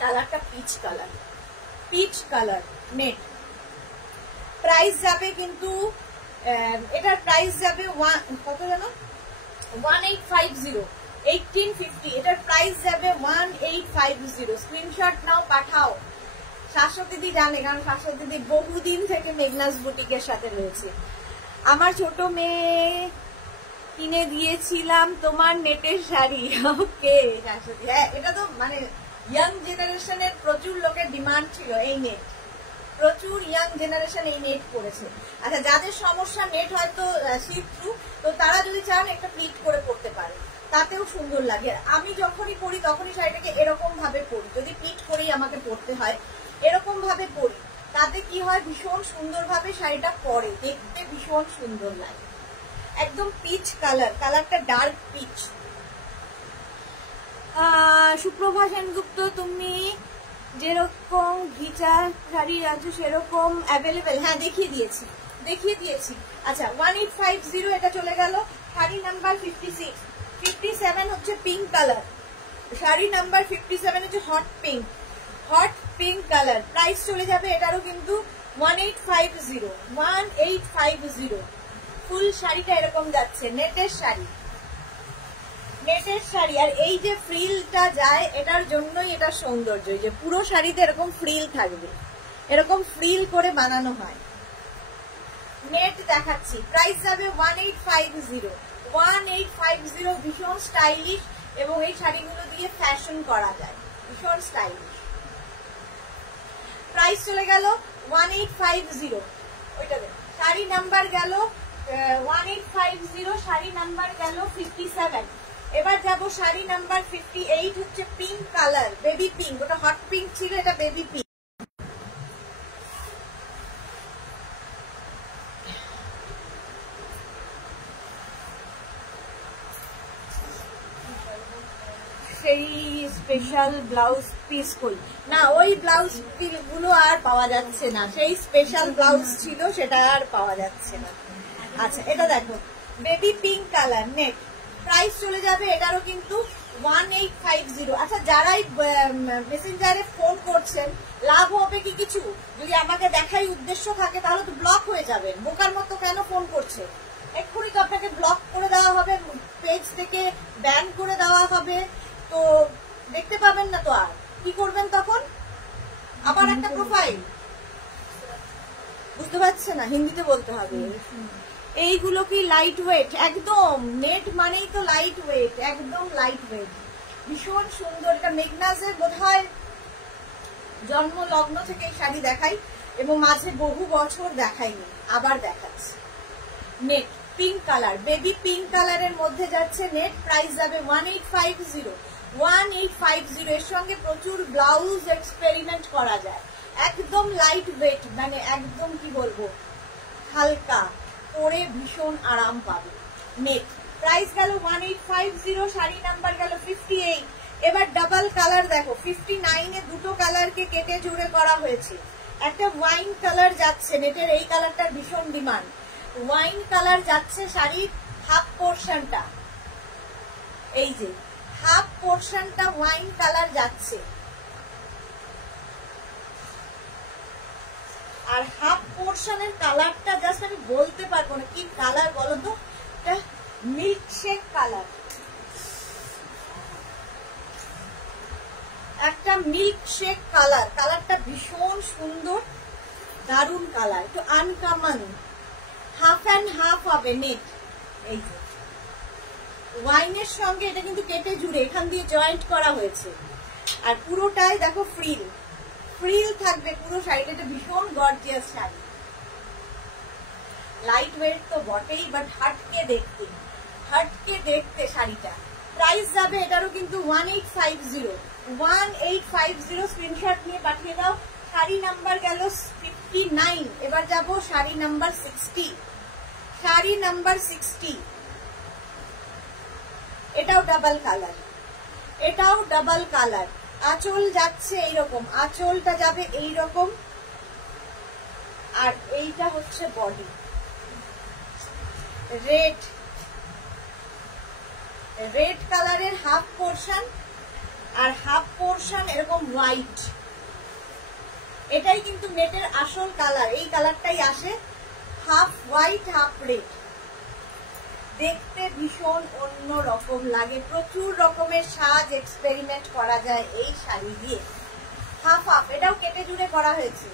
কালারটা peach colour, peach colour net. Price যাবে কিন্তু এটার প্রাইস যাবে কত জানো? 1850, 1850। এটার প্রাইস যাবে 1850। স্ক্রিনশট নাও, পাঠাও। শাশ্বতী দিদি জানে, কারণ শাশ্বতী দিদি বহুদিন থেকে মেঘনাজ বুটিকের সাথে রয়েছে। আমার ছোট মেয়ে কিনে দিয়েছিলাম তোমার নেটের শাড়ি। ওকে শাশ্বতী, হ্যাঁ, এটা তো মানে ইয়াং জেনারেশনের প্রচুর লোকের ডিমান্ড ছিল এই নেট, প্রচুর ইয়াং জেনারেশন এই নেট করেছে। আচ্ছা, যাদের সমস্যা নেট হয়তো সিপ থ্রু, তো তারা যদি চান একটা প্লিট করে পড়তে পারে, তাতেও সুন্দর লাগে। আমি যখনই পরি তখনই শাড়িটাকে এরকম ভাবে পরি, যদি প্লিট করেই আমাকে পরতে হয় এরকম ভাবে পরি, তাতে কি হয় ভীষণ সুন্দরভাবে শাড়িটা পরে, দেখতে ভীষণ সুন্দর লাগে। একদম পিচ কালার, কালারটা ডার্ক পিচ। সুপ্রভা সেনগুপ্ত, তুমি যেরকম ঘিচা শাড়ি আছে সেরকম অ্যাভেলেবেল? হ্যাঁ, দেখিয়ে দিয়েছি, দেখিয়ে দিয়েছি। আচ্ছা, 1850 এটা চলে গেল। শাড়ি নাম্বার 56, 57 হচ্ছে পিঙ্ক কালার। শাড়ি নাম্বার 57 হচ্ছে hot pink, hot pink colour. Price চলে যাবে এটারও কিন্তু 1850, 1850। ফুল শাড়িটা এরকম যাচ্ছে, নেটের শাড়ি, নেটের শাড়ি। আর এই যে ফ্রিলটা যায় এটার জন্যই এটা সৌন্দর্য, যে পুরো শাড়িতে এরকম ফ্রিল থাকবে, এরকম ফ্রিল করে বানানো হয়। নেট দেখাচ্ছি, প্রাইস যাবে 1850, 1850। ভীষণ স্টাইলিশ, এবং এই শাড়িগুলো দিয়ে ফ্যাশন করা যায়, ভীষণ স্টাইলিশ। প্রাইস চলে গেল 1850। ওইটা শাড়ি নাম্বার গেল 1850, শাড়ি নাম্বার গেল 57। এবার যাব শাড়ি নাম্বার 58, হচ্ছে পিঙ্ক কালার, বেবি পিঙ্ক। ওটা হট পিঙ্ক ছিল, এটা বেবি পিঙ্ক। সেই স্পেশাল ব্লাউজ পিস কই না, ওই ব্লাউজ পিস গুলো আর পাওয়া যাচ্ছে না। সেই স্পেশাল ব্লাউজ ছিল, সেটা আর পাওয়া যাচ্ছে না। আচ্ছা, এটা দেখো, baby pink colour net. Price চলে যাবে এটারও কিন্তু 1850। আচ্ছা, যারাই মেসেঞ্জারে ফোন করছেন, লাভ হবে কি কিছু? যদি আমাকে দেখাই উদ্দেশ্য থাকে তাহলে তো ব্লক হয়ে যাবেন। বোকার মতো কেন ফোন করছে? এক্ষুনি তো আপনাকে ব্লক করে দেওয়া হবে, পেজ থেকে ব্যান করে দেওয়া হবে, তো দেখতে পাবেন না। তো আর কি করবেন তখন? আবার একটা প্রোফাইল, বুঝতে পারছে না, হিন্দিতে বলতে হবে। এইগুলো কি লাইট ওয়েট? একদম নেট মানেই তো লাইট ওয়েট, একদম লাইট ওয়েট, ভীষণ সুন্দর। এটা মেঘনাজের বোধহয় জন্ম লগ্ন থেকে এই শাড়ি দেখাই, এবং মাঝে বহু বছর দেখাইনি, আবার দেখাচ্ছি। Net pink colour, baby pink কালারের মধ্যে যাচ্ছে নেট। প্রাইস যাবে 1850, 1850। এর সঙ্গে প্রচুর ব্লাউজ এক্সপেরিমেন্ট করা যায়, একদম লাইট ওয়েট, মানে একদম কি বলবো, হালকা, পরে ভীষণ আরাম পাবে। নেট প্রাইস গেল 1850, শাড়ি নাম্বার গেল 58। এবার ডাবল কালার দেখো, 59-এ দুটো কালারকে কেটে জুড়ে করা হয়েছে। একটা ওয়াইন কালার যাচ্ছে, নেটের এই কালারটার ভীষণ ডিমান্ড। ওয়াইন কালার যাচ্ছে শাড়ির হাফ পোর্শনটা, এই যে হাফ পোর্শনটা ওয়াইন কালার যাচ্ছে, আর হাফ পোর্শনের কালারটা জাস্ট আমি বলতে পারবো না কি কালার বলো তো, এটা মিল্কশেক কালার, একটা মিল্কশেক কালার। কালারটা ভীষণ সুন্দর, দারুণ কালার, একটু আনকমন, হাফ অ্যান্ড হাফ হবে নেট। এই যে ওয়াইনের সঙ্গে এটা কিন্তু কেটে জুড়ে এখান দিয়ে জয়েন্ট করা হয়েছে, আর পুরোটাই দেখো ফ্রিল ফ্রিল থাকবে পুরো শাড়িটা। এটা ভীষণ গর্জিয়াস শাড়ি, লাইট ওয়েট তো বটেই, বাট হাটকে দেখতে শাড়িটা। প্রাইস যাবে এটারও কিন্তু 1850 স্ক্রিনশট নিয়ে পাঠিয়ে দাও। শাড়ি নাম্বার গেল 59, এবার যাব শাড়ি নাম্বার 60। শাড়ি নাম্বার 60, এটাও ডাবল কালার, এটাও ডাবল কালার। আঁচল যাচ্ছে এইরকম, আঁচলটা যাবে এইরকম, আর এইটা হচ্ছে বডি, রেড কালারের হাফ পোর্শন, আর হাফ পোর্শন এরকম হোয়াইট। এটাই কিন্তু নেটের আসল কালার, এই কালারটাই আসে, হাফ হোয়াইট হাফ রেড। দেখতে ভীষণ অন্য রকম লাগে, প্রচুর রকমের সাজ এক্সপেরিমেন্ট করা যায় এই শাড়ি দিয়ে। হাফ হাফ, এটাও কেটে জুড়ে করা হয়েছে।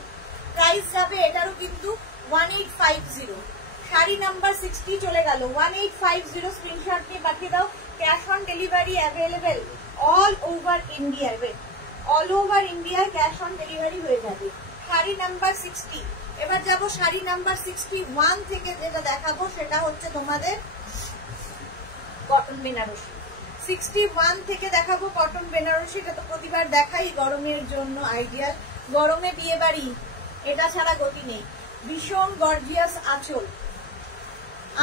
প্রাইস যাবে এটারও কিন্তু 1850। শাড়ি নাম্বার 60 চলে গেল, 1850 স্ক্রিনশট নিয়ে পাঠিয়ে দাও। Cash on delivery available all over India, all over India cash on delivery হয়ে যাবে। শাড়ি নাম্বার 60। এবার যাব শাড়ি নাম্বার 61 থেকে, যেটা দেখাবো সেটা হচ্ছে তোমাদের কটন বেনারসি। 61 থেকে দেখাবো কটন বেনারসি, এটা তো প্রতিবার দেখাই গরমের জন্য আইডিয়াল, গরমে বিয়ে বাড়ি এটা ছাড়া গতি নেই। ভীষণ গর্জিয়াস আঁচল,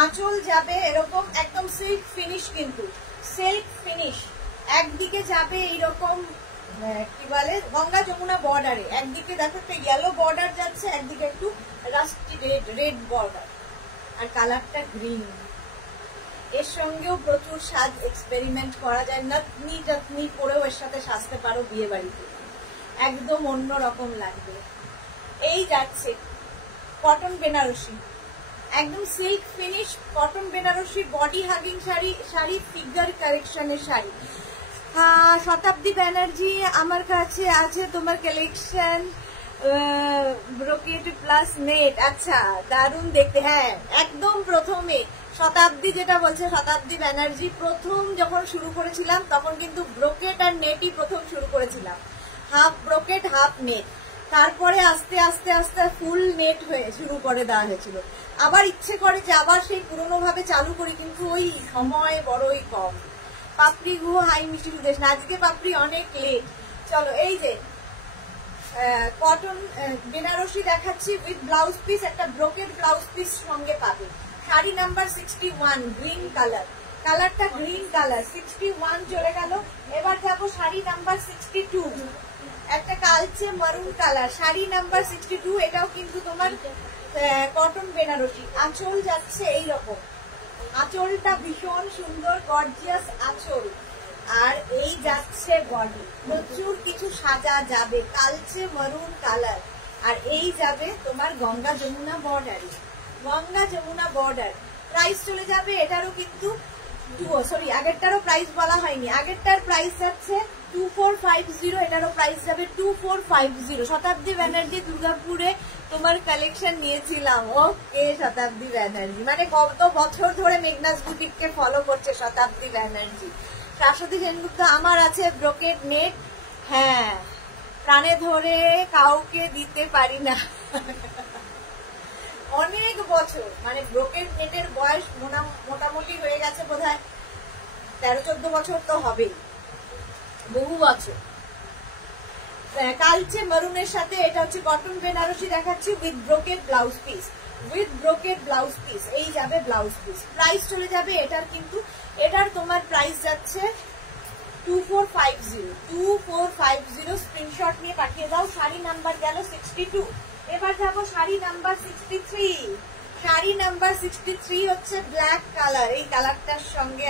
আঁচল যাবে এরকম একদম সিল্ক ফিনিশ, কিন্তু সিল্ক ফিনিশ। একদিকে যাবে এইরকম কি বলে গঙ্গা যমুনা বর্ডারে, একদিকে দেখো একটা ইয়েলো বর্ডার যাচ্ছে, একদিকে একটু রাস্টি রেড বর্ডার, আর কালারটা গ্রিন। এর সঙ্গেও প্রচুর সাজ এক্সপেরিমেন্ট করা যায়, নাতনি টাতনি পরেও এর সাথে সাজতে পারো বিয়ে বাড়িতে, একদম অন্য রকম লাগবে। এই যাচ্ছে কটন বেনারসি, একদম silk finish cotton Benarasi, body hugging sari figure কালেকশনের শাড়ি। শতাব্দী ব্যানার্জি আমার কাছে আছে তোমার কালেকশন ব্রোকেট প্লাস নেট। আচ্ছা, দারুণ দেখতে। হ্যাঁ, একদম প্রথমে শতাব্দী যেটা বলছে, শতাব্দী ব্যানার্জি, প্রথম যখন শুরু করেছিলাম তখন কিন্তু ব্রোকেট আর নেটই প্রথম শুরু করেছিলাম, হাফ ব্রোকেট হাফ নেট। তারপরে আস্তে আস্তে আস্তে ফুল নেট হয়ে শুরু করে দেওয়া হয়েছিল। আবার ইচ্ছে করে যে আবার সেই পুরনো ভাবে চালু করি, কিন্তু ওই সময় বড়ই কম। পাপড়ি গুহ হাই মিষ্টি সুদেশ, আজকে পাপড়ি অনেক লেট। চলো, এই যে কটন বেনারসি দেখাচ্ছি উইথ ব্লাউজ পিস, একটা ব্রোকেট ব্লাউজ পিস সঙ্গে পাবে। শাড়ি নাম্বার 61, গ্রিন কালার, কালারটা গ্রিন কালার। 61 চলে গেল। এবার যাবো শাড়ি নাম্বার 62, একটা কালচে মারুন কালার। শাড়ি নাম্বার 62, এটাও কিন্তু তোমার কটন বেনারসি। আঁচল যাচ্ছে এইরকম, আঁচলটা ভীষণ সুন্দর গর্জিয়াস আঁচল, আর এই যাচ্ছে বডি। প্রচুর কিছু সাজা যাবে, কালচে মারুন কালার, আর এই যাবে তোমার গঙ্গা যমুনা বর্ডারে, গঙ্গা যমুনা বর্ডার। প্রাইস চলে যাবে এটারও কিন্তু আগেরটারও প্রাইস বলা হয়নি, আগেরটার প্রাইস যাচ্ছে 2450, এটারও প্রাইস যাবে 2450। শতাব্দী ব্যানার্জি, দুর্গাপুরে তোমার কালেকশন নিয়েছিলাম। ওকে শতাব্দী ব্যানার্জি, মানে কত বছর ধরে মেঘনাস বুটিককে ফলো করছে শতাব্দী ব্যানার্জি। শাশ্বতী সেনগুপ্ত, আমার আছে ব্রোকেট নেট। হ্যাঁ, প্রাণে ধরে কাউকে দিতে পারি না। অনেক বছর, মানে ব্রোকেট নেটের বয়স মোটামুটি হয়ে গেছে বোধহয় 13-14 বছর তো হবেই, বহু বছর। কালচে মারুনের সাথে এটা হচ্ছে কটন বেনারসি দেখাচ্ছি with brocade blouse piece, with brocade blouse piece. এই যাবে ব্লাউজ পিস। প্রাইস চলে যাবে এটার কিন্তু, এটার তোমার প্রাইস যাচ্ছে 2450 স্ক্রিনশট নিয়ে পাঠিয়ে দাও। শাড়ি নাম্বার গেল 62। এবার যাবো শাড়ি নাম্বার 63। শাড়ি নাম্বার 63 হচ্ছে ব্ল্যাক কালার। এই কালারটার সঙ্গে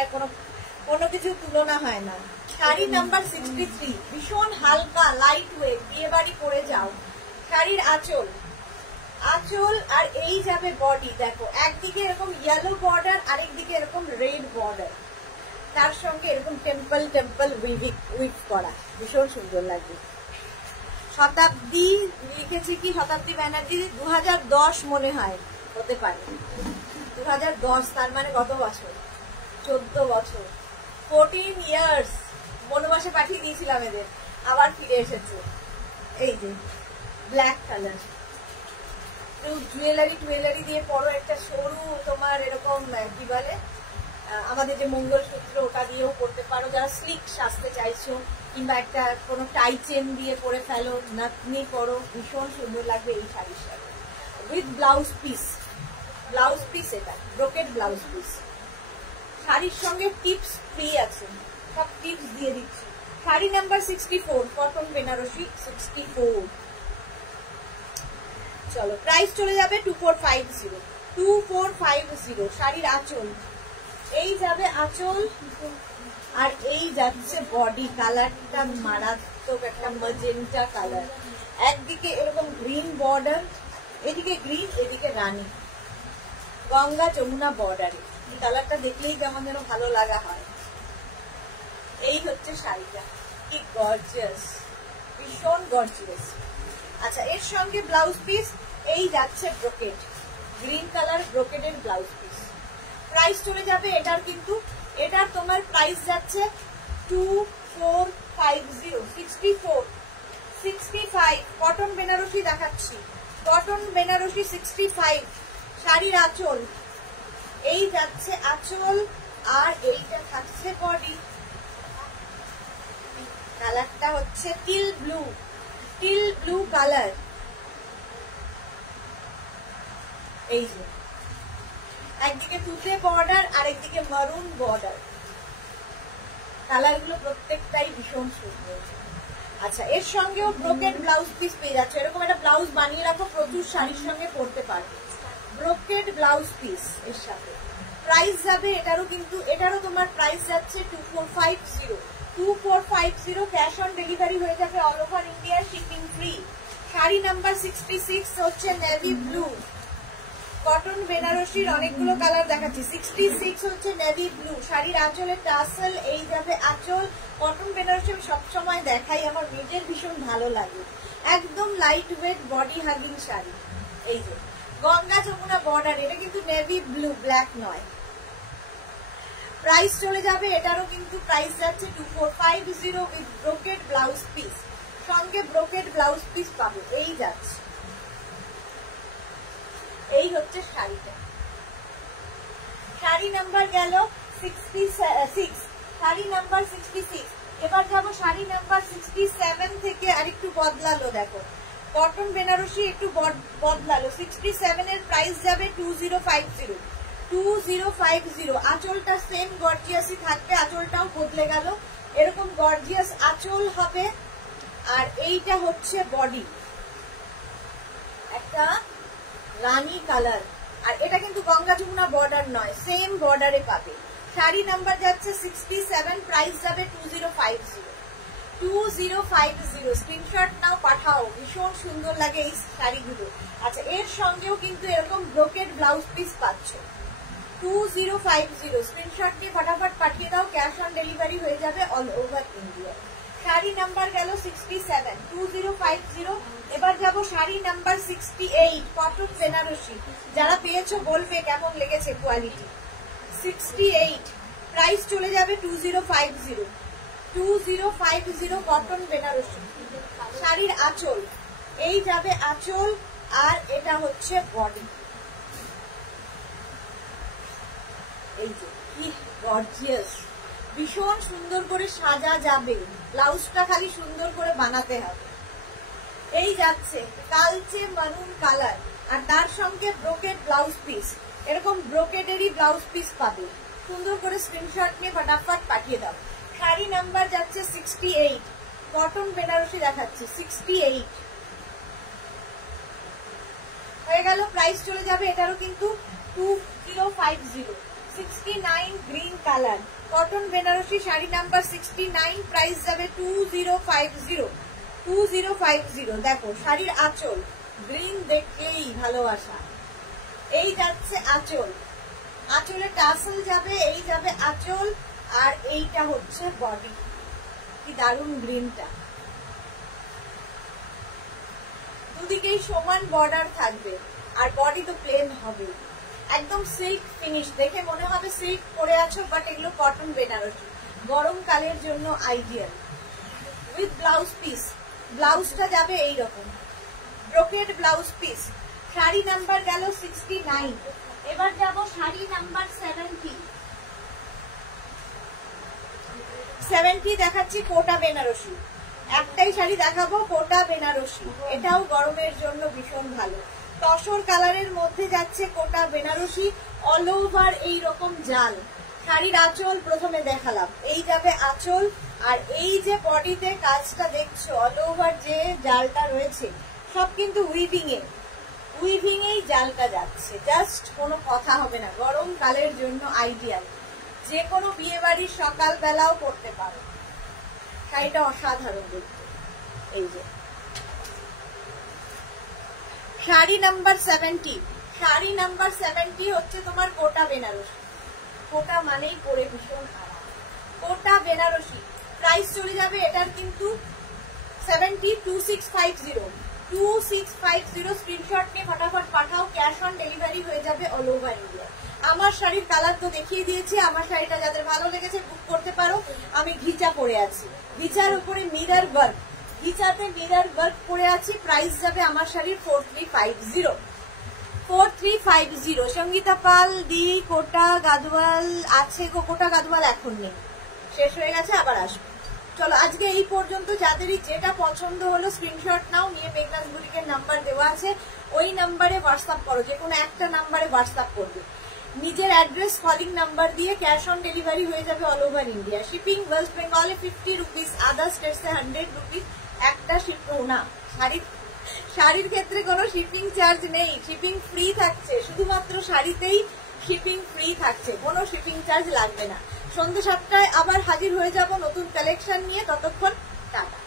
কোনো কিছু তুলনা হয় না। শাড়ি নাম্বার 63 ভীষণ হালকা লাইট ওয়েট, বিয়ে বাড়ি পরে যাও। শাড়ির আঁচল আর এই যাবে বডি। দেখো একদিকে এরকম ইয়েলো বর্ডার, আরেকদিকে এরকম রেড বর্ডার, তার সঙ্গে এরকম টেম্পল উইভ করা, ভীষণ সুন্দর লাগবে। শতাব্দী লিখেছি কি শতাব্দী ব্যানার্জি 2010 মনে হয়, হতে পারে 2010, তার মানে কত বছর? 14 বছর, 14 ইয়ার্স। বনবাসে পাঠিয়ে দিয়েছিলাম এদের, আবার ফিরে এসেছে। এই যে ব্ল্যাক কালার, জুয়েলারি দিয়ে পরো একটা সরু তোমার এরকম কি বলে আমাদের যে মঙ্গলসূত্র, ওটা দিয়েও পরতে পারো যারা স্লিক সাজতে চাইছো, কিংবা একটা কোনো টাই চেন দিয়ে পরে ফেলো, নাতনি পরো, ভীষণ সুন্দর লাগবে এই শাড়ির সাথে। উইথ ব্লাউজ পিস, এটা ব্রোকেড ব্লাউজ পিস। শাড়ির সঙ্গে টিপস ফ্রি আছে, সব টিপস দিয়ে দিচ্ছি। Sari number 64 cotton Benarasi 64। চলো প্রাইস চলে যাবে 2450। শাড়ির আঁচল, এই যাবে আঁচল, আর এই যাচ্ছে বডি। কালারটা মারাত্মক একটা ম্যাজেন্টা কালার। একদিকে এরকম গ্রিন বর্ডার, এদিকে গ্রিন, এদিকে রানী, গঙ্গা যমুনা বর্ডারে। এই কালারটা দেখলেই যেমন যেন ভালো লাগা হয়। এই হচ্ছে শাড়িটা, কি গর্জিয়াস, ভীষণ গর্জিয়াস। আচ্ছা, এর সঙ্গে ব্লাউজ পিস এই যাচ্ছে ব্রোকেড, গ্রিন কালার ব্রোকেডের ব্লাউজ পিস। প্রাইস চলে যাবে এটার, কিন্তু এটার তোমার প্রাইস যাচ্ছে 2450, 65। কটন বেনারসি দেখাচ্ছি, কটন বেনারসি 65। শাড়ির আঁচল, এই যাচ্ছে আঁচল, আর এইটা থাকছে বডি। কালারটা হচ্ছে টিল ব্লু কালার। এই যে একদিকে তুতে বর্ডার, আরেকদিকে মারুন বর্ডার। কালারগুলো প্রত্যেকটাই ভীষণ সুন্দর। আচ্ছা, এর সঙ্গেও ব্রোকেড ব্লাউজ পিস পেয়ে যাচ্ছে। এরকম একটা ব্লাউজ বানিয়ে রাখো, প্রচুর শাড়ির সঙ্গে পরতে পারবে। ব্রোকেড ব্লাউজ পিস এর সাথে। প্রাইস যাবে এটারও, কিন্তু এটারও তোমার প্রাইস যাচ্ছে 2450। ক্যাশ অন ডেলিভারি হয়ে যাবে, all over India shipping free. Sari number 66 হচ্ছে নেভি ব্লু। কটন বেনারসির অনেকগুলো কালার দেখাচ্ছি। 66 হচ্ছে নেভি ব্লু। শাড়ির আঁচলের টাসেল, এই যাবে আঁচল। কটন বেনারসি আমি সবসময় দেখাই, আমার নিজের ভীষণ ভালো লাগে। একদম light weight body hugging sari. এই যে গঙ্গা যমুনা বর্ডার, এটা কিন্তু নেভি ব্লু, ব্ল্যাক নয়। প্রাইস চলে যাবে এটারও, কিন্তু প্রাইস যাচ্ছে 2450 উইথ ব্রোকেড ব্লাউজ পিস। সঙ্গে ব্রোকেড ব্লাউজ পিস পাবে। এই যাচ্ছে, এই হচ্ছে শাড়িটা। শাড়ি নাম্বার গেল 66, শাড়ি নাম্বার 66। এবার যাবো শাড়ি নাম্বার 67 থেকে আরেকটু বদলালো। দেখো কটন বেনারসি একটু বদলালো। 67 এর প্রাইস যাবে 2050। আঁচলটা সেম গর্জিয়াসই থাকবে, আঁচলটাও বদলে গেল, এরকম গর্জিয়াস আঁচল হবে। আর এইটা হচ্ছে বডি, একটা রানী কালার। আর এটা কিন্তু গঙ্গা যমুনা বর্ডার নয়, সেম বর্ডারে পাবে। শাড়ি নাম্বার যাচ্ছে 67, প্রাইস যাবে 2050। স্ক্রিনশট নাও, পাঠাও, ভীষণ সুন্দর লাগে এই শাড়িগুলো। আচ্ছা, এর সঙ্গেও কিন্তু এরকম ব্রোকেড ব্লাউজ পিস পাচ্ছ। 2050 স্ক্রিনশট নিয়ে ফটাফট পাঠিয়ে দাও, ক্যাশ অন ডেলিভারি হয়ে যাবে অল ওভার ইন্ডিয়া। শাড়ি নাম্বার গেল 67, 2050। এবার যাবো শাড়ি নাম্বার 68 কটন বেনারসি। যারা পেয়েছো বলবে কেমন লেগেছে কোয়ালিটি। 68 প্রাইস চলে যাবে 2050 কটন বেনারসি। শাড়ির আঁচল, এই যাবে আঁচল, আর এটা হচ্ছে বডি। এই যে কি গর্জিয়াস, ভীষণ সুন্দর করে সাজা যাবে। ব্লাউজটা খালি সুন্দর করে বানাতে হবে। এই যাচ্ছে কালচে মারুন কালার, আর তার সঙ্গে ব্রোকেড ব্লাউজ পিস। এরকম ব্রোকেডেরই ব্লাউজ পিস পাবে। সুন্দর করে স্ক্রিনশট নিয়ে ফটাফট পাঠিয়ে দাও। শাড়ি নাম্বার যাচ্ছে 68, কটন বেনারসি দেখাচ্ছি 68 হয়ে গেল। প্রাইস চলে যাবে এটারও কিন্তু 2050, 69 green colour, cotton Benarasi sari number 69, price যাবে 2050। দেখো শাড়ির আঁচল, গ্রিন দেখলেই ভালোবাসা। এই যাচ্ছে আঁচল, আঁচলে টাসেল যাবে, এই যাবে আঁচল, আর এইটা হচ্ছে বডি। কি দারুণ গ্রিনটা, দুদিকেই সমান বর্ডার থাকবে, আর বডি তো প্লেন হবে, একদম সিল্ক ফিনিশ, দেখে মনে হবে সিল্ক পরে আছো, বাট এগুলো কটন বেনারসি, গরমকালের জন্য আইডিয়াল। উইথ ব্লাউজ পিস, ব্লাউজটা যাবে এইরকম brocade blouse piece. Sari number গেল 69, এবার যাব শাড়ি নাম্বার 70 দেখাচ্ছি, কোটা বেনারসি। একটাই শাড়ি দেখাবো, কোটা বেনারসি, এটাও গরমের জন্য ভীষণ ভালো। তসর কালারের মধ্যে যাচ্ছে কোটা বেনারসি, অল ওভার এইরকম জাল। শাড়ির আঁচল প্রথমে দেখালাম, এই যাবে আঁচল, আর এই যে বডিতে কাজটা দেখছো অল ওভার যে জালটা রয়েছে সব কিন্তু উইভিং এই জালটা যাচ্ছে, জাস্ট কোনো কথা হবে না, গরমকালের জন্য আইডিয়াল। যে কোনো বিয়ে বাড়ির সকাল বেলাও করতে পারো, শাড়িটা অসাধারণ দেখতে। এই যে শাড়ি নাম্বার 70, শাড়ি নাম্বার 70 হচ্ছে তোমার কোটা বেনারসি। কোটা মানেই পরে ভীষণ আরাম, কোটা বেনারসি। প্রাইস চলে যাবে এটার কিন্তু 70, 2650 স্ক্রিনশট নিয়ে ফটাফট পাঠাও, ক্যাশ অন ডেলিভারি হয়ে যাবে অল ওভার ইন্ডিয়া। আমার শাড়ির কালার তো দেখিয়ে দিয়েছি, আমার শাড়িটা যাদের ভালো লেগেছে বুক করতে পারো। আমি ঘিচা পরে আছি, ঘিচার উপরে মিরর ওয়ার্ক, ঘিচাতে মিরর ওয়ার্ক পরে আছি। প্রাইস যাবে আমার শাড়ির 4350। সঙ্গীতা পাল দি, কোটা গাদওয়াল আছে গো, কোটা গাদওয়াল এখন নেই, শেষ হয়ে গেছে, আবার আসবে। চলো আজকে এই পর্যন্ত। যাদেরই যেটা পছন্দ হলো স্ক্রিনশট নাও, নিয়ে মেঘনাথ বুটিকের নাম্বার দেওয়া আছে, ওই নাম্বারে হোয়াটসঅ্যাপ করো, যে কোনো একটা নাম্বারে হোয়াটসঅ্যাপ করবে, নিজের অ্যাড্রেস কলিং নাম্বার দিয়ে। ক্যাশ অন ডেলিভারি হয়ে যাবে all over India. Shipping West বেঙ্গলে 50 রুপিস, আদার স্টেটসে 100 রুপিস। একটা না, শাড়ির ক্ষেত্রে কোনো শিপিং চার্জ নেই, শিপিং ফ্রি থাকছে, শুধুমাত্র শাড়িতেই শিপিং ফ্রি থাকছে, কোনো শিপিং চার্জ লাগবে না। সন্ধ্যে 7টায় আবার হাজির হয়ে যাব নতুন কালেকশন নিয়ে, ততক্ষণ টাটা।